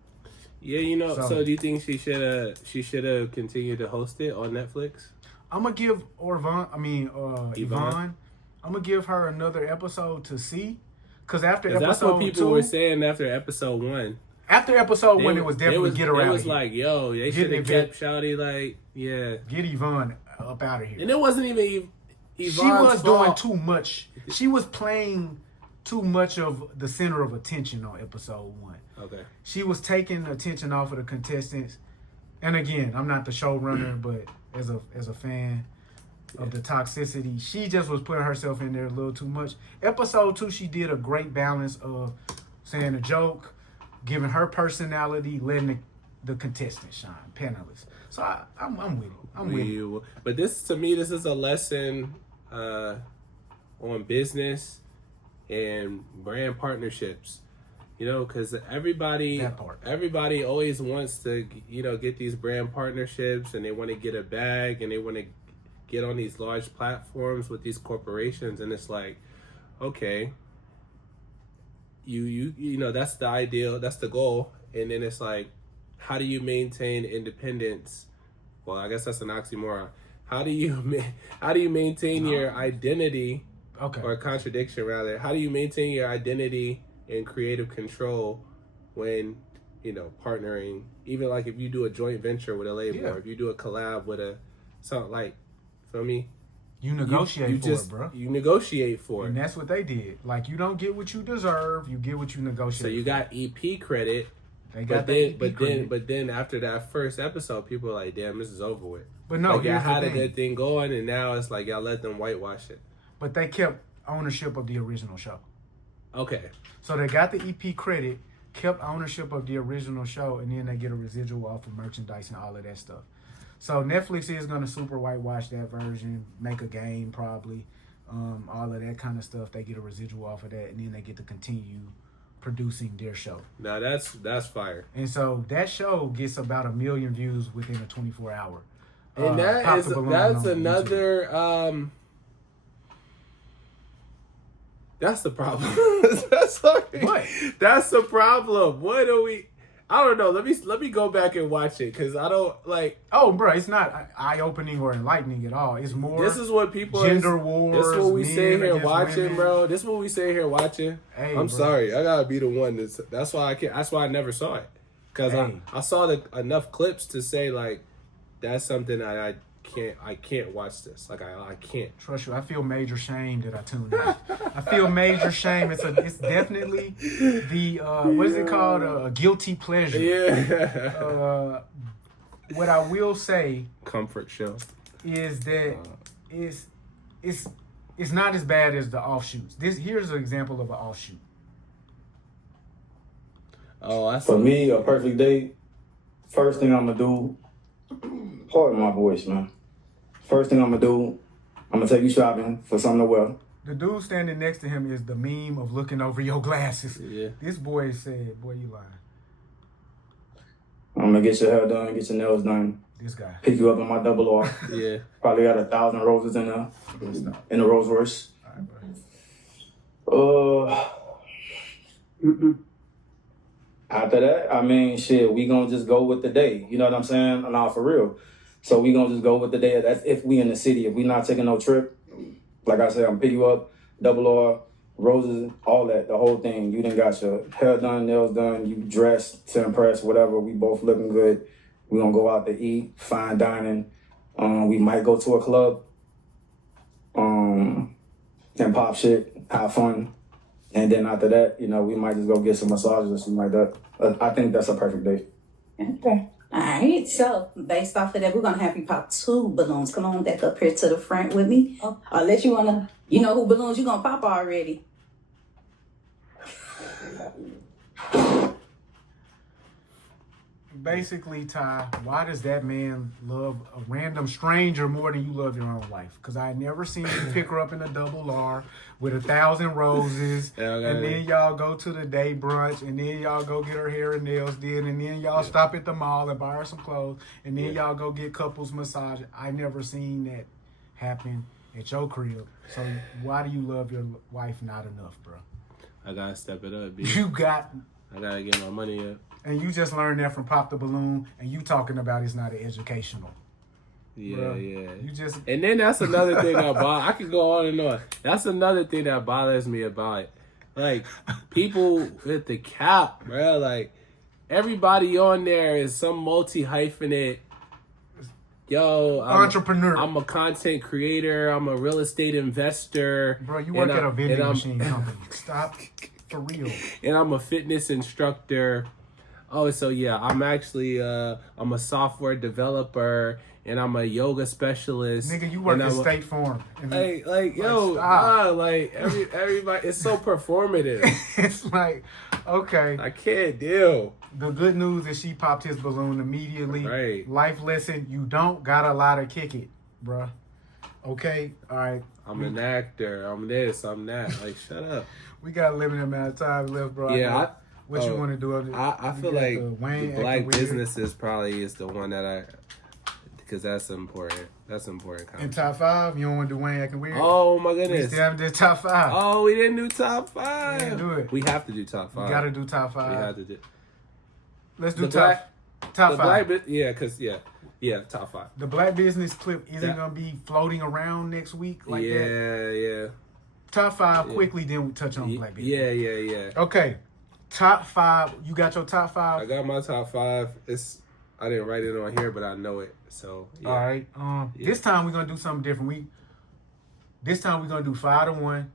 Yeah, you know. So do you think she should have continued to host it on Netflix? I'm gonna give Yvonne. I'm gonna give her another episode to see, because after episode that's what people 2, were saying after episode 1. After episode 1, it was definitely get around. It was here. like, yo, they should have kept Shawty like, yeah, get Yvonne up out of here. And it wasn't even Yvonne's she was fault. doing too much. She was playing too much of the center of attention on episode 1. Okay. She was taking attention off of the contestants. And again, I'm not the showrunner, but as a fan of the toxicity, she just was putting herself in there a little too much. Episode 2, she did a great balance of saying a joke, giving her personality, letting the contestants shine, panelists. So I'm with it. I'm with it. But this, to me, this is a lesson on business and brand partnerships. You know, because everybody always wants to, get these brand partnerships, and they want to get a bag, and they want to get on these large platforms with these corporations, and it's like, okay, you know, that's the ideal, that's the goal, and then it's like, how do you maintain independence? Well, I guess that's an oxymoron. How do you maintain your identity? Okay. Or a contradiction rather. How do you maintain your identity and creative control when, partnering, even like if you do a joint venture with a label, or if you do a collab with something like, feel me? You negotiate for it, bro. You negotiate for it. And that's what they did. Like, you don't get what you deserve, you get what you negotiate. So you got EP credit. They got EP credit. But then after that first episode, people are like, damn, this is over with. But no, y'all had a good thing going, and now it's like y'all let them whitewash it. But they kept ownership of the original show. Okay. So they got the EP credit, kept ownership of the original show, and then they get a residual off of merchandise and all of that stuff. So Netflix is going to super whitewash that version, make a game probably, all of that kind of stuff. They get a residual off of that, and then they get to continue producing their show. Now that's fire. And so that show gets about 1 million views within a 24-hour. And that's another. That's the problem. What? That's the problem. What do we? I don't know. Let me go back and watch it, because I don't like. Oh, bro, it's not eye-opening or enlightening at all. It's more. This is what people gender wars. This is what we say here watching, women. bro. This is what we say here watching. Hey, I'm bro. sorry. I gotta be the one that's why I can't. That's why I never saw it, because I saw enough clips to say like that's something that I can't watch this. Like I can't. Trust you, I feel major shame that I tuned out. I feel major shame. It's definitely the what is it called? A guilty pleasure. Yeah. What I will say, comfort show, is that it's not as bad as the offshoots. Here's an example of an offshoot. Oh, for me, a perfect date. First thing I'm gonna do. Pardon my voice, man. First thing I'm gonna do, I'm gonna take you shopping for something to wear. The dude standing next to him is the meme of looking over your glasses. Yeah. This boy said, "Boy, you lying." I'm gonna get your hair done, get your nails done. This guy. Pick you up in my double R. Yeah. Probably got 1,000 roses in there. In the Rolls Royce. All right, bro. After that, I mean, shit, we gonna just go with the day. You know what I'm saying? Nah, for real. So we gonna just go with the day. That's if we in the city. If we not taking no trip, like I said, I'm pick you up, double R, roses, all that, the whole thing. You done got your hair done, nails done, you dressed to impress, whatever. We both looking good. We gonna go out to eat, fine dining. We might go to a club and pop shit, have fun. And then after that, you know, we might just go get some massages or something like that. I think that's a perfect day. Okay. All right. So based off of that, we're going to have you pop 2 balloons. Come on back up here to the front with me. Unless you want to, you know who balloons you going to pop already. Basically, Ty, why does that man love a random stranger more than you love your own wife? Because I never seen you pick her up in a double R with 1,000 roses, and then y'all go to the day brunch, and then y'all go get her hair and nails did, and then y'all stop at the mall and buy her some clothes, and then y'all go get couples massage. I never seen that happen at your crib. So why do you love your wife not enough, bro? I gotta step it up, B. I gotta get my money up. And you just learned that from Pop the Balloon, and you talking about it's not an educational. Yeah, Bruh, yeah. You just and then that's another thing that I could go on and on. That's another thing that bothers me about it. Like, people with the cap, bro. Like, everybody on there is some multi-hyphenate. Entrepreneur. I'm a content creator. I'm a real estate investor. Bro, you work at a vending machine company. Stop. For real. And I'm a fitness instructor. Oh, so yeah, I'm actually I'm a software developer, and I'm a yoga specialist. Nigga, you work at State Farm. Like everybody, it's so performative. It's like, okay. I can't deal. The good news is she popped his balloon immediately. Right. Life lesson, you don't gotta lie to kick it, bruh. Okay? All right. I'm an actor. I'm this. I'm that. Like, shut up. We got a limited amount of time left, bro. Yeah. What you want to do? I feel like the black businesses probably is the one that because that's important. That's important. In top 5, you don't want to do Wayne acting weird? Oh my goodness. We still haven't did top 5. Oh, we didn't do top 5. We didn't do it. We have to do top 5. We got to do top 5. We have to do. Let's do top 5. Top 5. The black business clip isn't gonna be floating around next week like that. Yeah. Top 5 quickly, then we touch on black business. Yeah. Okay, top 5. You got your top 5? I got my top 5. I didn't write it on here, but I know it. So yeah. All right. This time we're gonna do something different. This time we're gonna do 5 to 1.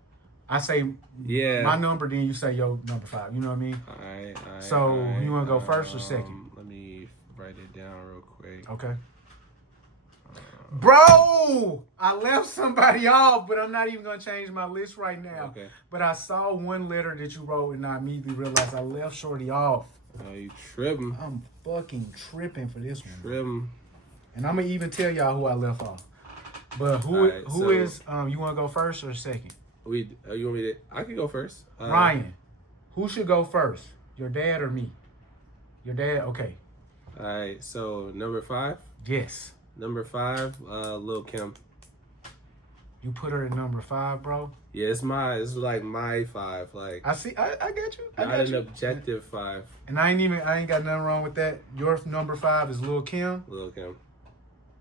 I say my number, then you say your number 5. You know what I mean? All right. So you wanna go first or second? Let me write it down real quick. Okay. Bro, I left somebody off, but I'm not even going to change my list right now. Okay. But I saw one letter that you wrote, and I immediately realized I left Shorty off. Oh, you tripping. I'm fucking tripping for this one. Tripping. And I'm going to even tell y'all who I left off. But who is, you want to go first or second? You want me to, I can go first. Ryan, who should go first? Your dad or me? Your dad? Okay. All right, so number 5? Yes. Number 5, Lil' Kim. You put her at number 5, bro? Yeah, it's like my 5. Like, I see. I get you. Not an objective 5. And I ain't got nothing wrong with that. Your number 5 is Lil' Kim. Lil' Kim.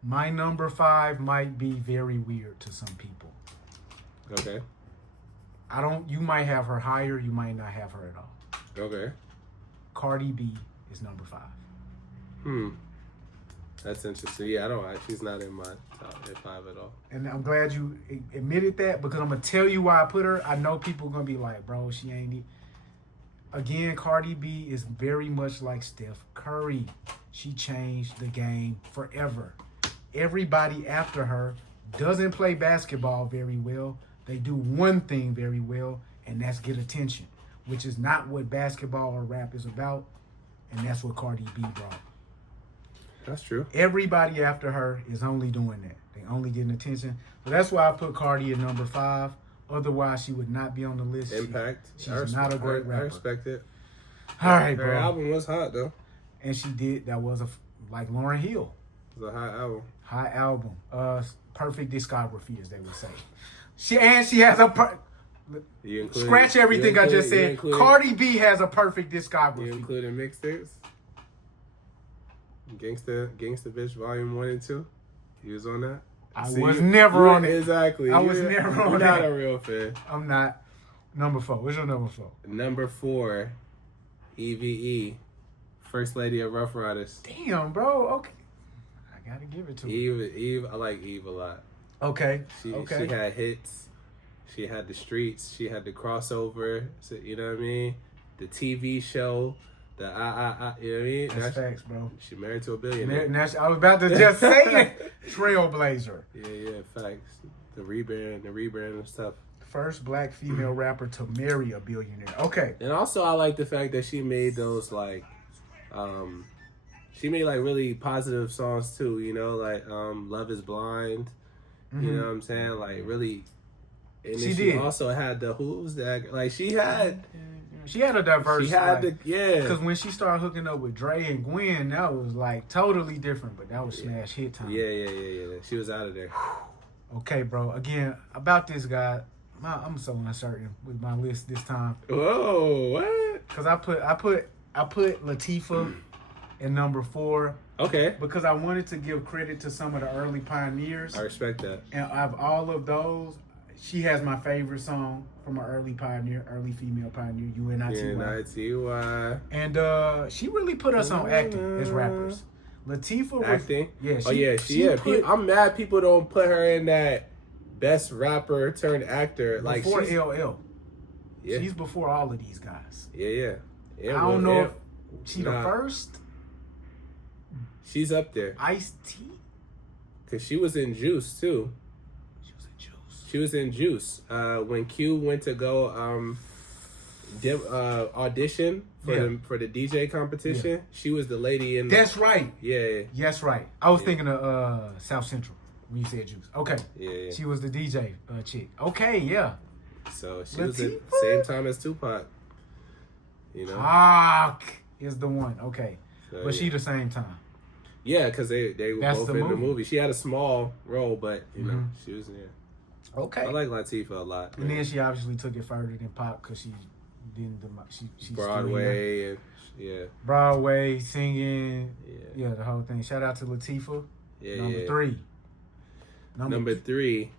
My number 5 might be very weird to some people. Okay. You might have her higher. You might not have her at all. Okay. Cardi B is number 5. That's interesting. Yeah, she's not in my top 5 at all. And I'm glad you admitted that, because I'm going to tell you why I put her. I know people are going to be like, bro, she ain't. Again, Cardi B is very much like Steph Curry. She changed the game forever. Everybody after her doesn't play basketball very well. They do one thing very well, and that's get attention, which is not what basketball or rap is about, and that's what Cardi B brought. That's true. Everybody after her is only doing that. They only getting attention. So that's why I put Cardi at number 5. Otherwise, she would not be on the list. Impact. She's not a great rapper. I respect it. All right, bro. Her album was hot, though. And that was like Lauryn Hill. It was a hot album. Hot album. Perfect discography, as they would say. She has a scratch everything I just said. Cardi B has a perfect discography. You including mixtapes? Gangsta Bitch Volume 1 and 2. He was on that. I was never on it. Exactly. I was never on it. You're not a real fan. I'm not. Number 4. What's your number 4? Number 4, EVE, First Lady of Rough Riders. Damn, bro. Okay. I gotta give it to her. Eve, I like Eve a lot. Okay. She had hits. She had the streets. She had the crossover. So, you know what I mean? The TV show. You know what I mean? That's facts, bro. She married to a billionaire. I was about to just say it. Trailblazer. Yeah, facts. The rebrand and stuff. First black female rapper to marry a billionaire. Okay. And also, I like the fact that she made those like, she made like really positive songs too. You know, like "Love Is Blind." You know what I'm saying? Like really. And then she also had the who's that? Like she had a diverse. She had because when she started hooking up with Dre and Gwen, that was like totally different. But that was smash hit time. Yeah. She was out of there. Okay, bro. Again, about this guy, I'm so uncertain with my list this time. Whoa, what? Because I put Latifah in number 4. Okay. Because I wanted to give credit to some of the early pioneers. I respect that. And of all of those, she has my favorite song from an early female pioneer, UNITY. And she really put us on acting as rappers. Latifah acting? Yeah. I'm mad people don't put her in that best rapper turned actor. Like before LL. Yeah. She's before all of these guys. Yeah. I don't know if she's the first. She's up there. Ice-T? Because she was in Juice, too. She was in Juice. When Q went to go audition for the DJ competition, she was the lady in... That's right. Yeah. That's right. I was thinking of South Central when you said Juice. Okay. Yeah. She was the DJ chick. Okay, yeah. So she was at the same time as Tupac. You know? Pac is the one. Okay. So, but she the same time. Yeah, because they were both in the movie. She had a small role, but, you know, she was in there. Okay. I like Latifah a lot. And then she obviously took it further than Pop because she didn't. She's Broadway and Broadway singing. Yeah, the whole thing. Shout out to Latifah. Number 3. Number 3.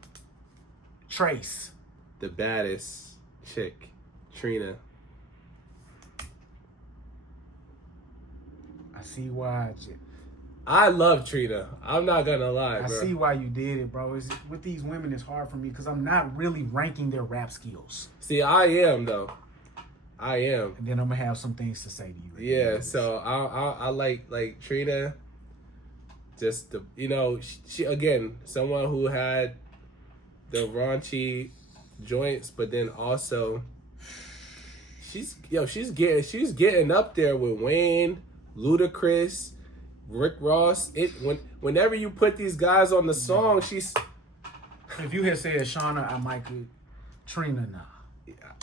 Tracee. The baddest chick, Trina. I see why. I love Trina. I'm not gonna lie, bro. I see why you did it, bro. With these women, it's hard for me because I'm not really ranking their rap skills. See, I am though. I am. And then I'm gonna have some things to say to you. Yeah. So I like Trina. Just she again someone who had the raunchy joints, but then also she's getting up there with Wayne, Ludacris, Rick Ross. Whenever you put these guys on the song, she's. If you had said Shauna, I might could. Trina, nah.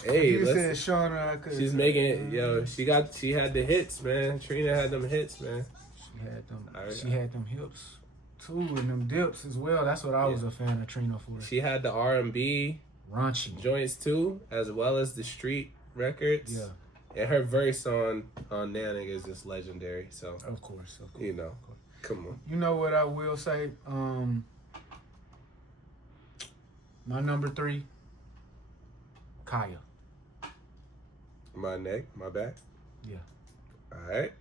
Hey, if you said Shauna, I could. She's making it. She had the hits, man. Trina had them hits, man. She had them hips too, and them dips as well. That's what I was a fan of Trina for. She had the R&B raunchy joints too, as well as the street records. Yeah. And her verse on Nanning is just legendary. So of course. You know, come on. You know what I will say? My number 3, Kaya. My neck, my back. Yeah. All right.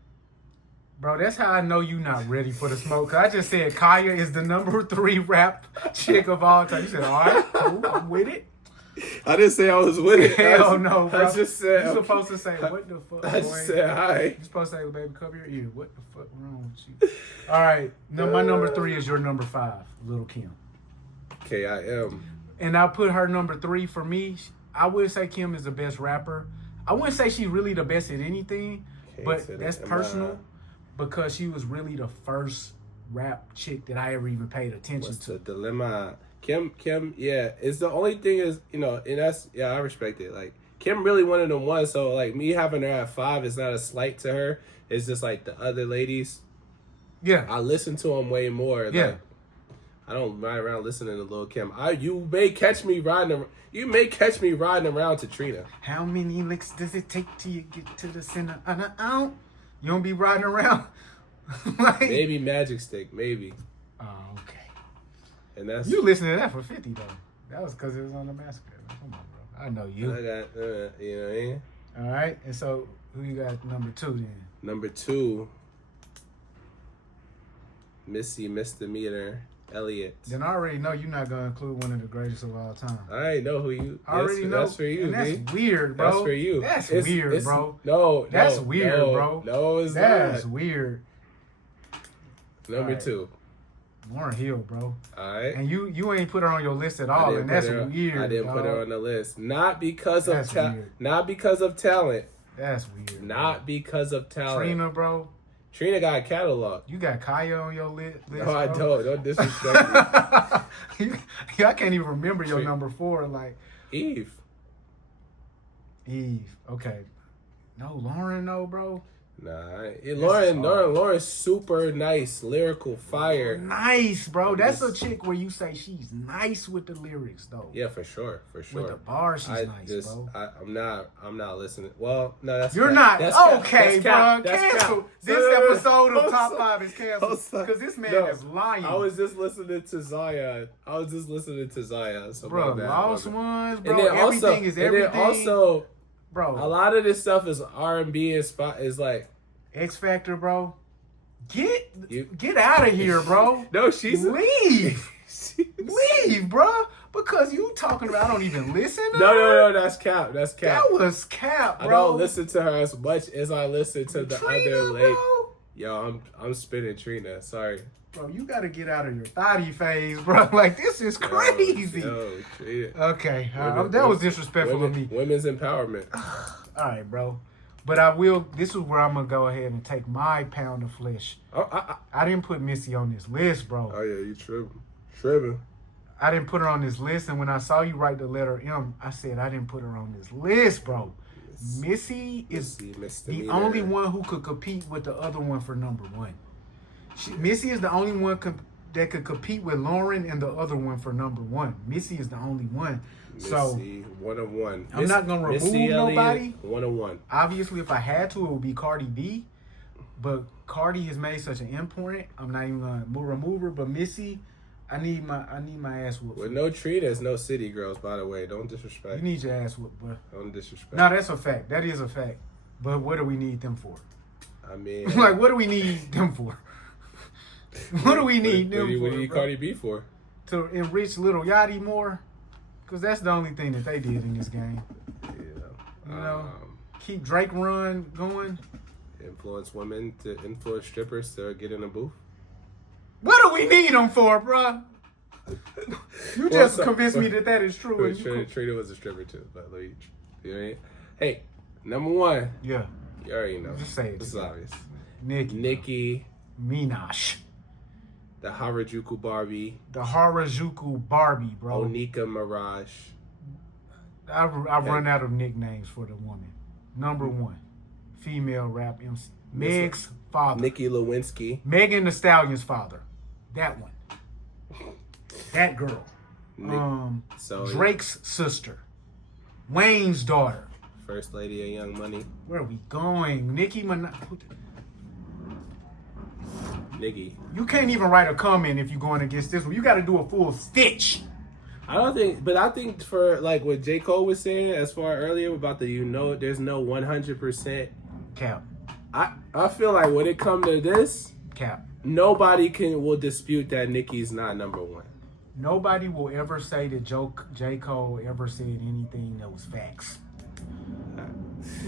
Bro, that's how I know you not ready for the smoke. Cause I just said Kaya is the number 3 rap chick of all time. You said, all right, cool, I'm with it. I didn't say I was with it. Hell no, bro. I just said... You're supposed to say, what the fuck, I just said hi. You're supposed to say, baby, cover your ear. What the fuck wrong with you? All right, my number 3 is your number 5, Lil' Kim. K.I.M. And I put her number 3 for me. I would say Kim is the best rapper. I wouldn't say she's really the best at anything, but that's personal because she was really the first rap chick that I ever even paid attention to. The dilemma? Kim, yeah. It's the only thing is, and that's, I respect it. Like, Kim really one of them ones, so, like, me having her at 5 is not a slight to her. It's just, like, the other ladies. Yeah. I listen to them way more. Yeah. Like, I don't ride around listening to Lil' Kim. You may catch me riding around to Trina. How many licks does it take till you get to the center? You don't be riding around? Like, maybe Magic Stick, maybe. Oh, okay. And that's you listening to that for 50 though. That was because it was on the massacre. Come on, bro. I know you. I got, you know what I mean? All right, and so who you got number 2 then? Number 2, Missy Misdemeanor Elliott. Then I already know you're not gonna include one of the greatest of all time. I already know who you. I already know. That's for you. And that's B. weird, bro. That's for you. That's weird, bro. No, that's weird, bro. No, it's that's not. weird. Number 2, Lauryn Hill, bro. All right. And you ain't put her on your list at all, and that's weird. I didn't put her on the list. Not because That's of weird. not because of talent. That's weird. Not because of talent. Trina, bro. Trina got a catalog. You got Kaya on your list. No, I don't. Don't disrespect me. I can't even remember your number 4. Like Eve. Okay. No, Lauren, no, bro. Nah, Lauren's super nice, lyrical, fire. Nice, bro. That's a chick where you say she's nice with the lyrics, though. Yeah, for sure. With the bar, she's nice, bro. I'm not listening. Well, no, that's You're cap. not. That's okay, cap. bro. That's Cancel. cap. This episode of Top 5 is canceled because this man is lying. I was just listening to Zion. So bro, Lost Ones, bro. And then everything is everything. And then also, bro, a lot of this stuff is R&B and spot is like X Factor, bro. Get out of here, bro. No, she's leave. Leave, bro. Because you talking about I don't even listen to her. No, that's cap. That's cap. That was cap, bro. I don't listen to her as much as I listen to the Trina, other lady. bro. Yo, I'm spinning Trina. Sorry. Bro, you gotta get out of your thotty phase, bro. Like, this is crazy. Yo, Trina. Okay, that was disrespectful of me. Women's empowerment. All right, bro. But I will. This is where I'm gonna go ahead and take my pound of flesh. I didn't put Missy on this list, bro. Oh yeah, you tripping. I didn't put her on this list, and when I saw you write the letter M, I said I didn't put her on this list, bro. Missy is the only one who could compete with the other one for number 1. Missy is the only one that could compete with Lauren and the other one for number 1. Missy is the only one. Missy, so 1 of 1. I'm not gonna remove nobody. 1 of 1. Obviously, if I had to, it would be Cardi B. But Cardi has made such an imprint. I'm not even gonna remove her. But Missy, I need my ass whooped. With no tree, there's no city girls. By the way, don't disrespect. You need your ass whooped, bro. Don't disrespect. No, that's a fact. That is a fact. But what do we need them for? I mean, like, what do we need them for? What do we need them for? What do you need Cardi B for? To enrich Lil Yachty more? Because that's the only thing that they did in this game. Yeah. You know, keep Drake run going. Influence women to influence strippers to get in a booth. What do we need them for, bro? You just convinced me that is true. And Trina was a stripper too, but like, you know what I mean? Hey, number 1. Yeah. You already know. Just say it. This is obvious. Nicki Minaj. The Harajuku Barbie. The Harajuku Barbie, bro. Onika Mirage. I run out of nicknames for the woman. Number 1. Female rap MC. Meg's father. Nicki Lewinsky. Megan Thee Stallion's father. That one. That girl. Drake's sister. Wayne's daughter. First Lady of Young Money. Where are we going? Nicki Minaj. Nicki. You can't even write a comment if you're going against this one. You got to do a full stitch. I think for like what J.Cole was saying as far earlier about there's no 100% cap. I feel like when it comes to this cap, nobody will dispute that Nicki's not number 1. Nobody will ever say that J. Cole ever said anything that was facts.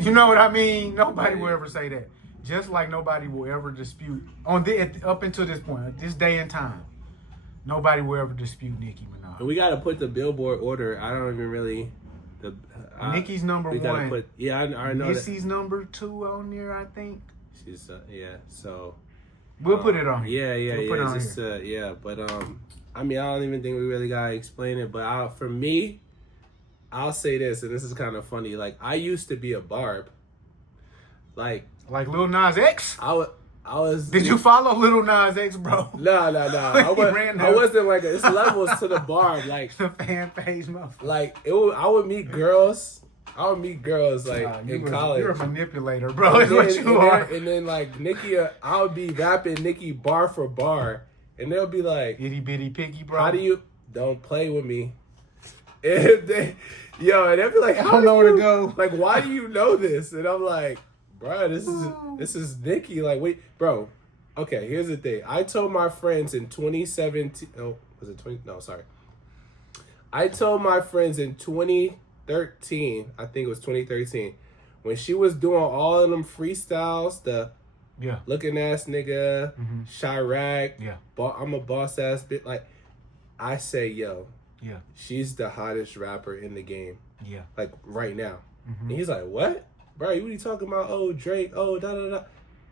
You know what I mean? Nobody will ever say that. Just like nobody will ever dispute up until this point, this day and time, nobody will ever dispute Nicki Minaj. We got to put the Billboard order. I don't even really. Nicki's number 1. I know. Missy's number 2 on there, I think. She's So we'll put it on. But I mean, I don't even think we really gotta explain it. But for me, I'll say this, and this is kind of funny. Like, I used to be a barb. Like Lil Nas X. I was. Did you follow Lil Nas X, bro? No. I wasn't like it's levels to the barb. Like the fan page, motherfucker. Like I would meet girls. Like in college. You're a manipulator, bro. Is what you are. And then like Nicki, I would be rapping Nicki bar for bar, and they'll be like, "Itty bitty piggy, bro." How do you don't play with me? And Yo, and they'd be like, I don't know where to go. Like, why do you know this? And I'm like, bro, this is Nicki. Like, wait, bro. Okay, here's the thing. I told my friends in 2017. Oh, was it 20? No, sorry. I told my friends in 2013. I think it was 2013 when she was doing all of them freestyles. The looking ass nigga, Chirac. Yeah, I'm a boss ass bitch. Like, I say, yo. Yeah. She's the hottest rapper in the game. Yeah. Like, right now. And he's like, what? Bro, what are you talking about? Oh, Drake. Oh, da-da-da.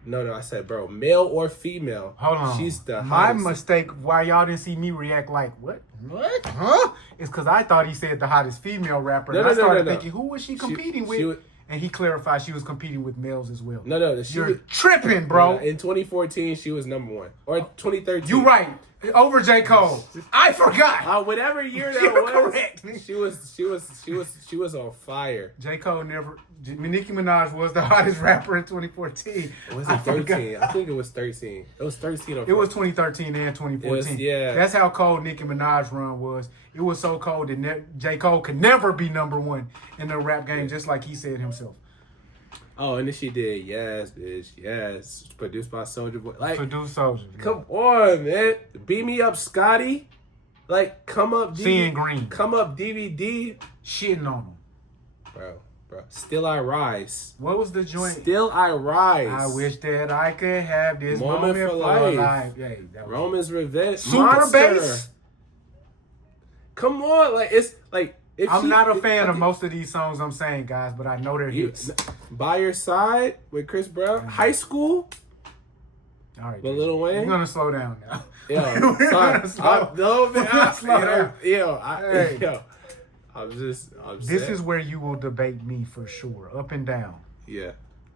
No, I said, bro, male or female. Hold on. She's the My hottest. mistake, why y'all didn't see me react like, what? What? Huh? It's because I thought he said the hottest female rapper. No, and I started no. thinking, who was she competing with? And he clarified she was competing with males as well. No. You're tripping, bro. In 2014, she was number one. Or 2013. You right. Over J.Cole. I forgot. Whatever year that You're was. correct. She was on fire. J.Cole never. Nicki Minaj was the hottest rapper in 2014. Was it 13? I think it was 13. It was 13 or 14. It was 2013 and 2014. Yeah. That's how cold Nicki Minaj run was. It was so cold that J. Cole could never be number one in the rap game, just like he said himself. Oh, and then she did Yes, Bitch, Yes. Produced by Soulja Boy. Like, Produced Soulja. Come on, man. Beat Me Up, Scotty. Like, come up DVD. Seeing Green. Come up DVD. Shitting on him. Bro. Still I Rise. What was the joint? Still I Rise. I wish that I could have this Moment for life. Hey, that was Roman's Revenge. Super Monster. Bass. Come on. Like, it's like... I'm not a fan of most of these songs I'm saying, guys, but I know they're hits. By Your Side with Chris Brown. High School. All right. With Lil Wayne. We're going to slow down now. Yo, I'm just This is where you will debate me for sure, up and down. Yeah.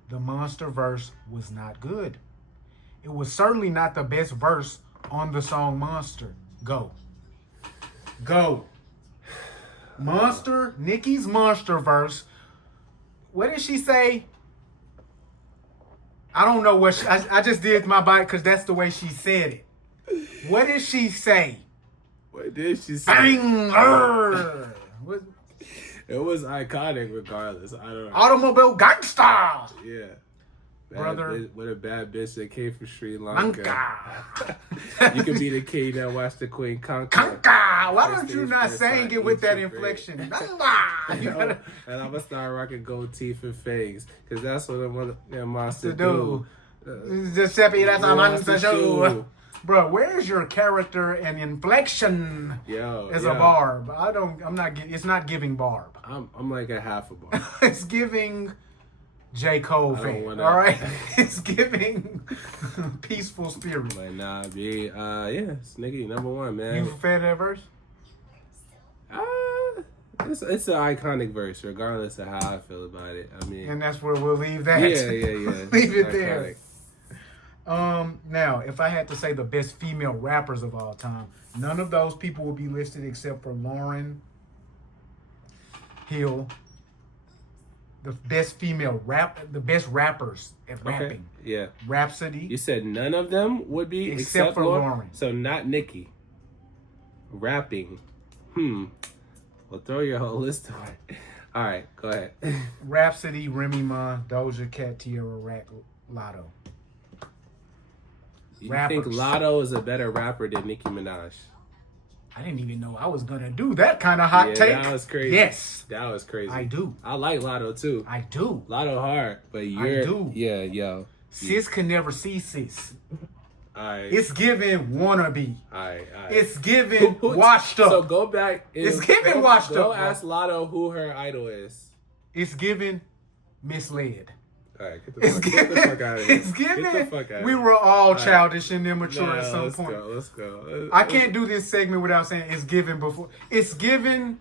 The Monster verse was not good. It was certainly not the best verse on the song Monster. Go. Monster, Nicki's Monster verse. What did she say? I don't know what I just did my bite because that's the way she said it. What did she say? What did she say? Bang! It was iconic regardless. I don't know. Automobile gangsta! Yeah. Brother. What a bad bitch that came from Sri Lanka. You could be the king that watched the queen conquer. Why don't you not saying it with that inflection? And I'm going to start rocking gold teeth and fangs. Because that's what a monster do. Giuseppe, that's a monster do. Bro, where's your character and inflection as a barb? It's not giving barb. I'm like a half a barb. It's giving J.Cole fan. All right? It's giving peaceful spirit. But nah, it's Nicki number one, man. You a fan of that verse? It's an iconic verse, regardless of how I feel about it. I mean, and that's where we'll leave that. Yeah. Leave it there. Now, if I had to say the best female rappers of all time, none of those people will be listed except for Lauryn Hill. The best female the best rappers at rapping. Yeah. Rhapsody. You said none of them would be except for Lauryn. So not Nicki. Rapping. Well, throw your whole list away. All right, go ahead. Rhapsody, Remy Ma, Doja Cat, Tierra, Lotto. You think Lotto is a better rapper than Nicki Minaj? I didn't even know I was going to do that kind of hot take. That was crazy. Yes. That was crazy. I do. I like Lotto too. I do. Lotto hard, but I do. Yeah, yo. Sis can never see sis. Alright. It's giving wannabe. Alright. It's giving washed up. So go back. It's giving washed up. Go ask Lotto who her idol is. It's giving misled. Alright, get the fuck out of here. It's giving. Get the fuck out of here. We were all childish and immature at some point. Let's go. I can't do this segment without saying it's given before. It's given.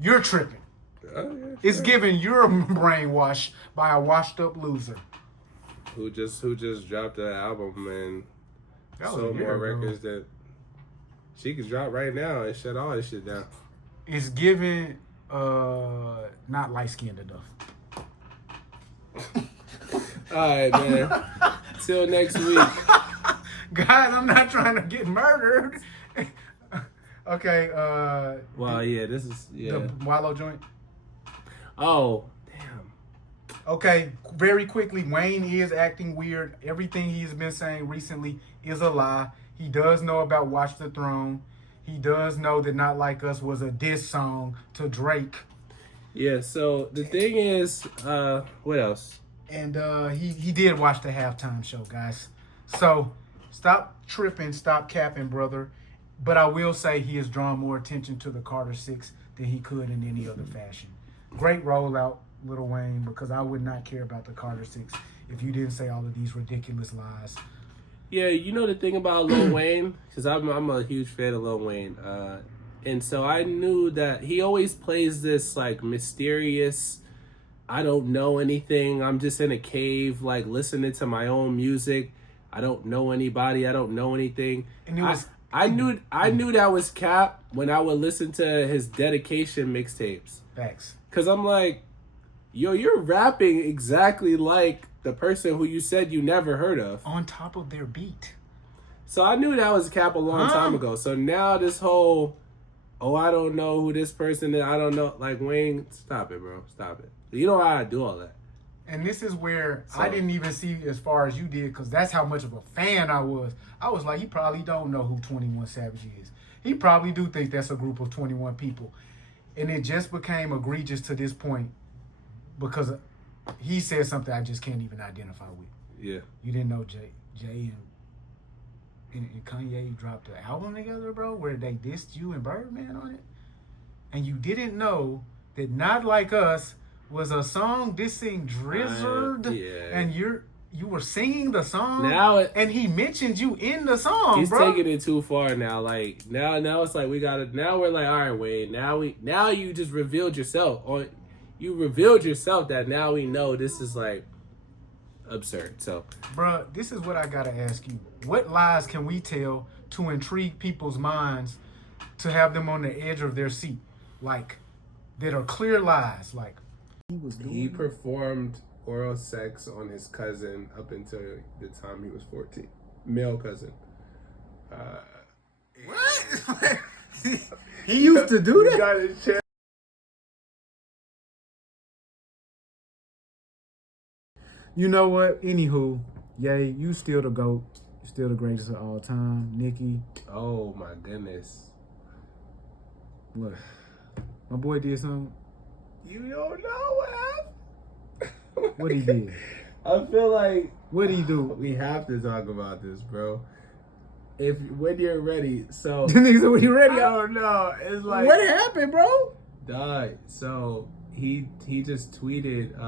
You're tripping. It's given you're brainwashed by a washed up loser. Who just dropped an album and sold more records that she could drop right now and shut all this shit down. It's given not light skinned enough. Alright, man. Till next week. Guys, I'm not trying to get murdered. Okay. Well, yeah, this is the Wallow joint. Oh, damn. Okay, very quickly, Wayne is acting weird. Everything he's been saying recently is a lie. He does know about Watch the Throne. He does know that Not Like Us was a diss song to Drake. Yeah, so the thing is, what else? And he did watch the halftime show, guys. So stop tripping, stop capping, brother. But I will say he has drawn more attention to the Carter 6 than he could in any other fashion. Great rollout, Lil Wayne, because I would not care about the Carter 6 if you didn't say all of these ridiculous lies. Yeah, you know the thing about Lil Wayne, because I'm a huge fan of Lil Wayne, and so I knew that he always plays this like mysterious, I don't know anything, I'm just in a cave like listening to my own music, I don't know anybody, I don't know anything. And it was, I knew that was cap when I would listen to his dedication mixtapes. Facts. Because I'm like, yo, you're rapping exactly like the person who you said you never heard of. On top of their beat. So I knew that was cap a long time ago. So now this whole, I don't know who this person is, I don't know. Like, Wayne, stop it, bro. Stop it. You know how I do all that. And this is where I didn't even see as far as you did, because that's how much of a fan I was. I was like, he probably don't know who 21 Savage is. He probably do think that's a group of 21 people. And it just became egregious to this point because he said something I just can't even identify with. Yeah. You didn't know Jay and Kanye dropped an album together, bro, where they dissed you and Birdman on it? And you didn't know that Not Like Us was a song dissing Drizzard, and you were singing the song, and he mentioned you in the song, he's bro. taking it too far now. Like now it's like now we're like, all right, Wayne, now you just revealed yourself, or you revealed yourself that now we know this is like absurd. So, bro, this is what I gotta ask you: what lies can we tell to intrigue people's minds, to have them on the edge of their seat, like that are clear lies, like. He performed oral sex on his cousin up until the time he was 14. Male cousin. What? He used to do that? Got his chair. You know what? Anywho, yay, you still the GOAT. You're still the greatest of all time. Nikki. Oh my goodness. What? My boy did something? You don't know what happened. What he did? I feel like... What'd he do? We have to talk about this, bro. When you're ready, so... The nigga said, when you ready? I don't know. It's like... What happened, bro? Died. So, he just tweeted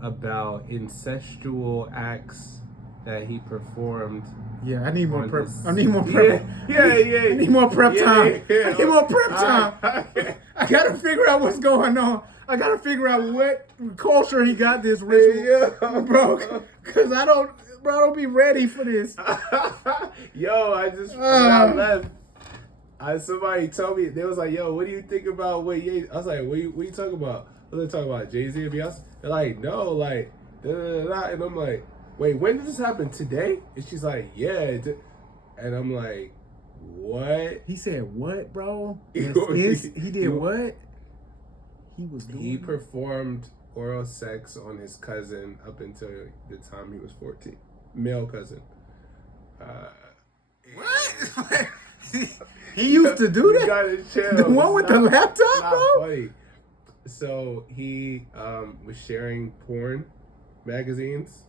about incestual acts that he performed. Yeah, I need more prep. I need more prep. Yeah. I need more prep time. Yeah. I need more prep time. I gotta figure out what's going on. I gotta figure out what culture he got this ritual, bro. Because I don't be ready for this. Yo, when I left, somebody told me, they was like, yo, what do you think about what Ye? I was like, what you talking about? What are they talking about? Jay-Z and Beyonce? They're like, no, like, da-da-da-da. And I'm like, wait, when did this happen? Today? And she's like, yeah. And I'm like, what? He said what, bro? He did what? He performed oral sex on his cousin up until the time he was 14. Male cousin. What? He used to do that? Got his chair. The one with the laptop, bro? Funny. So he was sharing porn magazines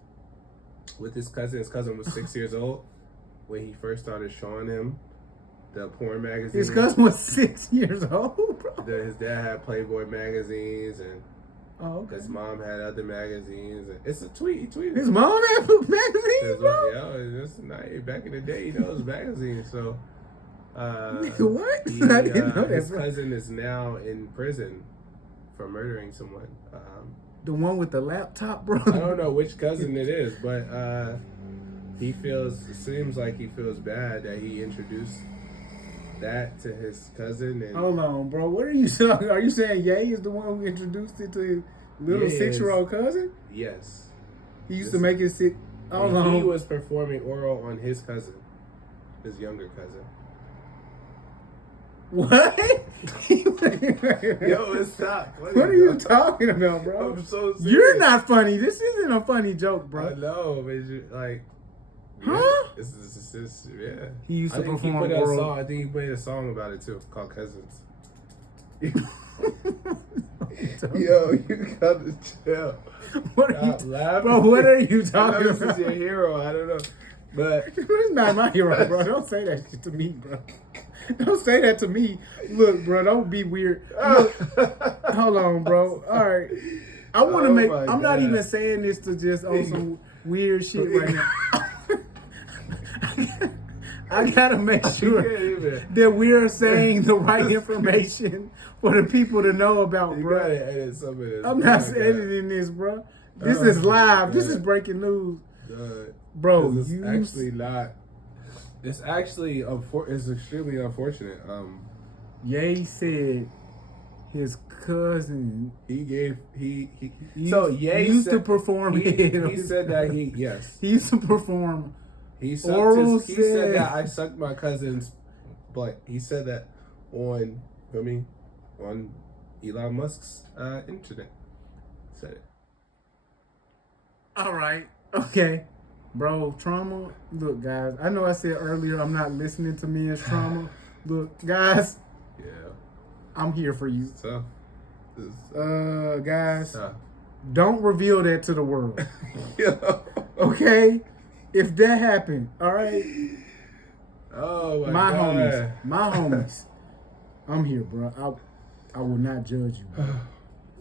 with his cousin. His cousin was 6 years old when he first started showing him the porn magazines. His cousin was 6 years old, bro. His dad had Playboy magazines, and his mom had other magazines. And it's a tweet. He tweeted. His mom had magazines, bro? Yeah, back in the day, those magazines. So, what? I didn't know that, his bro. cousin is now in prison for murdering someone. The one with the laptop, bro? I don't know which cousin it is, but it seems like he feels bad that he introduced that to his cousin. And hold on, bro. What are you saying? Are you saying Ye is the one who introduced it to his little 6-year-old cousin? Yes. He used to make it sit. He was performing oral on his cousin, his younger cousin. What? Yo, it's not funny. What are you talking about, bro? I'm so serious. You're not funny. This isn't a funny joke, bro. I know, but you, like, huh? This yeah. He used to perform he put oral. a song. I think he played a song about it too, called Cousins. Yo, you gotta chill. What are you laughing? Bro, what are you I talking know about? this is your hero. I don't know, but He's not my hero, bro. Don't say that shit to me, bro. Don't say that to me. Look, bro, don't be weird. Look, hold on, bro. All right. I want to make, I'm not even saying this to just on some weird shit right now. I gotta make sure that we're saying the right information for the people to know about, bro. You gotta edit some of this. I'm not editing this, bro. This is live. This is breaking news. Bro, this is actually not. It's actually it's extremely unfortunate. Ye said his cousin. He used to perform. He said that yes. He used to perform. He said that I sucked my cousin's butt. He said that on Elon Musk's internet. Said it. All right. Okay. Bro, trauma. Look, guys. I know I said earlier I'm not listening to men's trauma. Look, guys. Yeah. I'm here for you. So, guys. Don't reveal that to the world. Yeah. Okay? If that happened, all right? Oh my God. homies. I'm here, bro. I will not judge you, bro.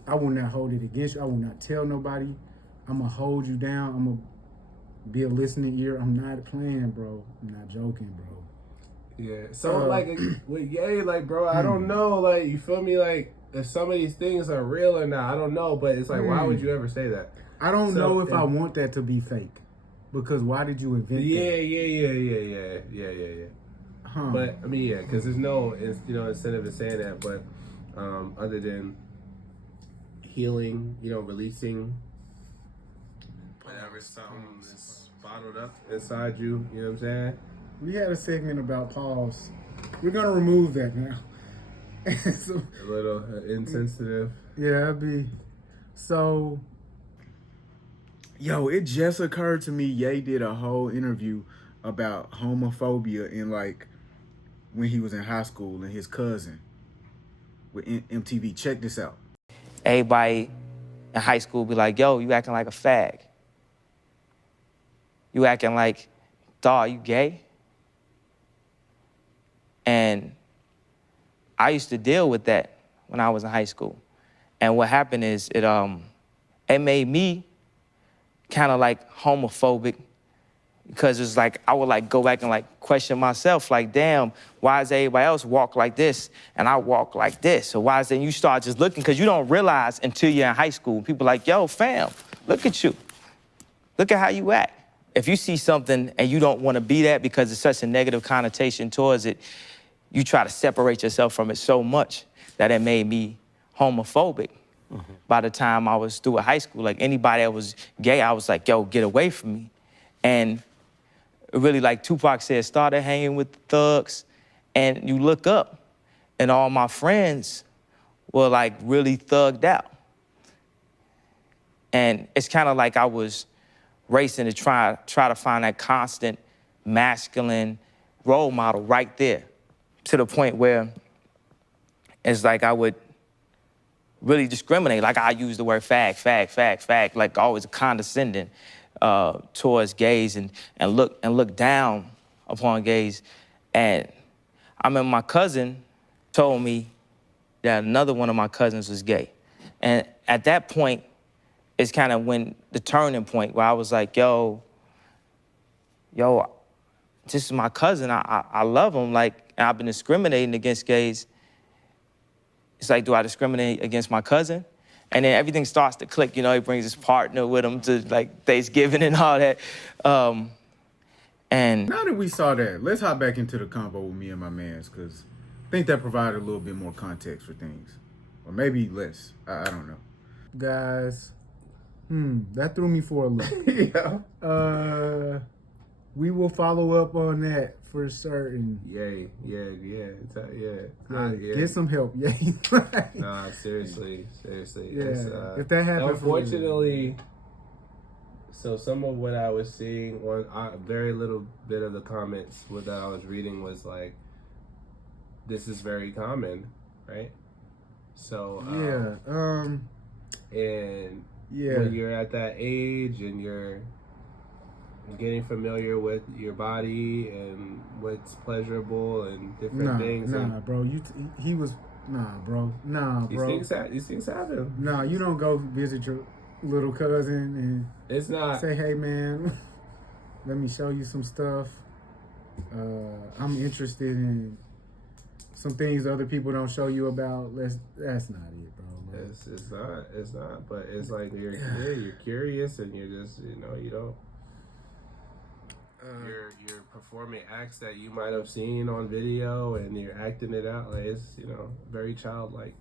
I will not hold it against you. I will not tell nobody. I'm going to hold you down. I'm going to be a listening ear. I'm not playing, bro. I'm not joking, bro. Yeah. So, like, with Ye, like, bro, I don't know. Like, you feel me? Like, if some of these things are real or not, I don't know. But it's like, why would you ever say that? I don't know if I want that to be fake. Because why did you invent that? Yeah. Huh. But, I mean, yeah, because there's no, incentive in saying that. But other than healing, releasing whatever, something that's bottled up inside you, you know what I'm saying? We had a segment about pause. We're going to remove that now. So, a little insensitive. Yeah, that'd be. So, yo, it just occurred to me, Ye did a whole interview about homophobia in, like, when he was in high school and his cousin with MTV. Check this out. Everybody in high school be like, yo, you acting like a fag. You acting like, dawg, you gay? And I used to deal with that when I was in high school. And what happened is it made me kind of like homophobic because it's like I would like go back and like question myself, like, damn, why does everybody else walk like this and I walk like this? So why is then you start just looking, because you don't realize until you're in high school, people like, yo, fam, look at you. Look at how you act. If you see something and you don't want to be that because it's such a negative connotation towards it, you try to separate yourself from it so much that it made me homophobic. Mm-hmm. By the time I was through with high school, like anybody that was gay, I was like, yo, get away from me. And really, like Tupac said, started hanging with the thugs, and you look up and all my friends were like really thugged out. And it's kind of like I was racing to try to find that constant masculine role model right there, to the point where it's like I would really discriminate. Like I use the word fag, like always condescending towards gays and look down upon gays. And I remember my cousin told me that another one of my cousins was gay. And at that point, it's kind of when the turning point where I was like, yo, this is my cousin. I love him. Like, and I've been discriminating against gays. It's like, do I discriminate against my cousin? And then everything starts to click. You know, he brings his partner with him to like Thanksgiving and all that. And now that we saw that, let's hop back into the combo with me and my mans, because I think that provided a little bit more context for things. Or maybe less. I don't know. Guys, that threw me for a loop. Yeah. We will follow up on that for certain. Yeah. Get some help, yay. Nah, seriously. Yeah, if that happens. Unfortunately, so some of what I was seeing on very little bit of the comments that I was reading was like, this is very common, right? So and when you're at that age and you're getting familiar with your body and what's pleasurable and different things. Bro. These things happen. Nah, you don't go visit your little cousin and it's not say, hey man, let me show you some stuff. I'm interested in some things other people don't show you about. That's not it, bro. Like, it's not. But it's like you're curious and you're just you don't. You're performing acts that you might have seen on video and you're acting it out like it's very childlike.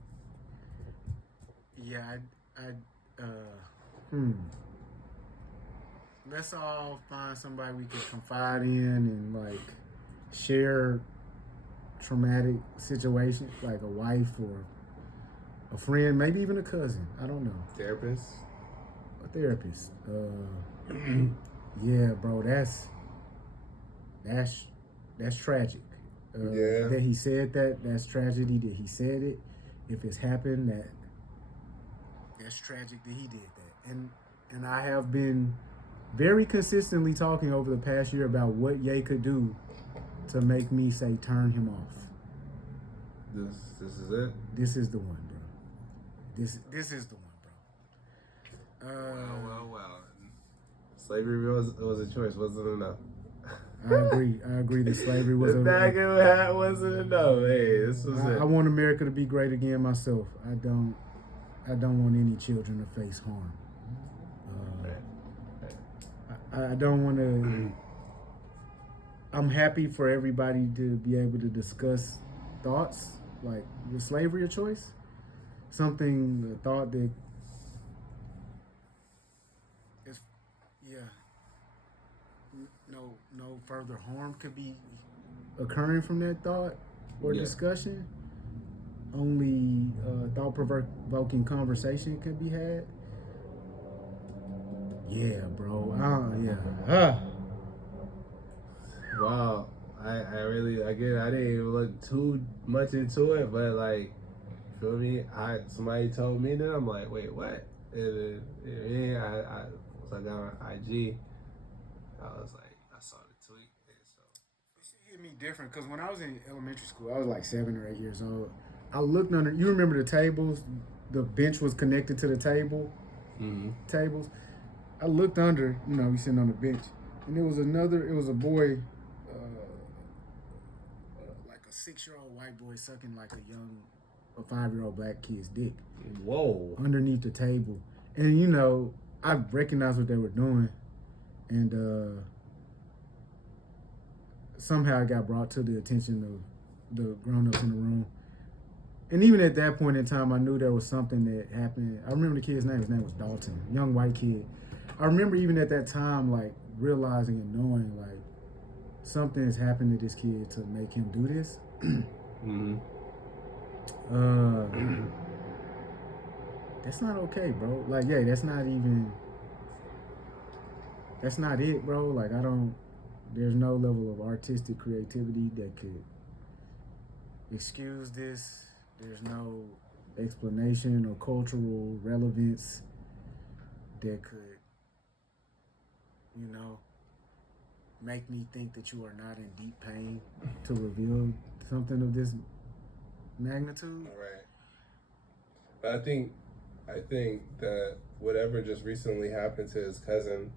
Yeah, let's all find somebody we can confide in and like share traumatic situations, like a wife or a friend, maybe even a cousin. I don't know. Therapist. A therapist. Yeah, bro. That's tragic. That he said that. That's tragedy that he said it. If it's happened, that's tragic that he did that. And I have been very consistently talking over the past year about what Ye could do to make me say turn him off. This is it. This is the one, bro. This is the one, bro. Well. Slavery was a choice, wasn't enough. I agree that slavery was the bag of hat wasn't enough. Hey, this was it. I want America to be great again myself. I don't want any children to face harm. I don't want to. I'm happy for everybody to be able to discuss thoughts like, was slavery a choice? A thought that is, no further harm could be occurring from that thought or discussion. Only thought-provoking conversation can be had. Yeah, bro. Wow. I really, again, I didn't even look too much into it, but like, feel me? Somebody told me that, I'm like, wait, what? And I was like on IG. I was like, I saw the tweet. So it hit me different because when I was in elementary school, I was like 7 or 8 years old. I looked under. You remember the tables? The bench was connected to the table. Mm-hmm. Tables. I looked under. We sitting on the bench, and it was a boy, like a 6-year-old white boy sucking like a 5-year-old black kid's dick. Whoa! Underneath the table, and I recognized what they were doing, and somehow it got brought to the attention of the grown-ups in the room. And even at that point in time, I knew there was something that happened. I remember the kid's name. His name was Dalton, young white kid. I remember even at that time, like, realizing and knowing, like, something has happened to this kid to make him do this. Mm-hmm. That's not okay, bro. Like, yeah, that's not it, bro. Like, there's no level of artistic creativity that could excuse this. There's no explanation or cultural relevance that could, make me think that you are not in deep pain to reveal something of this magnitude. Right. But I think that whatever just recently happened to his cousin,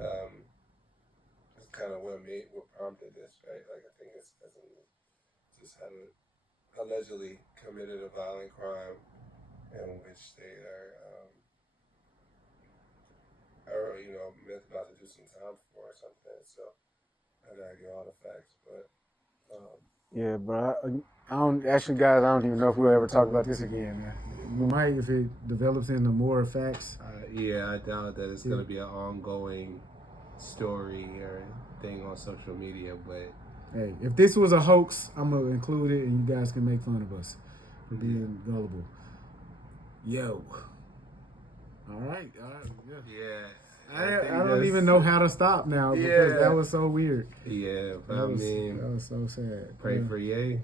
is kind of what prompted this, right? Like, I think his cousin just had allegedly committed a violent crime in which they are about to do some time for or something. So I gotta get all the facts, but yeah, bro. I don't even know if we'll ever talk about this again, man. We might if it develops into more facts. I doubt that it's gonna be an ongoing story or thing on social media, but Hey, if this was a hoax, I'm gonna include it, and you guys can make fun of us for being gullible. Yo. All right. Yeah. I don't even know how to stop now because that was so weird. Yeah, but that was so sad. Pray for Ye.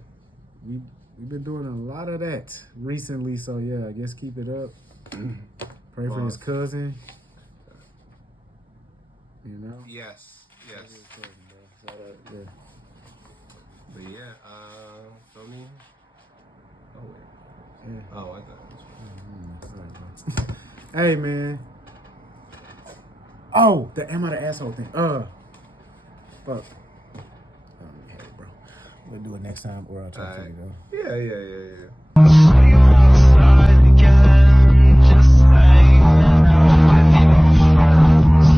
We've been doing a lot of that recently, so yeah, I guess keep it up. Pray for his cousin. You know? Yes. But yeah, feel me? Oh wait. Yeah. Oh, I thought it was. Hey man. Oh, the am I the asshole thing? Fuck. Bro. We'll do it next time, or I'll try to take it though. Yeah.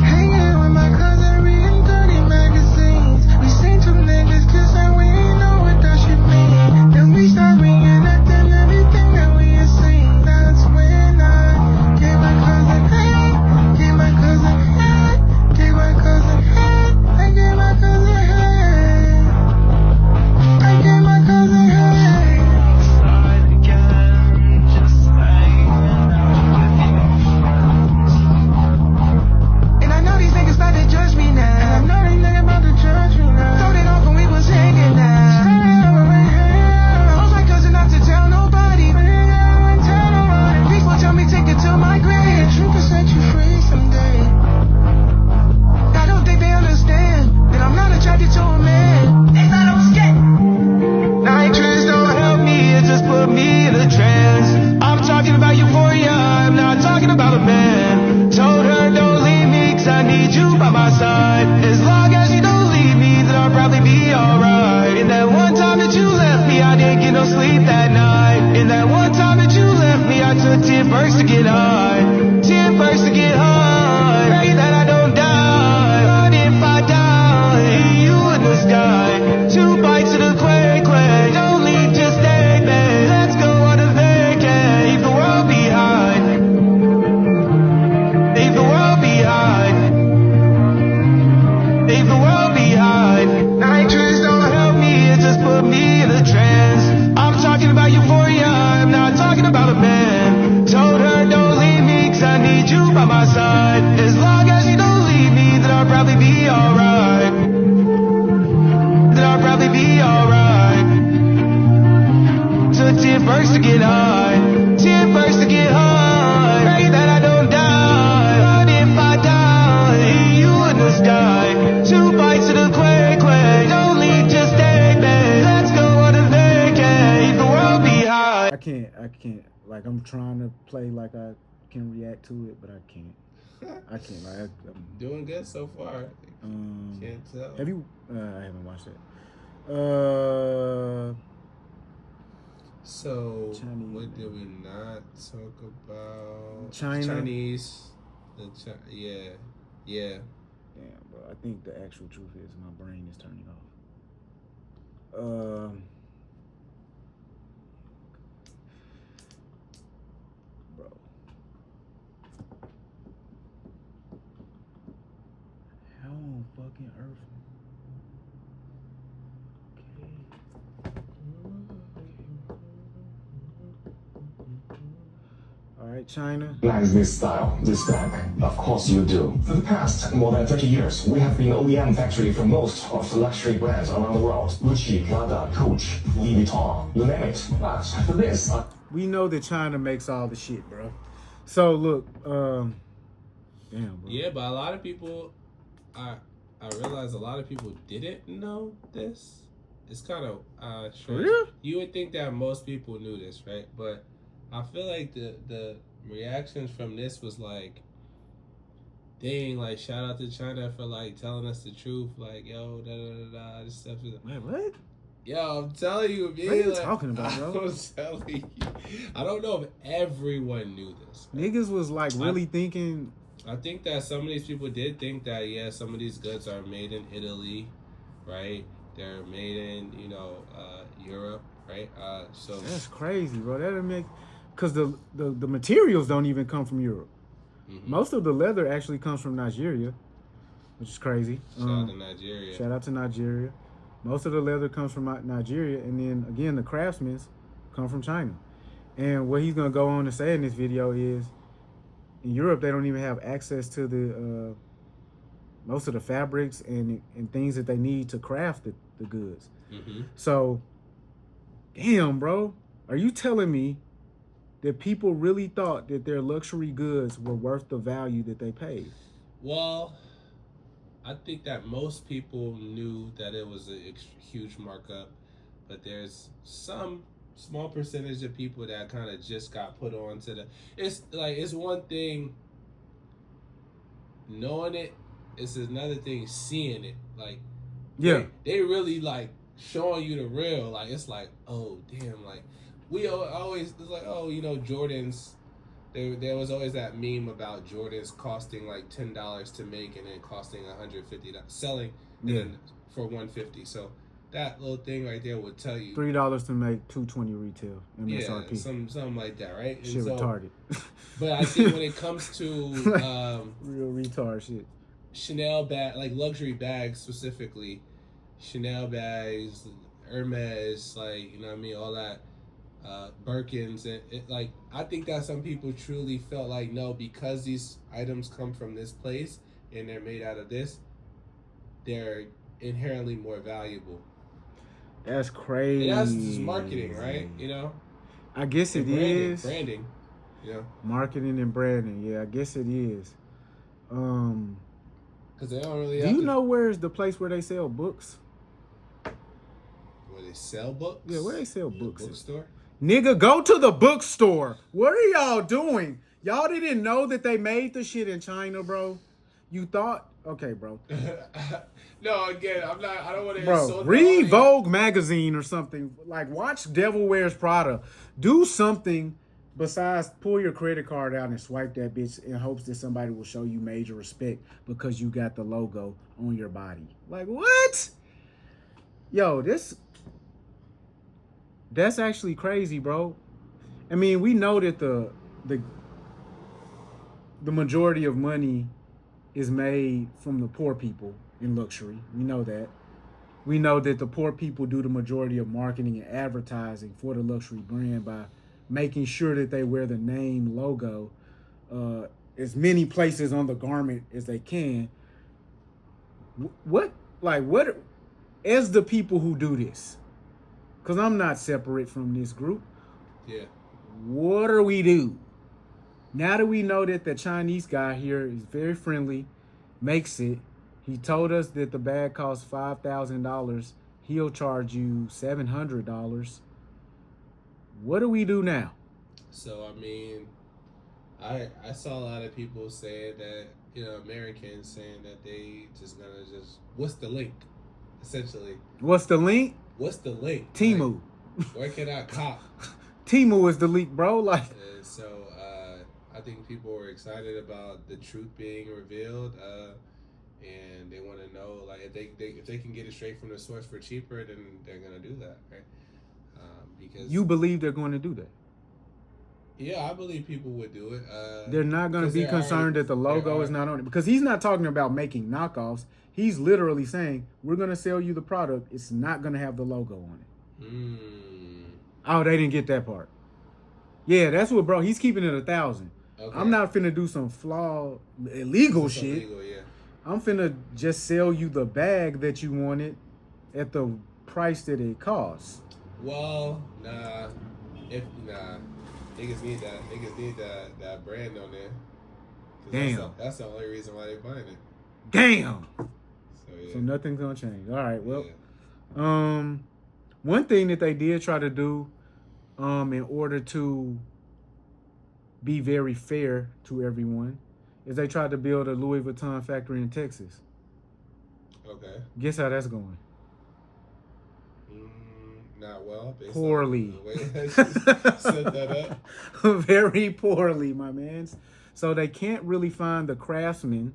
Hanging with my cousin, reading 30 magazines. We seen two niggas kiss and we ain't know what that shit mean. Then we start reenacting everything that we had seen. That's when I gave my cousin head, gave my cousin head, gave my cousin head, I gave my cousin head, I gave my cousin head. And I know these niggas about to judge me now. And I know these niggas about to judge me now. Told it off when we was hanging now. Told my cousin not to tell nobody. People tell me take it to my grave. Truth will set you free someday. I don't think they understand that I'm not attracted to a man. They thought I was gay. Nitrous don't help me, it just put me in a trance. I'm talking about euphoria, I'm not talking about a man. Told her don't leave me, cause I need you by my side. As long as you don't leave me, then I'll probably be alright. And that one time that you left me, I didn't get no sleep that night. And that one time that you left me, I took 10 perks to get high. 10 perks to get high. Pray that I don't die. But if I die, you in the sky. 2 bites of the quake. Don't leave, just stay, babe. Let's go on a vacay. Leave the world behind. Leave the world behind. Leave the world behind. Nitrous don't help me, it just put me in a trance. I'm talking about euphoria, I'm not talking about a man. Told her don't leave me, cause I need you by my side. As long as you don't leave me, then I'll probably be alright. Then I'll probably be alright. Took 10 perks to get high. 10 perks to get high. Pray that I don't die. But if I die, you in the sky. 2 bites of the quake. Don't leave, just stay, babe. Let's go on a vacay. Leave the world behind. I can't. Like, I'm trying to play like I can react to it, but I can't. Like, I'm doing good so far. Can't tell. Have you? I haven't watched it. So, Chinese. what did we not talk about? China. Chinese. Yeah. Damn, bro. I think the actual truth is my brain is turning off. Bro. How on fucking earth? All right, China. Recognize this style, this bag? Of course you do. For the past more than 30 years, we have been OEM factory for most of the luxury brands around the world. Gucci, Prada, Coach, Louis Vuitton, you name it. But for this... We know that China makes all the shit, bro. So, look, damn, bro. Yeah, but a lot of people, I realize a lot of people didn't know this. It's kind of strange. For real? You would think that most people knew this, right? But I feel like the reactions from this was like, dang, like, shout out to China for, like, telling us the truth. Like, yo, da-da-da-da, this stuff is... Man, what? Yo, I'm telling you, man. What are you like, talking about, bro? I'm telling you. I don't know if everyone knew this. Right? Niggas was, like, really thinking... I think that some of these people did think that, yeah, some of these goods are made in Italy, right? They're made in, Europe, right? So that's crazy, bro. That'll make... Because the materials don't even come from Europe. Mm-hmm. Most of the leather actually comes from Nigeria, which is crazy. Shout out to Nigeria. Shout out to Nigeria. Most of the leather comes from Nigeria, and then again, the craftsmen come from China. And what he's gonna go on to say in this video is, in Europe, they don't even have access to the most of the fabrics and things that they need to craft the goods. Mm-hmm. So, damn, bro, are you telling me that people really thought that their luxury goods were worth the value that they paid? Well, I think that most people knew that it was a huge markup, but there's some small percentage of people that kind of just got put on to the. It's like, it's one thing knowing it, it's another thing seeing it. Like, yeah, they really like showing you the real. Like, it's like, oh damn, like we always, it's like, oh, you know, Jordans. There was always that meme about Jordans costing like $10 to make and then costing $150 selling, and then for $150. So that little thing right there would tell you $3 to make, $220 retail MSRP. Yeah, something like that, right? Shit, so, retarded. But I think when it comes to real retard shit, Chanel bag, like luxury bags specifically, Chanel bags, Hermes, like, you know what I mean, all that. Birkins, and like, I think that some people truly felt like, no, because these items come from this place and they're made out of this, they're inherently more valuable. That's crazy. And that's just marketing, right? You know, I guess it is branding. You know, marketing and branding. Yeah, I guess it is. Because they don't really. Do you know where's the place where they sell books? Where they sell books? Yeah, where they sell books? Bookstore. Nigga, go to the bookstore. What are y'all doing? Y'all didn't know that they made the shit in China, bro? You thought? Okay, bro. No, again, I don't want to insult. Bro, read Vogue magazine or something. Like, watch Devil Wears Prada. Do something besides pull your credit card out and swipe that bitch in hopes that somebody will show you major respect because you got the logo on your body. Like, what? Yo, that's actually crazy, bro. I mean, we know that the majority of money is made from the poor people in luxury. We know that. We know that the poor people do the majority of marketing and advertising for the luxury brand by making sure that they wear the name logo as many places on the garment as they can. What, as the people who do this, because I'm not separate from this group. Yeah. What do we do? Now that we know that the Chinese guy here is very friendly, makes it, he told us that the bag costs $5,000. He'll charge you $700. What do we do now? So, I mean, I saw a lot of people saying that, you know, Americans saying that they just gonna what's the link, essentially? What's the link? What's the link? Temu. Like, where can I cop? Temu is the link, bro. Like, so I think people were excited about the truth being revealed, and they want to know, like, if they can get it straight from the source for cheaper, then they're gonna do that, right? Because you believe they're going to do that? Yeah, I believe people would do it. They're not going to be concerned that the logo is not on it, because he's not talking about making knockoffs. He's literally saying, we're going to sell you the product. It's not going to have the logo on it. Oh, they didn't get that part. Yeah, that's what, bro. He's keeping it 1,000. Okay. I'm not finna do some flawed illegal shit. Illegal, yeah. I'm finna just sell you the bag that you wanted at the price that it costs. Well, nah. Niggas need that. Niggas need that brand on there. Damn. That's the only reason why they buying it. Damn. So, yeah. So nothing's gonna change. All right. Well, one thing that they did try to do, in order to be very fair to everyone, is they tried to build a Louis Vuitton factory in Texas. Okay. Guess how that's going? Not well. Poorly. On the way that set that up. Very poorly, my mans. So they can't really find the craftsmen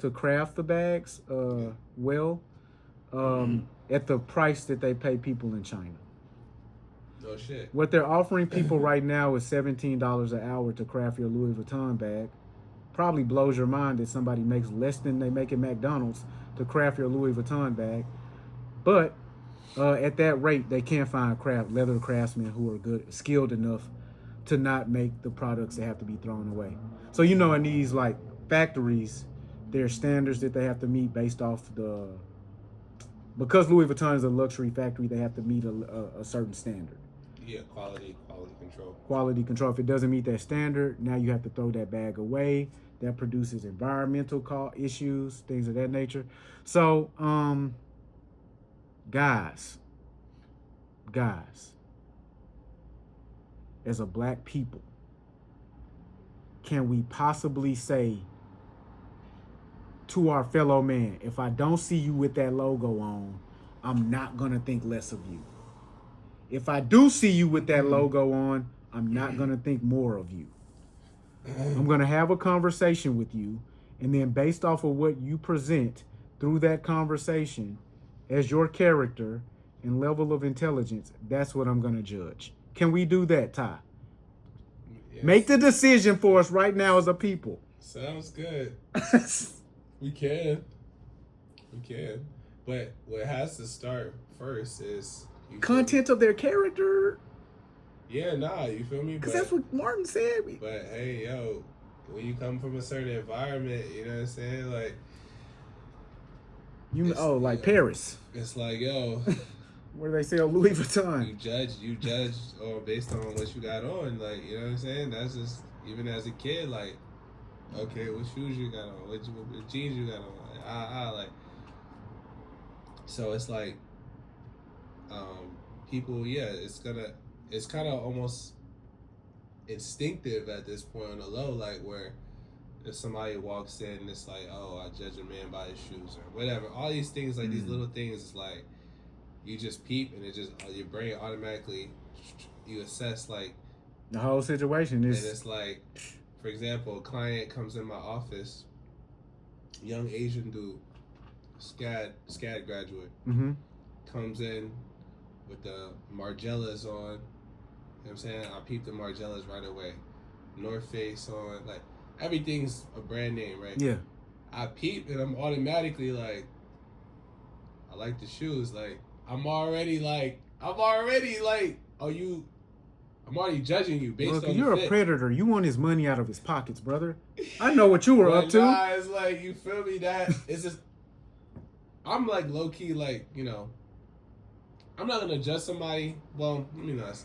to craft the bags at the price that they pay people in China. No shit. What they're offering people right now is $17 an hour to craft your Louis Vuitton bag. Probably blows your mind that somebody makes less than they make at McDonald's to craft your Louis Vuitton bag. But at that rate, they can't find leather craftsmen who are skilled enough to not make the products that have to be thrown away. So, you know, in these like factories, there's standards that they have to meet based off because Louis Vuitton is a luxury factory, they have to meet a certain standard. Yeah, quality control. Quality control. If it doesn't meet that standard, now you have to throw that bag away. That produces environmental issues, things of that nature. So, guys, as a black people, can we possibly say to our fellow man, if I don't see you with that logo on, I'm not going to think less of you. If I do see you with that logo on, I'm not going to think more of you. I'm going to have a conversation with you, and then based off of what you present through that conversation as your character and level of intelligence, that's what I'm going to judge. Can we do that, Ty? Yes. Make the decision for us right now as a people. Sounds good. We can. But what has to start first is content of their character. Yeah, nah, you feel me? Because that's what Martin said. But hey, yo, when you come from a certain environment, you know what I'm saying? Like, like Paris. It's like, yo, where they sell Louis Vuitton. You judge or based on what you got on, like, you know what I'm saying? That's just, even as a kid, like, okay, what shoes you got on? What jeans you got on? Like, so it's like, people, it's kind of almost instinctive at this point on the low, like where if somebody walks in, it's like, oh, I judge a man by his shoes or whatever. All these things, like these little things, is like you just peep and it just your brain automatically you assess like the whole situation is. And it's like, for example, a client comes in my office, young Asian dude, SCAD graduate, comes in with the Margielas on. You know what I'm saying? I peep the Margielas right away. North Face on, like everything's a brand name, right? Yeah. I peep and I'm automatically like, I like the shoes. Like I'm already judging you based on you're the fit. a predator. You want his money out of his pockets, brother. I know what you were up to. Nah, it's like, you feel me? That it's just, I'm like low key, like, you know, I'm not gonna judge somebody. Well, let me not.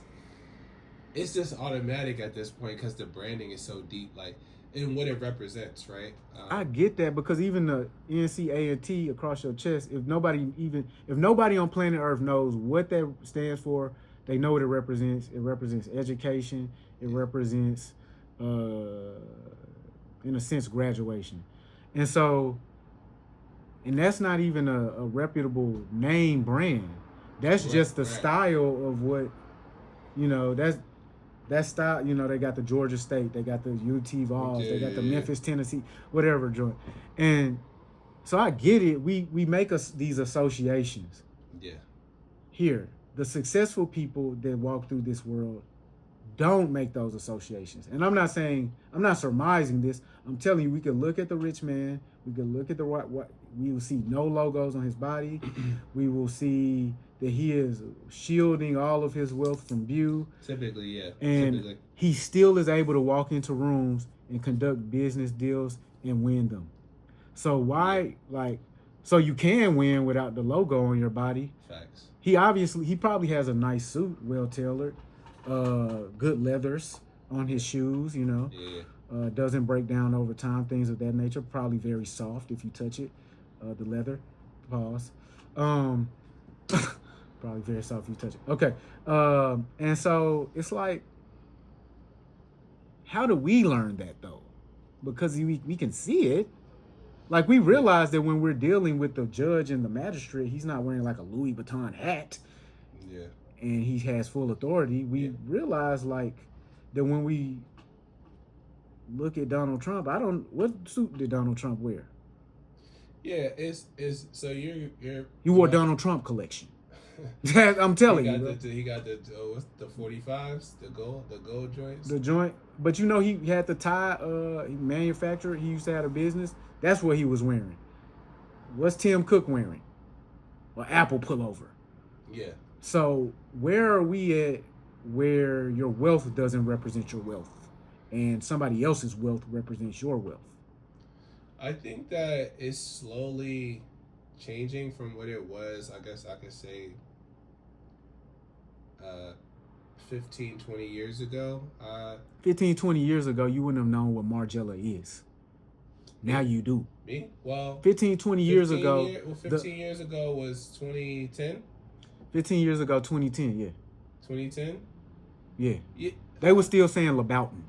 It's just automatic at this point because the branding is so deep, like, in what it represents, right? I get that, because even the NCA&T across your chest, if nobody on planet Earth knows what that stands for, they know what it represents. It represents education. It represents, in a sense, graduation. And so, and that's not even a reputable name brand. That's just the style of what, you know, that style, you know, they got the Georgia State, they got the UT Vols, they got the Memphis, Tennessee, whatever joint. And so I get it. We make these associations. Yeah. Here, the successful people that walk through this world don't make those associations. And I'm not surmising this. I'm telling you, we can look at the rich man. We can look at what we will see no logos on his body. We will see that he is shielding all of his wealth from view. Typically, yeah. And he still is able to walk into rooms and conduct business deals and win them. So so you can win without the logo on your body. Facts. He probably has a nice suit, well tailored, good leathers on his shoes, you know. Yeah. Doesn't break down over time, things of that nature. Probably very soft if you touch it. The leather. Pause. Probably very soft if you touch it. Okay. And so it's like, how do we learn that though? Because we can see it. Like, we realize that when we're dealing with the judge and the magistrate, he's not wearing like a Louis Vuitton hat. Yeah. And he has full authority. We realize like that when we look at Donald Trump, what suit did Donald Trump wear? Yeah, it's so you wore Donald Trump collection. I'm telling you. He got the what's the 45s, the gold joints. The joint, but you know he had the tie. He manufactured. He used to have a business. That's what he was wearing. What's Tim Cook wearing? or Apple pullover. Yeah. So where are we at where your wealth doesn't represent your wealth and somebody else's wealth represents your wealth? I think that it's slowly changing from what it was, I guess I could say, 15, 20 years ago. 15, 20 years ago, you wouldn't have known what Margiela is. Now you do. Me? Well, 15, 20 years ago. 15 years ago was 2010? 15 years ago, 2010, yeah. 2010? Yeah. They were still saying LeBoughton.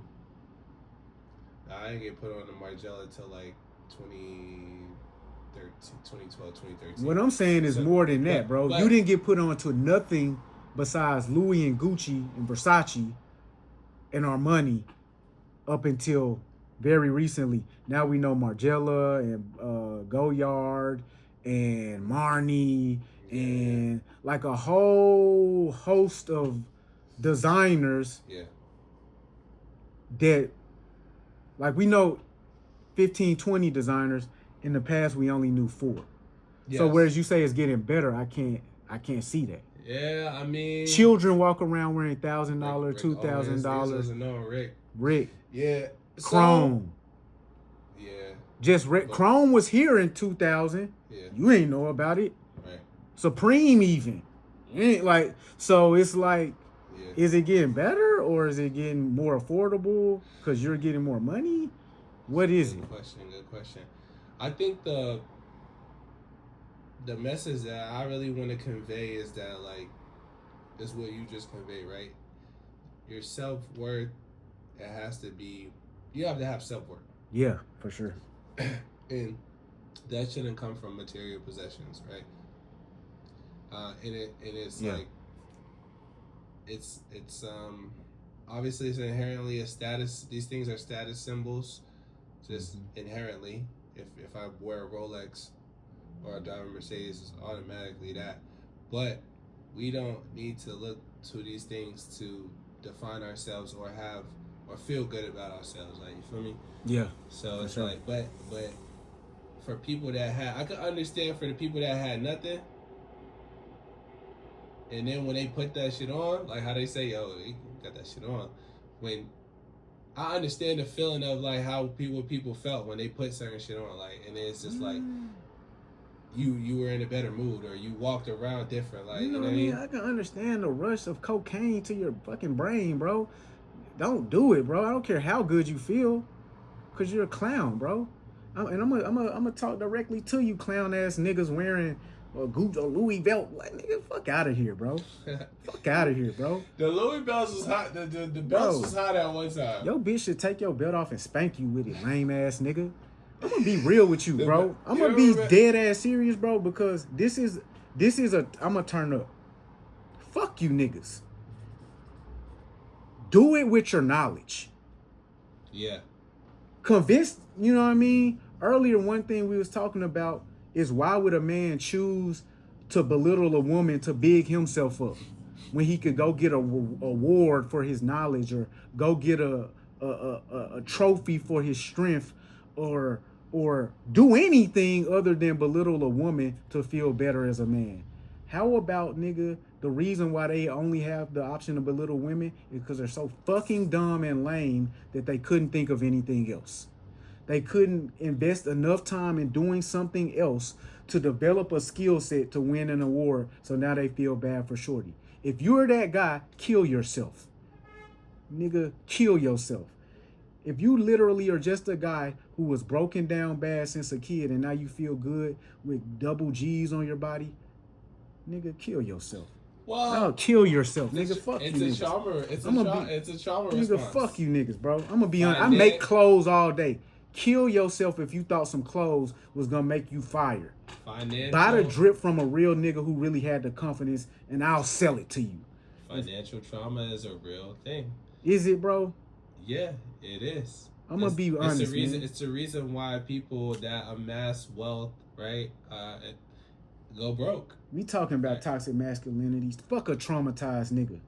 I didn't get put on the Margiela until like 2012, 2013. What I'm saying is more than that, bro. You didn't get put on to nothing besides Louis and Gucci and Versace and Armani up until very recently. Now we know Margiela and Goyard and Marni and like a whole host of designers that, like, we know 15, 20 designers. In the past, we only knew 4. Yes. So whereas you say it's getting better, I can't see that. Yeah, I mean, children walk around wearing $1,000, $2,000. Rick. Yeah. Chrome. Yeah. Just Rick. Chrome was here in 2000. Yeah. You ain't know about it. Right. Supreme even. Ain't like, so it's like, is it getting better or is it getting more affordable because you're getting more money? What is it? Good question. I think the message that I really want to convey is that, like, is what you just conveyed, right? Your self-worth, it has to be, you have to have self-worth. Yeah, for sure. And that shouldn't come from material possessions, right? It's like, it's obviously it's inherently a status. These things are status symbols, just inherently. If I wear a Rolex or I drive a Mercedes, it's automatically that. But we don't need to look to these things to define ourselves or feel good about ourselves. Like, you feel me? Yeah. So it's like, but for people that had, I could understand for the people that had nothing. And then when they put that shit on, like how they say, yo, you got that shit on. When I understand the feeling of like how people felt when they put certain shit on, like, and it's just like you were in a better mood or you walked around different, like, you know what I mean? I can understand the rush of cocaine to your fucking brain, bro. Don't do it, bro. I don't care how good you feel, cause you're a clown, bro. I'm gonna talk directly to you, clown ass niggas wearing a Gucci or Louis belt. Like, nigga, fuck out of here, bro. Fuck out of here, bro. The Louis belts was hot. The belts was hot at one time. Your bitch should take your belt off and spank you with it, lame ass nigga. I'm gonna be real with you, bro. I'm gonna be dead ass serious, bro, because this is I'm gonna turn up. Fuck you niggas. Do it with your knowledge. Yeah. Convinced, you know what I mean? Earlier, one thing we was talking about is why would a man choose to belittle a woman to big himself up when he could go get a award for his knowledge or go get a trophy for his strength or do anything other than belittle a woman to feel better as a man? How about, nigga, the reason why they only have the option to belittle women is because they're so fucking dumb and lame that they couldn't think of anything else. They couldn't invest enough time in doing something else to develop a skill set to win an award, so now they feel bad for shorty. If you're that guy, kill yourself. Nigga, kill yourself. If you literally are just a guy who was broken down bad since a kid and now you feel good with double G's on your body, nigga, kill yourself. Well, no, kill yourself, nigga. Fuck you, It's a trauma. It's a trauma response. Nigga, fuck you, niggas, bro. I'm gonna be on. I make clothes all day. Kill yourself if you thought some clothes was gonna make you fire. Buy the drip from a real nigga who really had the confidence, and I'll sell it to you. Financial trauma is a real thing. Is it, bro? Yeah, it is. I'm gonna be honest, it's the reason. man. It's the reason why people that amass wealth, right, go broke. We talking about toxic masculinity. Fuck a traumatized nigga.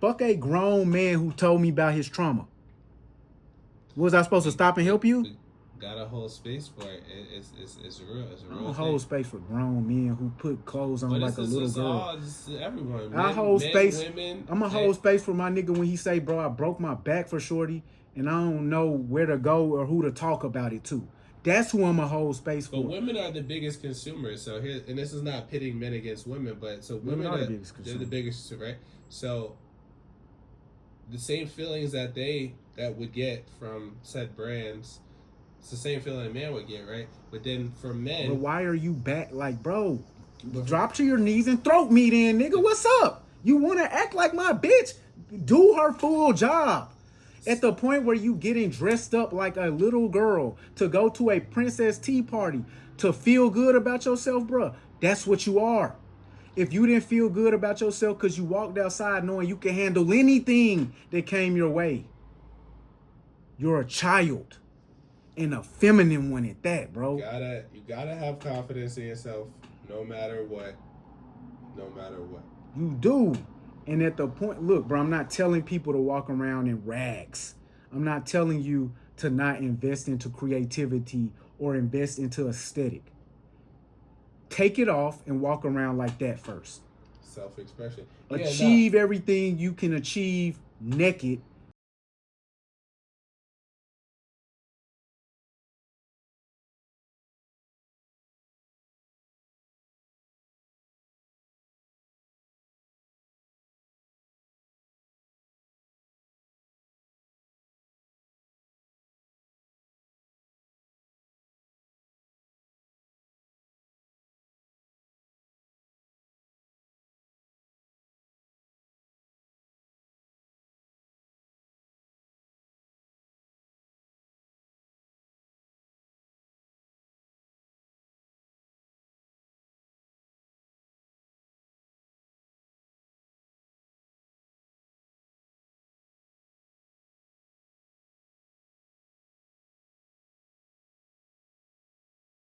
Fuck a grown man who told me about his trauma. Was I supposed to stop and help you? got a whole space for it. It's real. It's a real. I'm a whole space for grown men who put clothes on like a little girl. Everyone. I hold space. Women, I'm a whole space for my nigga when he say, bro, I broke my back for shorty, and I don't know where to go or who to talk about it to. That's who I'm a whole space for. But women are the biggest consumers. So here, and this is not pitting men against women, but so women are the biggest consumers. They're the biggest, right? So the same feelings that would get from said brands, it's the same feeling a man would get, right? But then for men, but why are you back? Like, bro, drop to your knees and throat me then, nigga. What's up? You want to act like my bitch? Do her full job. At the point where you getting dressed up like a little girl to go to a princess tea party to feel good about yourself, bro, that's what you are. If you didn't feel good about yourself because you walked outside knowing you can handle anything that came your way, you're a child. And a feminine one at that, bro. You gotta have confidence in yourself no matter what. No matter what. You do. And at the point, look, bro, I'm not telling people to walk around in rags. I'm not telling you to not invest into creativity or invest into aesthetic. Take it off and walk around like that first. Self-expression. Achieve everything you can achieve naked